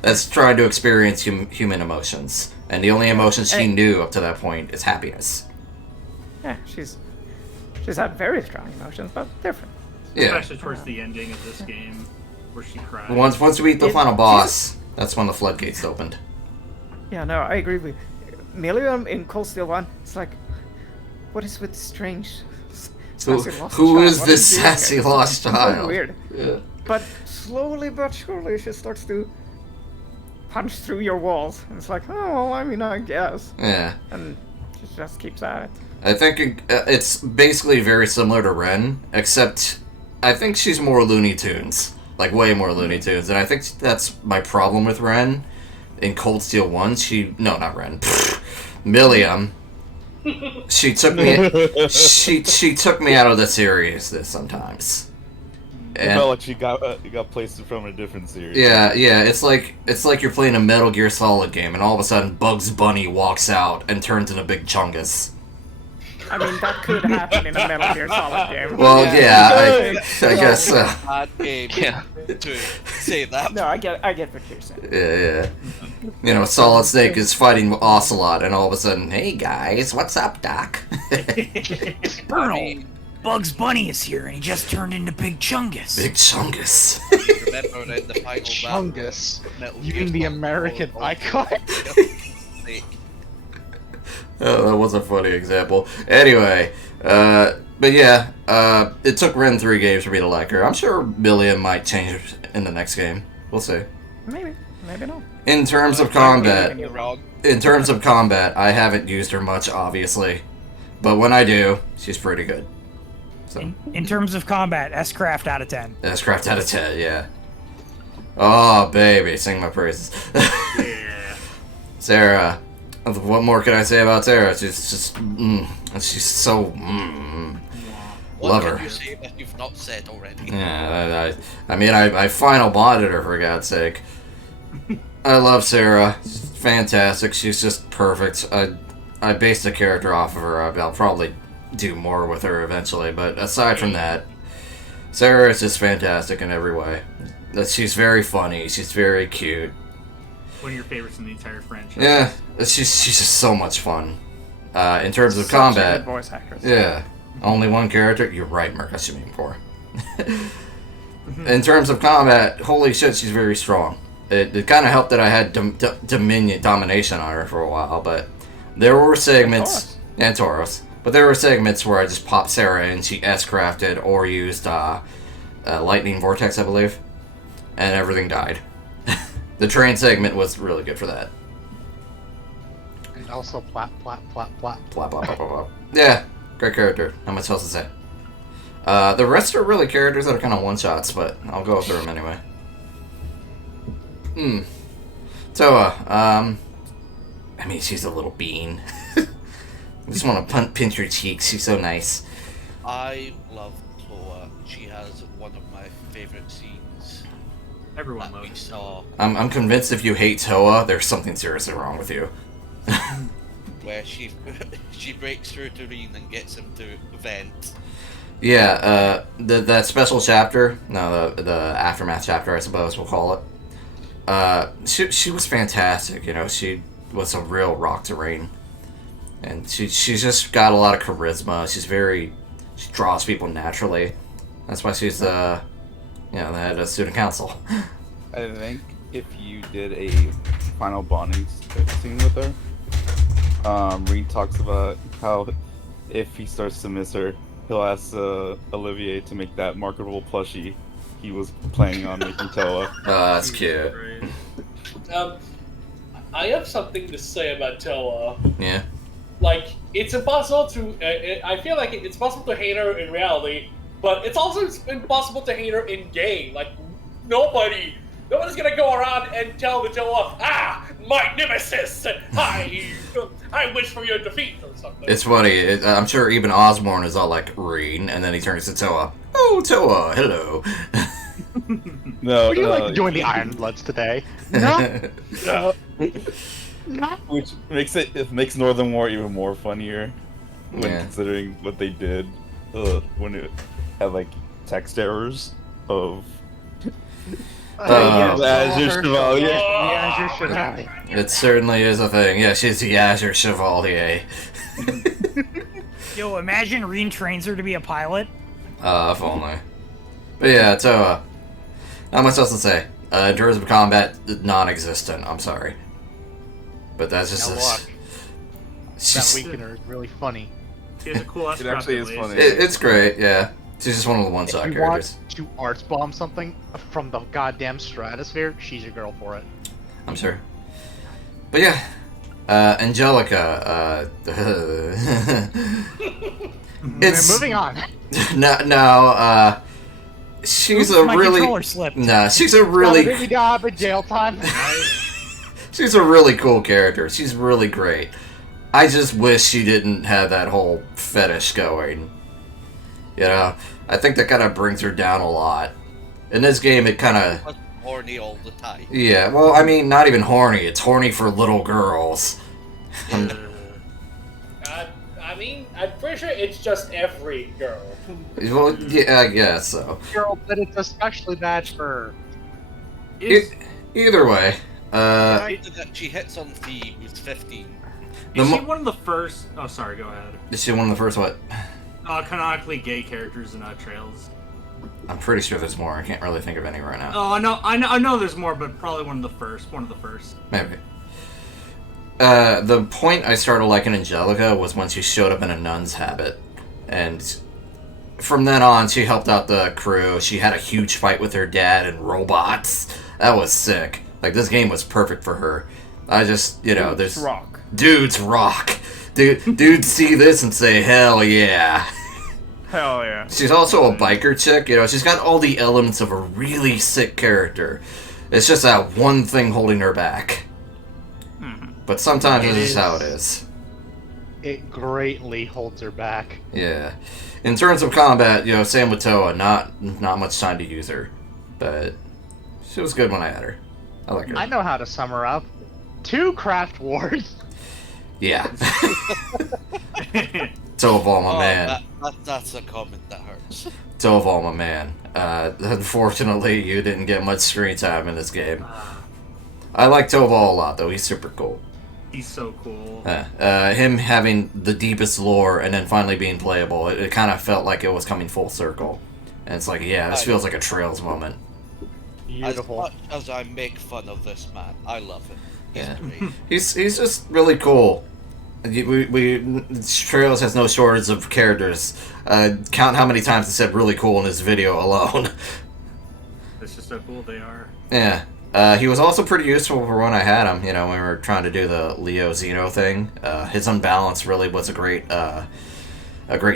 that's trying to experience human emotions. And the only emotion she knew up to that point is happiness. Yeah, she's had very strong emotions, but different. Yeah. Especially towards the ending of this game, where she cried. Once we beat the final boss, that's when the floodgates opened. Yeah, no, I agree with you. Millium in Cold Steel 1, it's like, what is with strange sassy lost Who child? is What this he doing? sassy It's lost so child? weird. Yeah. But slowly but surely she starts to punch through your walls. And it's like, oh, well, I mean, I guess. Yeah. And she just keeps at it. I think it's basically very similar to Ren, except I think she's more Looney Tunes. Like, way more Looney Tunes. And I think that's my problem with Ren. In Cold Steel 1, no, not Ren. Millium. She took me. she took me out of the seriousness sometimes. It felt like she got placed from a different series. Yeah. It's like you're playing a Metal Gear Solid game, and all of a sudden Bugs Bunny walks out and turns into Big Chungus. I mean, that could happen in a Metal Gear Solid game. Well, yeah, I guess so. Bad game to say that. No, I get what you're saying. Yeah. You know, Solid Snake is fighting Ocelot, and all of a sudden, hey guys, what's up, Doc? Colonel, Bugs Bunny is here, and he just turned into Big Chungus. Big Chungus. Remember in the final Chungus. battle, You mean the American icon? Oh, that was a funny example. Anyway, but yeah, it took Ren 3 games for me to like her. I'm sure Million might change in the next game. We'll see. Maybe not. In terms of combat, I haven't used her much, obviously. But when I do, she's pretty good. So. In terms of combat, S-Craft out of 10. S-Craft out of 10, yeah. Oh, baby, sing my praises. Yeah. Sarah. What more can I say about Sarah? She's just, she's so, love her. What can you say that you've not said already? Yeah, I mean, I final bonded her, for God's sake. I love Sarah. She's fantastic. She's just perfect. I based the character off of her. I'll probably do more with her eventually, but aside from that, Sarah is just fantastic in every way. She's very funny. She's very cute. One of your favorites in the entire franchise. Yeah, she's just so much fun. In terms of Such combat, a good voice actress. yeah, only one character. You're right, Merc. I should mean four. In terms of combat, holy shit, she's very strong. It kind of helped that I had domination on her for a while, but there were segments and Tauros. But there were segments where I just popped Sarah and she S-crafted or used lightning vortex, I believe, and everything died. The train segment was really good for that. And also plap, plap, plap, plap. Plap, plap, plap, plap, plap. Yeah, great character. Not much else to say. The rest are really characters that are kind of one-shots, but I'll go through them anyway. Toa, I mean, she's a little bean. I just want to pinch her cheeks. She's so nice. I love Toa. She has one of my favorite scenes. Everyone loves Toa. I'm convinced if you hate Toa, there's something seriously wrong with you. Where she breaks through to Reen and gets him to vent. Yeah, that special chapter, the aftermath chapter, I suppose we'll call it. She was fantastic. You know, she was a real rock to Rain, and she's just got a lot of charisma. She draws people naturally. That's why she's the head of student council. I think if you did a final bonding scene with her, Reed talks about how if he starts to miss her, he'll ask Olivier to make that marketable plushie he was planning on making Toa. Oh, that's cute. I have something to say about Toa. Yeah. Like, it's impossible to... I feel like it's possible to hate her in reality, but it's also impossible to hate her in game. Like, nobody's gonna go around and tell the Toa, my nemesis! I wish for your defeat, or something. It's funny. I'm sure even Osborne is all like, Reen, and then he turns to Toa. Oh, Toa, hello. No, Would you no, like to join the Iron Bloods today? No. No. Which makes Northern War even more funnier when Yeah. considering what they did when it had like text errors of Oh. the Azure Chevalier. The Azure Chevalier. It certainly is a thing. Yeah, she's the Azure Chevalier. Yo, imagine Reen trains her to be a pilot. If only. But yeah, so, not much else to say. In terms of combat, non-existent. I'm sorry. But that's just... Now a- look. That she's- weakener is really funny. She has a cool ass It actually is funny. It's great, yeah. She's just one of the one-shot If you characters. want to arts bomb something from the goddamn stratosphere, she's your girl for it. I'm sure. But yeah, Angelica. It's Moving on. no. She's Oops, a my really controller slipped. nah. She's a really jail time. she's a really cool character. She's really great. I just wish she didn't have that whole fetish going. You know, I think that kind of brings her down a lot. In this game, it kind of Horny all the time. yeah. Well, I mean, not even horny. It's horny for little girls. I mean, I'm pretty sure it's just every girl. Well, yeah, I guess so. Girl, but it's especially bad for. Either way, That she hits on Thee, who's 15. Is she one of the first? Oh, sorry. Go ahead. is she one of the first what? Canonically gay characters in Trails. I'm pretty sure there's more. I can't really think of any right now. Oh, I know there's more, but probably one of the first. Maybe. The point I started liking Angelica was when she showed up in a nun's habit. And from then on, she helped out the crew. She had a huge fight with her dad and robots. That was sick. Like, this game was perfect for her. I just, you know, there's... rock. Dudes rock. Dudes see this and say, hell yeah. Hell yeah. She's also a biker chick, you know, she's got all the elements of a really sick character. It's just that one thing holding her back. But sometimes this is how it is. It greatly holds her back. Yeah. In terms of combat, you know, same with Toa, not much time to use her. But she was good when I had her. I like her. I know how to sum her up. 2 craft wars. Yeah. Toval, my man. That's a comment that hurts. Toval, my man. Unfortunately, you didn't get much screen time in this game. I like Toval a lot, though. He's super cool. He's so cool. Him having the deepest lore and then finally being playable, it kind of felt like it was coming full circle. And it's like, yeah, this feels like a Trails moment. Beautiful. As much as I make fun of this man, I love him. He's Yeah. great. He's just really cool. Trails has no shortage of characters. Count how many times it said really cool in this video alone. That's just how cool they are. Yeah. He was also pretty useful for when I had him, you know, when we were trying to do the Leo Xeno thing. His unbalance really was a great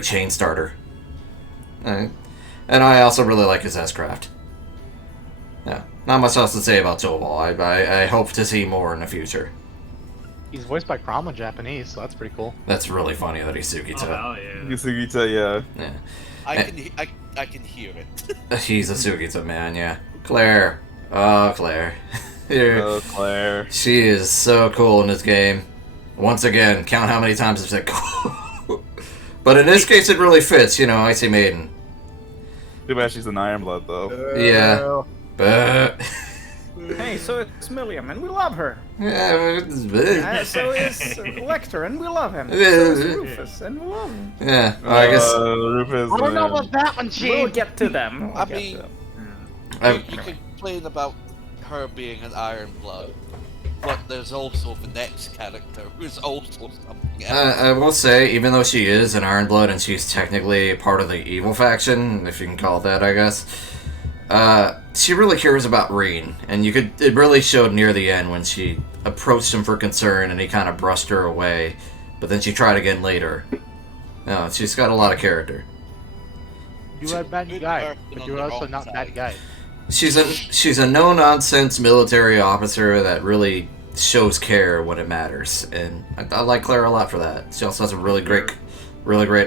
chain starter. And I also really like his S-Craft. Yeah. Not much else to say about Toval. I hope to see more in the future. He's voiced by Chroma Japanese, so that's pretty cool. That's really funny that he's Sugita. Oh, yeah. Sugita, yeah. Yeah. I can hear it. He's a Sugita man, yeah. Claire. Oh, Claire. Oh, Claire. She is so cool in this game. Once again, count how many times I've said cool. But in this case, it really fits, you know, Icy Maiden. Too bad she's an Ironblood, though. Yeah. But... Hey, so is Milliam, and we love her. Yeah, So is Lecter, and we love him. So is Rufus, and we love him. yeah, well, I guess... Rufus, I don't know about that one, Chief. We'll get to them. I mean, you complain about her being an Iron Blood, but there's also the next character who's also something else. I will say, even though she is an Ironblood and she's technically part of the evil faction, if you can call it that, I guess, she really cares about Reen, and it really showed near the end when she approached him for concern and he kind of brushed her away, but then she tried again later. No, she's got a lot of character. You are a bad guy, but you're also not bad guy. She's a no-nonsense military officer that really shows care when it matters, and I like Claire a lot for that. She also has a really great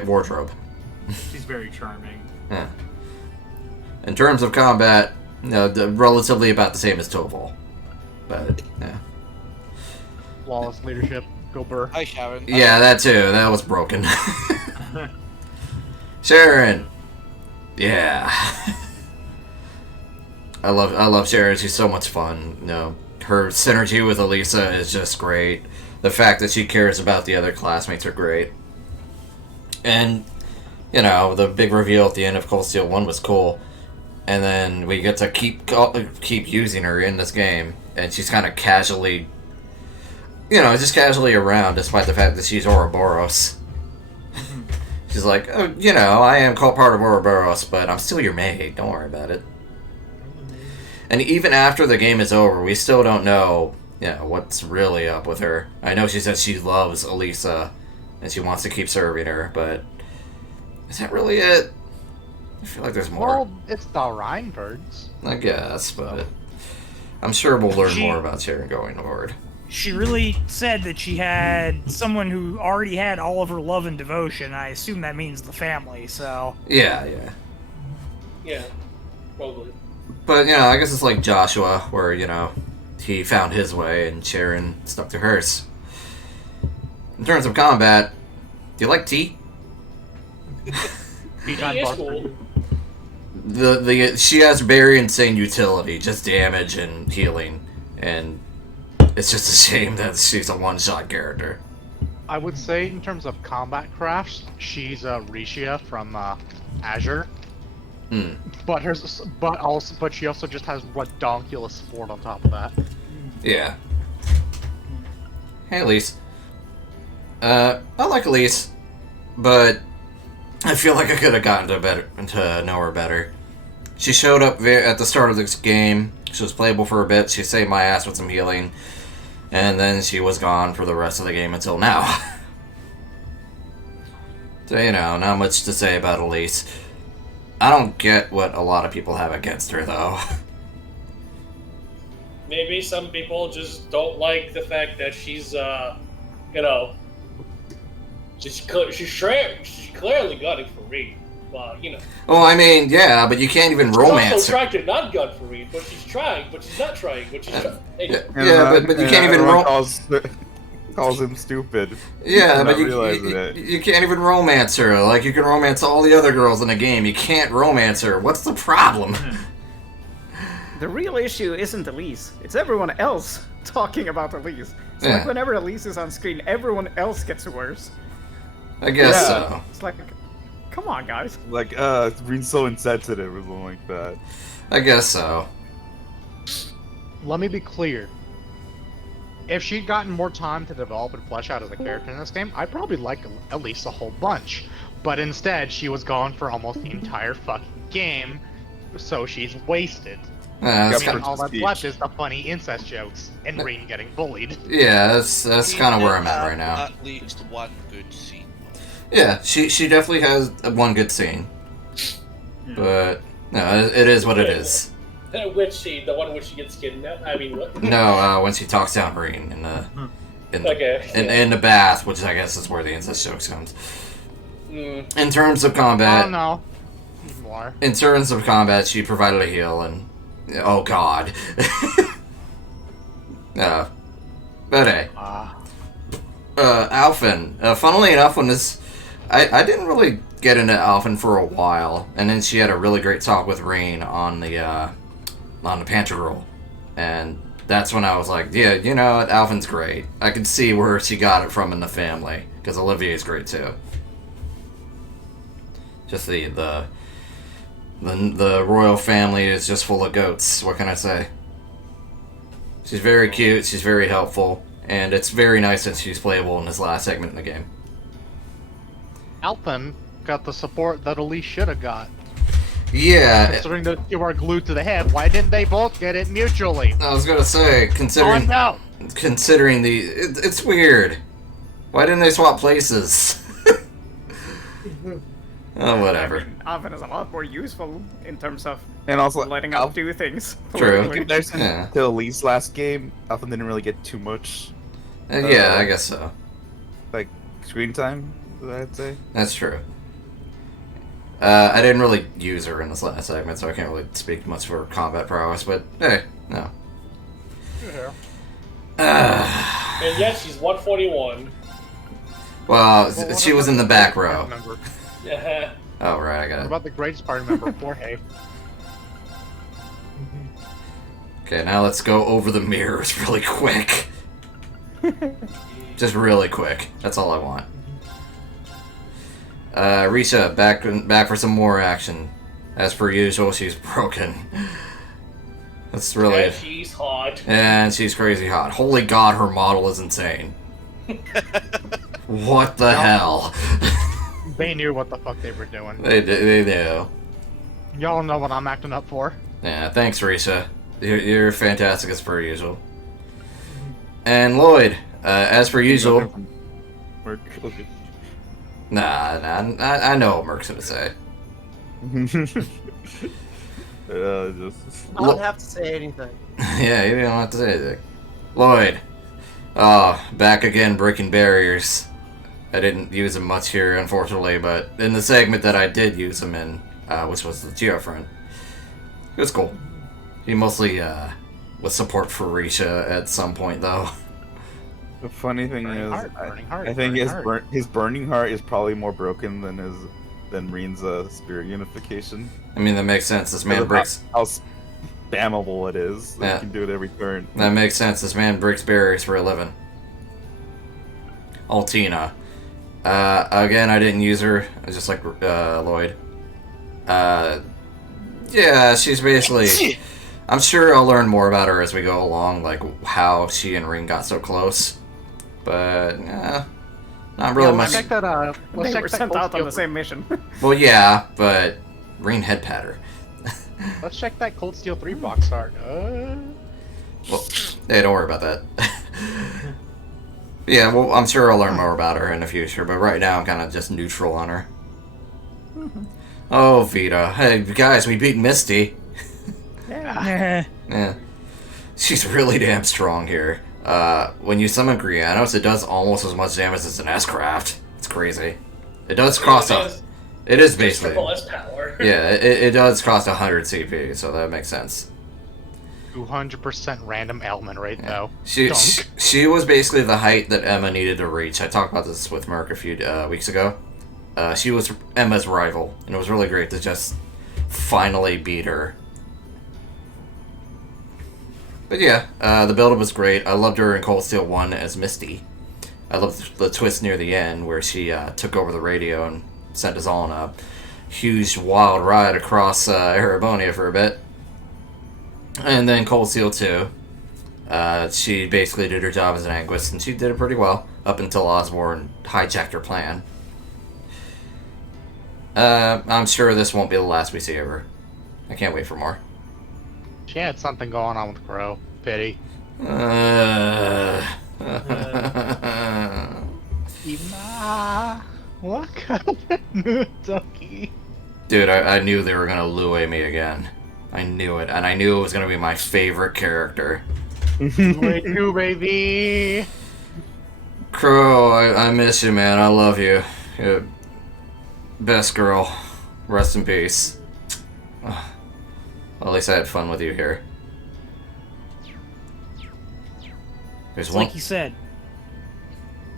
wardrobe. She's very charming. Yeah. In terms of combat, relatively about the same as Toval. But, yeah. Flawless leadership. Go Burr. Hi, Sharon. Yeah, that too. That was broken. Sharon! Yeah. I love Sharon. She's so much fun. Her synergy with Elisa is just great. The fact that she cares about the other classmates are great. And, the big reveal at the end of Cold Steel 1 was cool. And then we get to keep using her in this game. And she's kind of casually, just casually around, despite the fact that she's Ouroboros. She's like, oh, I am part of Ouroboros, but I'm still your maid. Don't worry about it. And even after the game is over, we still don't know, what's really up with her. I know she says she loves Elisa, and she wants to keep serving her, but is that really it? I feel like there's more. Well, it's the Reinbergs. I guess, but I'm sure we'll learn more about Sharon going forward. She really said that she had someone who already had all of her love and devotion. I assume that means the family, so... Yeah. Yeah, probably. But, I guess it's like Joshua, where, he found his way and Sharon stuck to hers. In terms of combat, do you like tea? Tea is cool. She has very insane utility, just damage and healing, and it's just a shame that she's a one-shot character. I would say, in terms of combat crafts, she's Risha from Azure. But she also just has redonkulous support on top of that. Yeah. Hey, Elise. I like Elise, but I feel like I could have gotten to know her better. She showed up at the start of this game. She was playable for a bit. She saved my ass with some healing, and then she was gone for the rest of the game until now. So, not much to say about Elise. I don't get what a lot of people have against her, though. Maybe some people just don't like the fact that she's, she's clearly gunning for Reed. Well, Well, I mean, yeah, but you can't even romance her. She's also trying to not gun for Reed, but she's trying, but she's not trying, but she's trying. Yeah, but you can't even calls him stupid. Yeah, but you can't even romance her. Like, you can romance all the other girls in the game. You can't romance her. What's the problem? The real issue isn't Elise. It's everyone else talking about Elise. It's like whenever Elise is on screen, everyone else gets worse. I guess so. It's like, come on, guys. Like, it's being so insensitive or something like that. I guess so. Let me be clear. If she'd gotten more time to develop and flesh out as a character in this game, I'd probably like Elise a whole bunch. But instead, she was gone for almost the entire fucking game, so she's wasted. All that's left is the funny incest jokes and Rean getting bullied. Yeah, that's kind of where I'm at right now. At least one good scene. Yeah, she definitely has one good scene. But, no, it is what it is. Which scene? The one where she gets kidnapped? I mean, what? No, when she talks down Rean in the bath, which I guess is where the incest jokes comes. In terms of combat... Oh, no. More. In terms of combat, she provided a heal, and... Oh, God. But hey. Alphen. Funnily enough, I didn't really get into Alphen for a while, and then she had a really great talk with Rean on the pantry roll, and that's when I was like, yeah, you know what, Alphen's great. I could see where she got it from in the family, because Olivier's great too. Just the royal family is just full of goats. What can I say? She's very cute. She's very helpful, and it's very nice that she's playable in this last segment in the game. Alphen got the support that Elise should have got. Yeah. Considering that you are glued to the hip, why didn't they both get it mutually? I was gonna say, considering it's weird. Why didn't they swap places? Oh, whatever. I mean, Alphen is a lot more useful in terms of letting Alphen us do things. True. To Elise last game, Alphen didn't really get too much. Yeah, I guess so. Like, screen time, I'd say. That's true. I didn't really use her in this last segment, so I can't really speak much for combat prowess, but hey, no. And yet she's 141. Well, she was in the back row. Yeah. Oh, right, I got What it. about the greatest party member, Jorge? Okay, now let's go over the mirrors really quick. Just really quick. That's all I want. Risha, back for some more action. As per usual, she's broken. That's really... And she's hot. And she's crazy hot. Holy god, her model is insane. What the hell? They knew what the fuck they were doing. They do. Y'all know what I'm acting up for. Yeah, thanks, Risha. You're fantastic as per usual. And Lloyd, as per usual... Nah, I know what Merc's gonna say. I don't have to say anything. Yeah, you don't have to say anything. Lloyd. Oh, back again, breaking barriers. I didn't use him much here, unfortunately, but in the segment that I did use him in, which was the Geofront, it was cool. He mostly was support for Risha at some point, though. The funny thing is, I think his burning heart is probably more broken than Reen's spirit unification. I mean, that makes sense. This man breaks... How spammable it is. Yeah. You can do it every turn. That makes sense. This man breaks barriers for a living. Altina. Again, I didn't use her, just like Lloyd. Yeah, she's basically... I'm sure I'll learn more about her as we go along, like how she and Reen got so close. But, not really much. Check that, they were sent out on the same mission. Well, yeah, but Reen head pat her. Let's check that Cold Steel 3 box art. Well, hey, don't worry about that. Yeah, well, I'm sure I'll learn more about her in the future, but right now I'm kind of just neutral on her. Oh, Vita. Hey, guys, we beat Misty. Yeah. Yeah. She's really damn strong here. When you summon Grianos, it does almost as much damage as an S-Craft. It's crazy. It does cost it is basically... power. Yeah, it does cost 100 CP, so that makes sense. 200% random element right though. She was basically the height that Emma needed to reach. I talked about this with Merc a few weeks ago. She was Emma's rival, and it was really great to just finally beat her. But yeah, the build-up was great. I loved her in Cold Steel 1 as Misty. I loved the twist near the end where she took over the radio and sent us all on a huge wild ride across Erebonia for a bit. And then Cold Steel 2, she basically did her job as an Anguist, and she did it pretty well, up until Osborne hijacked her plan. I'm sure this won't be the last we see of her. I can't wait for more. She had something going on with Crow. Pity. Ima, what kind of ducky? Dude, I knew they were gonna lure me again. I knew it, and I knew it was gonna be my favorite character. Wait, you baby. Crow, I miss you, man. I love you. You're best girl. Rest in peace. Well, at least I had fun with you here. There's It's one. like you said.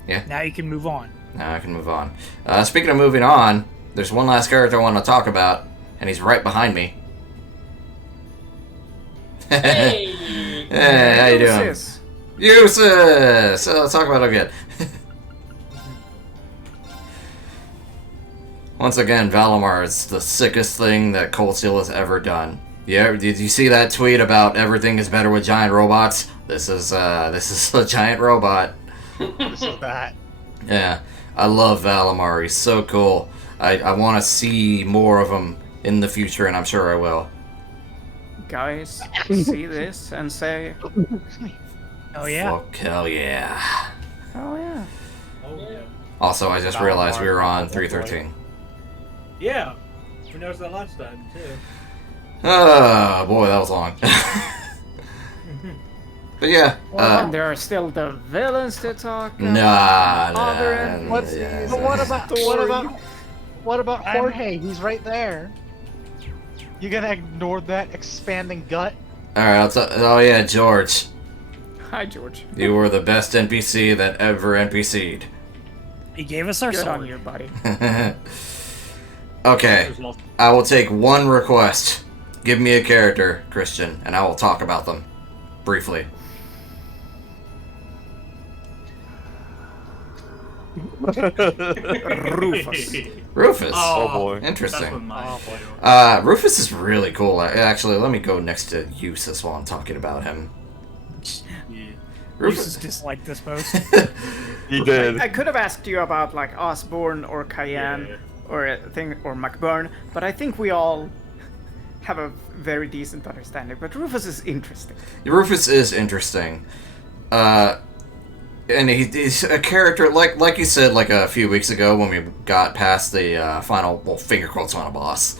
Yeah. Now you can move on. Now I can move on. Speaking of moving on, there's one last character I want to talk about, and he's right behind me. Hey! Hey, how you doing? Useless! Let's talk about it again. Once again, Valimar is the sickest thing that Cold Steel has ever done. Yeah, did you see that tweet about everything is better with giant robots? This is a giant robot. This is that. Yeah, I love Valimar. He's so cool. I want to see more of him in the future, and I'm sure I will. Guys, see this and say, oh yeah. Fuck, hell yeah. Oh yeah. Oh yeah. Also, I just realized we were on 313. Yeah, we noticed that last time too. Oh boy, that was long. But yeah. Well, there are still the villains to talk about. Nah. Other end. What's yeah, But what about What about Jorge? He's right there. You gonna ignore that expanding gut? Alright, oh yeah, George. Hi, George. You were the best NPC that ever NPC'd. He gave us our Good sword. on you, buddy. Okay, I will take one request. Give me a character, Christian, and I will talk about them briefly. Rufus. Rufus. Oh boy. Interesting. Oh, boy. Rufus is really cool. Actually, let me go next to Eustace while I'm talking about him. Rufus disliked this post. He did. I could have asked you about like Osborne or Cayenne or McBurn, but I think we all have a very decent understanding. But Rufus is interesting. Rufus is interesting. And he's a character, like you said, like a few weeks ago when we got past the final, well, finger quotes on a boss.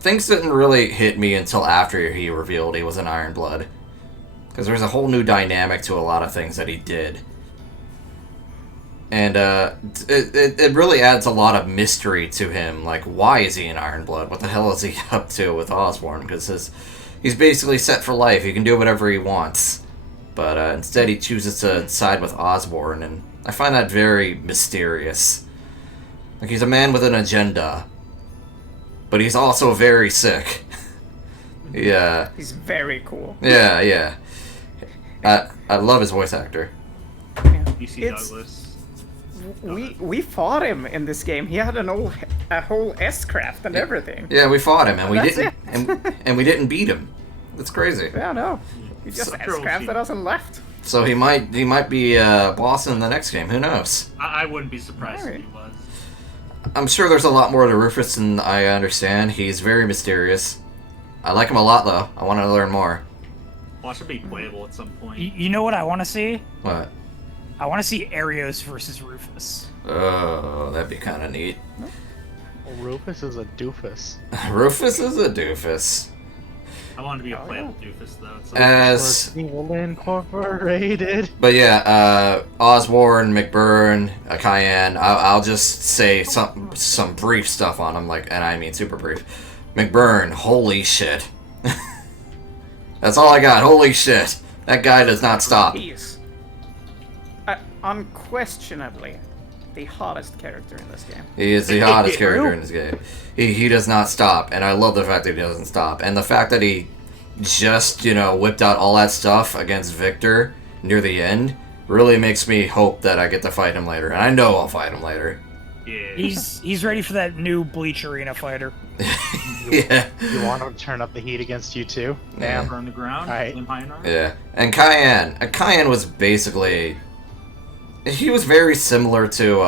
Things didn't really hit me until after he revealed he was an Iron Blood. Because there's a whole new dynamic to a lot of things that he did. And it really adds a lot of mystery to him. Like, why is he an Iron Blood? What the hell is he up to with Osborne? Because he's basically set for life. He can do whatever he wants. But instead he chooses to side with Osborne, and I find that very mysterious. Like, he's a man with an agenda. But he's also very sick. Yeah. He's very cool. Yeah, yeah. I love his voice actor. DC Douglas. We fought him in this game. He had a whole S-craft and everything. Yeah, we fought him, and we That's didn't, and we didn't beat him. That's crazy. Yeah, no. He just S-crafted us and left. So he might be boss in the next game. Who knows? I wouldn't be surprised if he was. I'm sure there's a lot more to Rufus than I understand. He's very mysterious. I like him a lot, though. I want to learn more. Watch him be playable at some point. You know what I want to see? What? I want to see Arios versus Rufus. Oh, that'd be kind of neat. Well, Rufus is a doofus. Rufus is a doofus. I want to be a playable doofus, though. So As Evil Incorporated. But yeah, Osborne, McBurn, Cayenne. I'll just say some brief stuff on him, like, and I mean super brief. McBurn, holy shit. That's all I got. Holy shit. That guy does not stop. He's unquestionably the hottest character in this game. He is the hottest character in this game. He does not stop, and I love the fact that he doesn't stop. And the fact that he just, whipped out all that stuff against Victor near the end really makes me hope that I get to fight him later. And I know I'll fight him later. Yeah. He's ready for that new Bleach Arena fighter. Yeah. You want him to turn up the heat against you too? Yeah. On the ground. Right. Yeah. And Cayenne was basically... He was very similar to,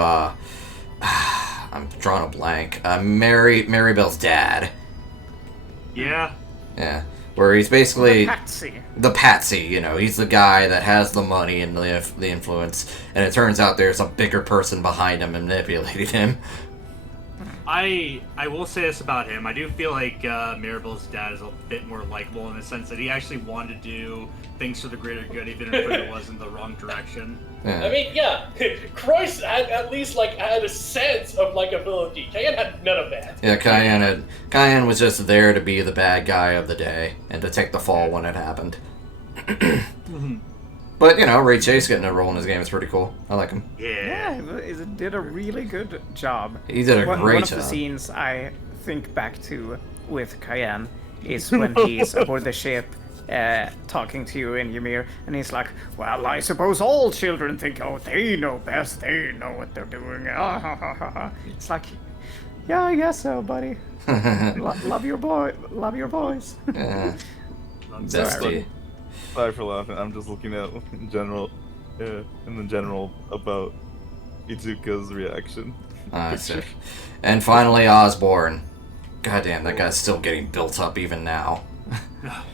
I'm drawing a blank. Maribel's dad. Yeah. Yeah. Where he's basically... The Patsy. He's the guy that has the money and the influence, and it turns out there's a bigger person behind him manipulating him. I will say this about him. I do feel like Maribel's dad is a bit more likable in the sense that he actually wanted to do things for the greater good, even if it was in the wrong direction. Yeah. I mean, yeah, Croix had at least had a sense of likability. Cayenne had none of that. Yeah, Cayenne was just there to be the bad guy of the day and to take the fall when it happened. But Ray Chase getting a role in this game is pretty cool. I like him. Yeah, he did a really good job. He did a great One of job. the scenes I think back to with Cayenne is when he's aboard the ship talking to you and Ymir, and he's like, well, I suppose all children think, oh, they know best, they know what they're doing. It's like, yeah, I guess so, buddy. Love your boys. Yeah. Bestie. Sorry for laughing. I'm just looking at in the general about Izuka's reaction. Sick. And finally, Osborne. Goddamn, that guy's still getting built up even now.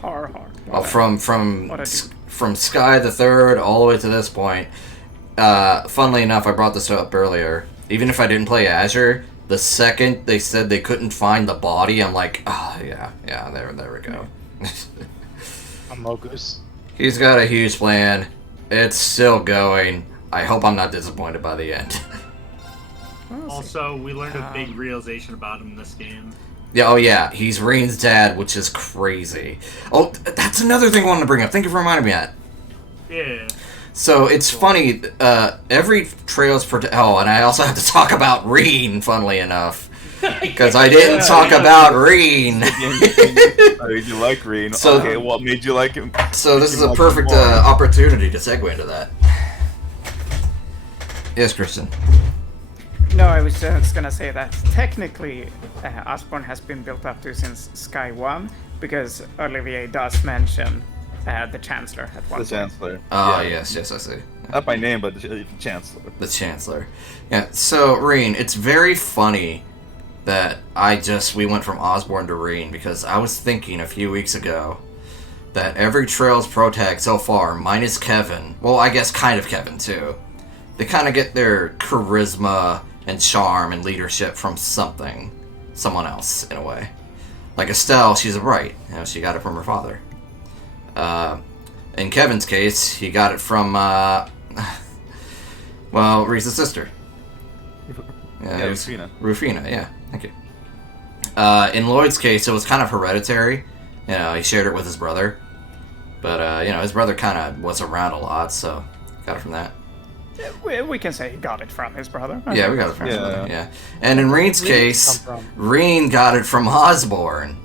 Hard. Well, from Sky the Third all the way to this point. Funnily enough, I brought this up earlier. Even if I didn't play Azure, the second they said they couldn't find the body, I'm like, yeah, there we go. Amogus. He's got a huge plan. It's still going. I hope I'm not disappointed by the end. Also, we learned a big realization about him in this game. Yeah, oh yeah, he's Rain's dad, which is crazy. Oh, that's another thing I wanted to bring up. Thank you for reminding me of that. Yeah. So it's funny, every Trails oh, and I also have to talk about Reen, funnily enough. Because I didn't talk about Reen. How did you like Reen? So, okay, what made you like him? So this is a perfect opportunity to segue into that. Yes, Kristen. No, I was just gonna say that technically Osborn has been built up to since Sky 1, because Olivier does mention the Chancellor at one point. The Chancellor. Oh, yes, I see. Not by name, but the Chancellor. The Chancellor. Yeah, so, Reen, it's very funny that we went from Osborn to Reen, because I was thinking a few weeks ago that every Trails protag so far, minus Kevin, well, I guess kind of Kevin, too, they kind of get their charisma and charm and leadership from someone else, in a way. Like Estelle, she's a Bright. You know, she got it from her father. In Kevin's case, he got it from, well, Reese's sister. Yeah, Rufina. Rufina, yeah. Thank you. In Lloyd's case, it was kind of hereditary. You know, he shared it with his brother. But, you know, his brother kind of was around a lot, so got it from that. We can say he got it from his brother. Yeah, we got it from his brother, yeah. And in Reen's case, Reen got it from Osborn.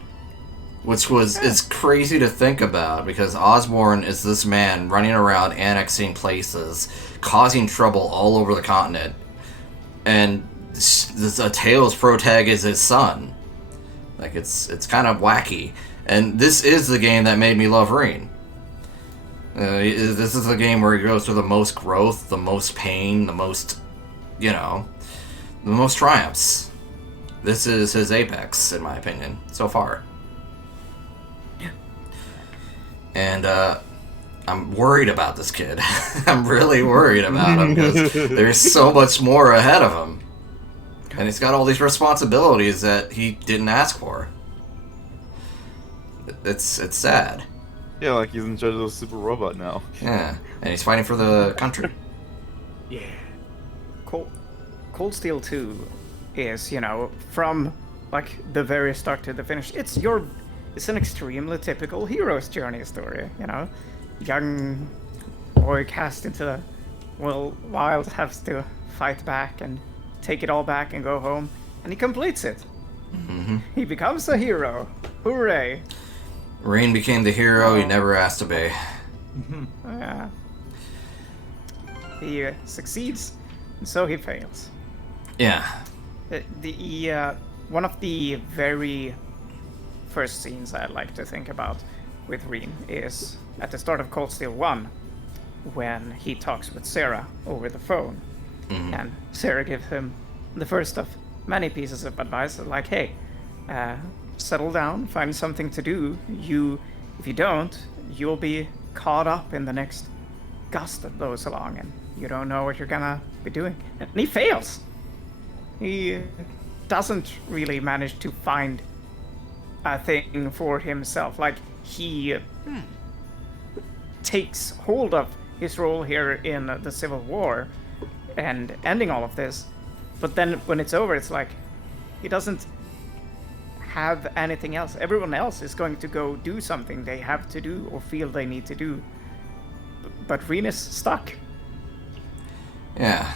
Which is crazy to think about, because Osborn is this man running around annexing places, causing trouble all over the continent. And a Tails protag is his son. Like, it's kind of wacky. And this is the game that made me love Reen. This is the game where he goes through the most growth, the most pain, the most, you know, the most triumphs. This is his apex, in my opinion, so far. And, I'm worried about this kid. I'm really worried about him, because there's so much more ahead of him. And he's got all these responsibilities that he didn't ask for. It's sad. Yeah, like he's in charge of a super robot now. Yeah, and he's fighting for the country. Yeah. Cold Steel 2 is, you know, from, like, the very start to the finish, it's an extremely typical hero's journey story, you know? Young boy cast into the wild, has to fight back and take it all back and go home, and he completes it. Mm-hmm. He becomes a hero. Hooray! Reen became the hero he never asked to be. Yeah. He succeeds, and so he fails. Yeah. One of the very first scenes I like to think about with Reen is at the start of Cold Steel 1, when he talks with Sarah over the phone. Mm-hmm. And Sarah gives him the first of many pieces of advice, like, hey, settle down, find something to do. If you don't, you'll be caught up in the next gust that blows along, and you don't know what you're gonna be doing. And he fails. He doesn't really manage to find a thing for himself. Like, he takes hold of his role here in the Civil War and ending all of this, but then when it's over, it's like he doesn't have anything else. Everyone else is going to go do something they have to do or feel they need to do, but Reen is stuck. Yeah,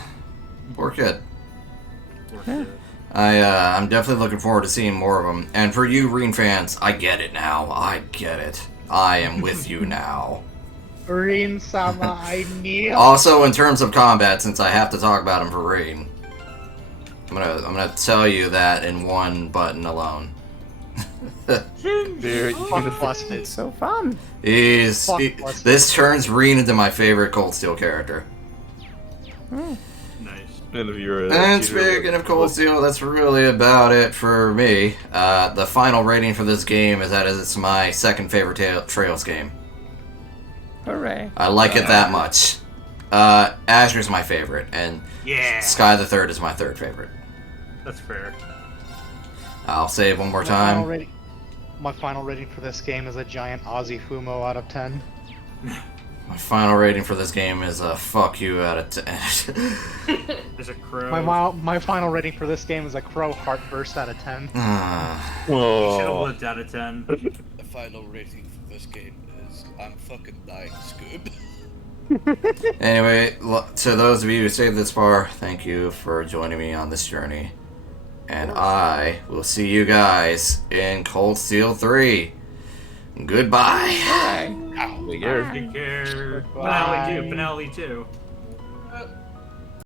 poor kid. I'm definitely looking forward to seeing more of them. And for you Reen fans, I get it now. I get it. I am with you now. Reen-sama, I kneel. Also, in terms of combat, since I have to talk about him for Reen, I'm gonna tell you that in one button alone. It's so fun. This turns Reen into my favorite Cold Steel character. Nice. And speaking of Cold Steel, that's really about it for me. The final rating for this game is that it's my second favorite Trails game. Hooray. I like it that much. Azure's my favorite, and Sky the Third is my third favorite. That's fair. I'll say it one more time. My final rating for this game is a giant Ozzy Fumo out of 10. My final rating for this game is a fuck you out of 10. There's a crow. My final rating for this game is a crow heartburst out of 10. You should have lived out of 10. The final rating for this game is I'm fucking dying, Scoob. Anyway, to those of you who stayed this far, thank you for joining me on this journey. And I will see you guys in Cold Steel 3. Goodbye. Bye. Take care. Finale 2.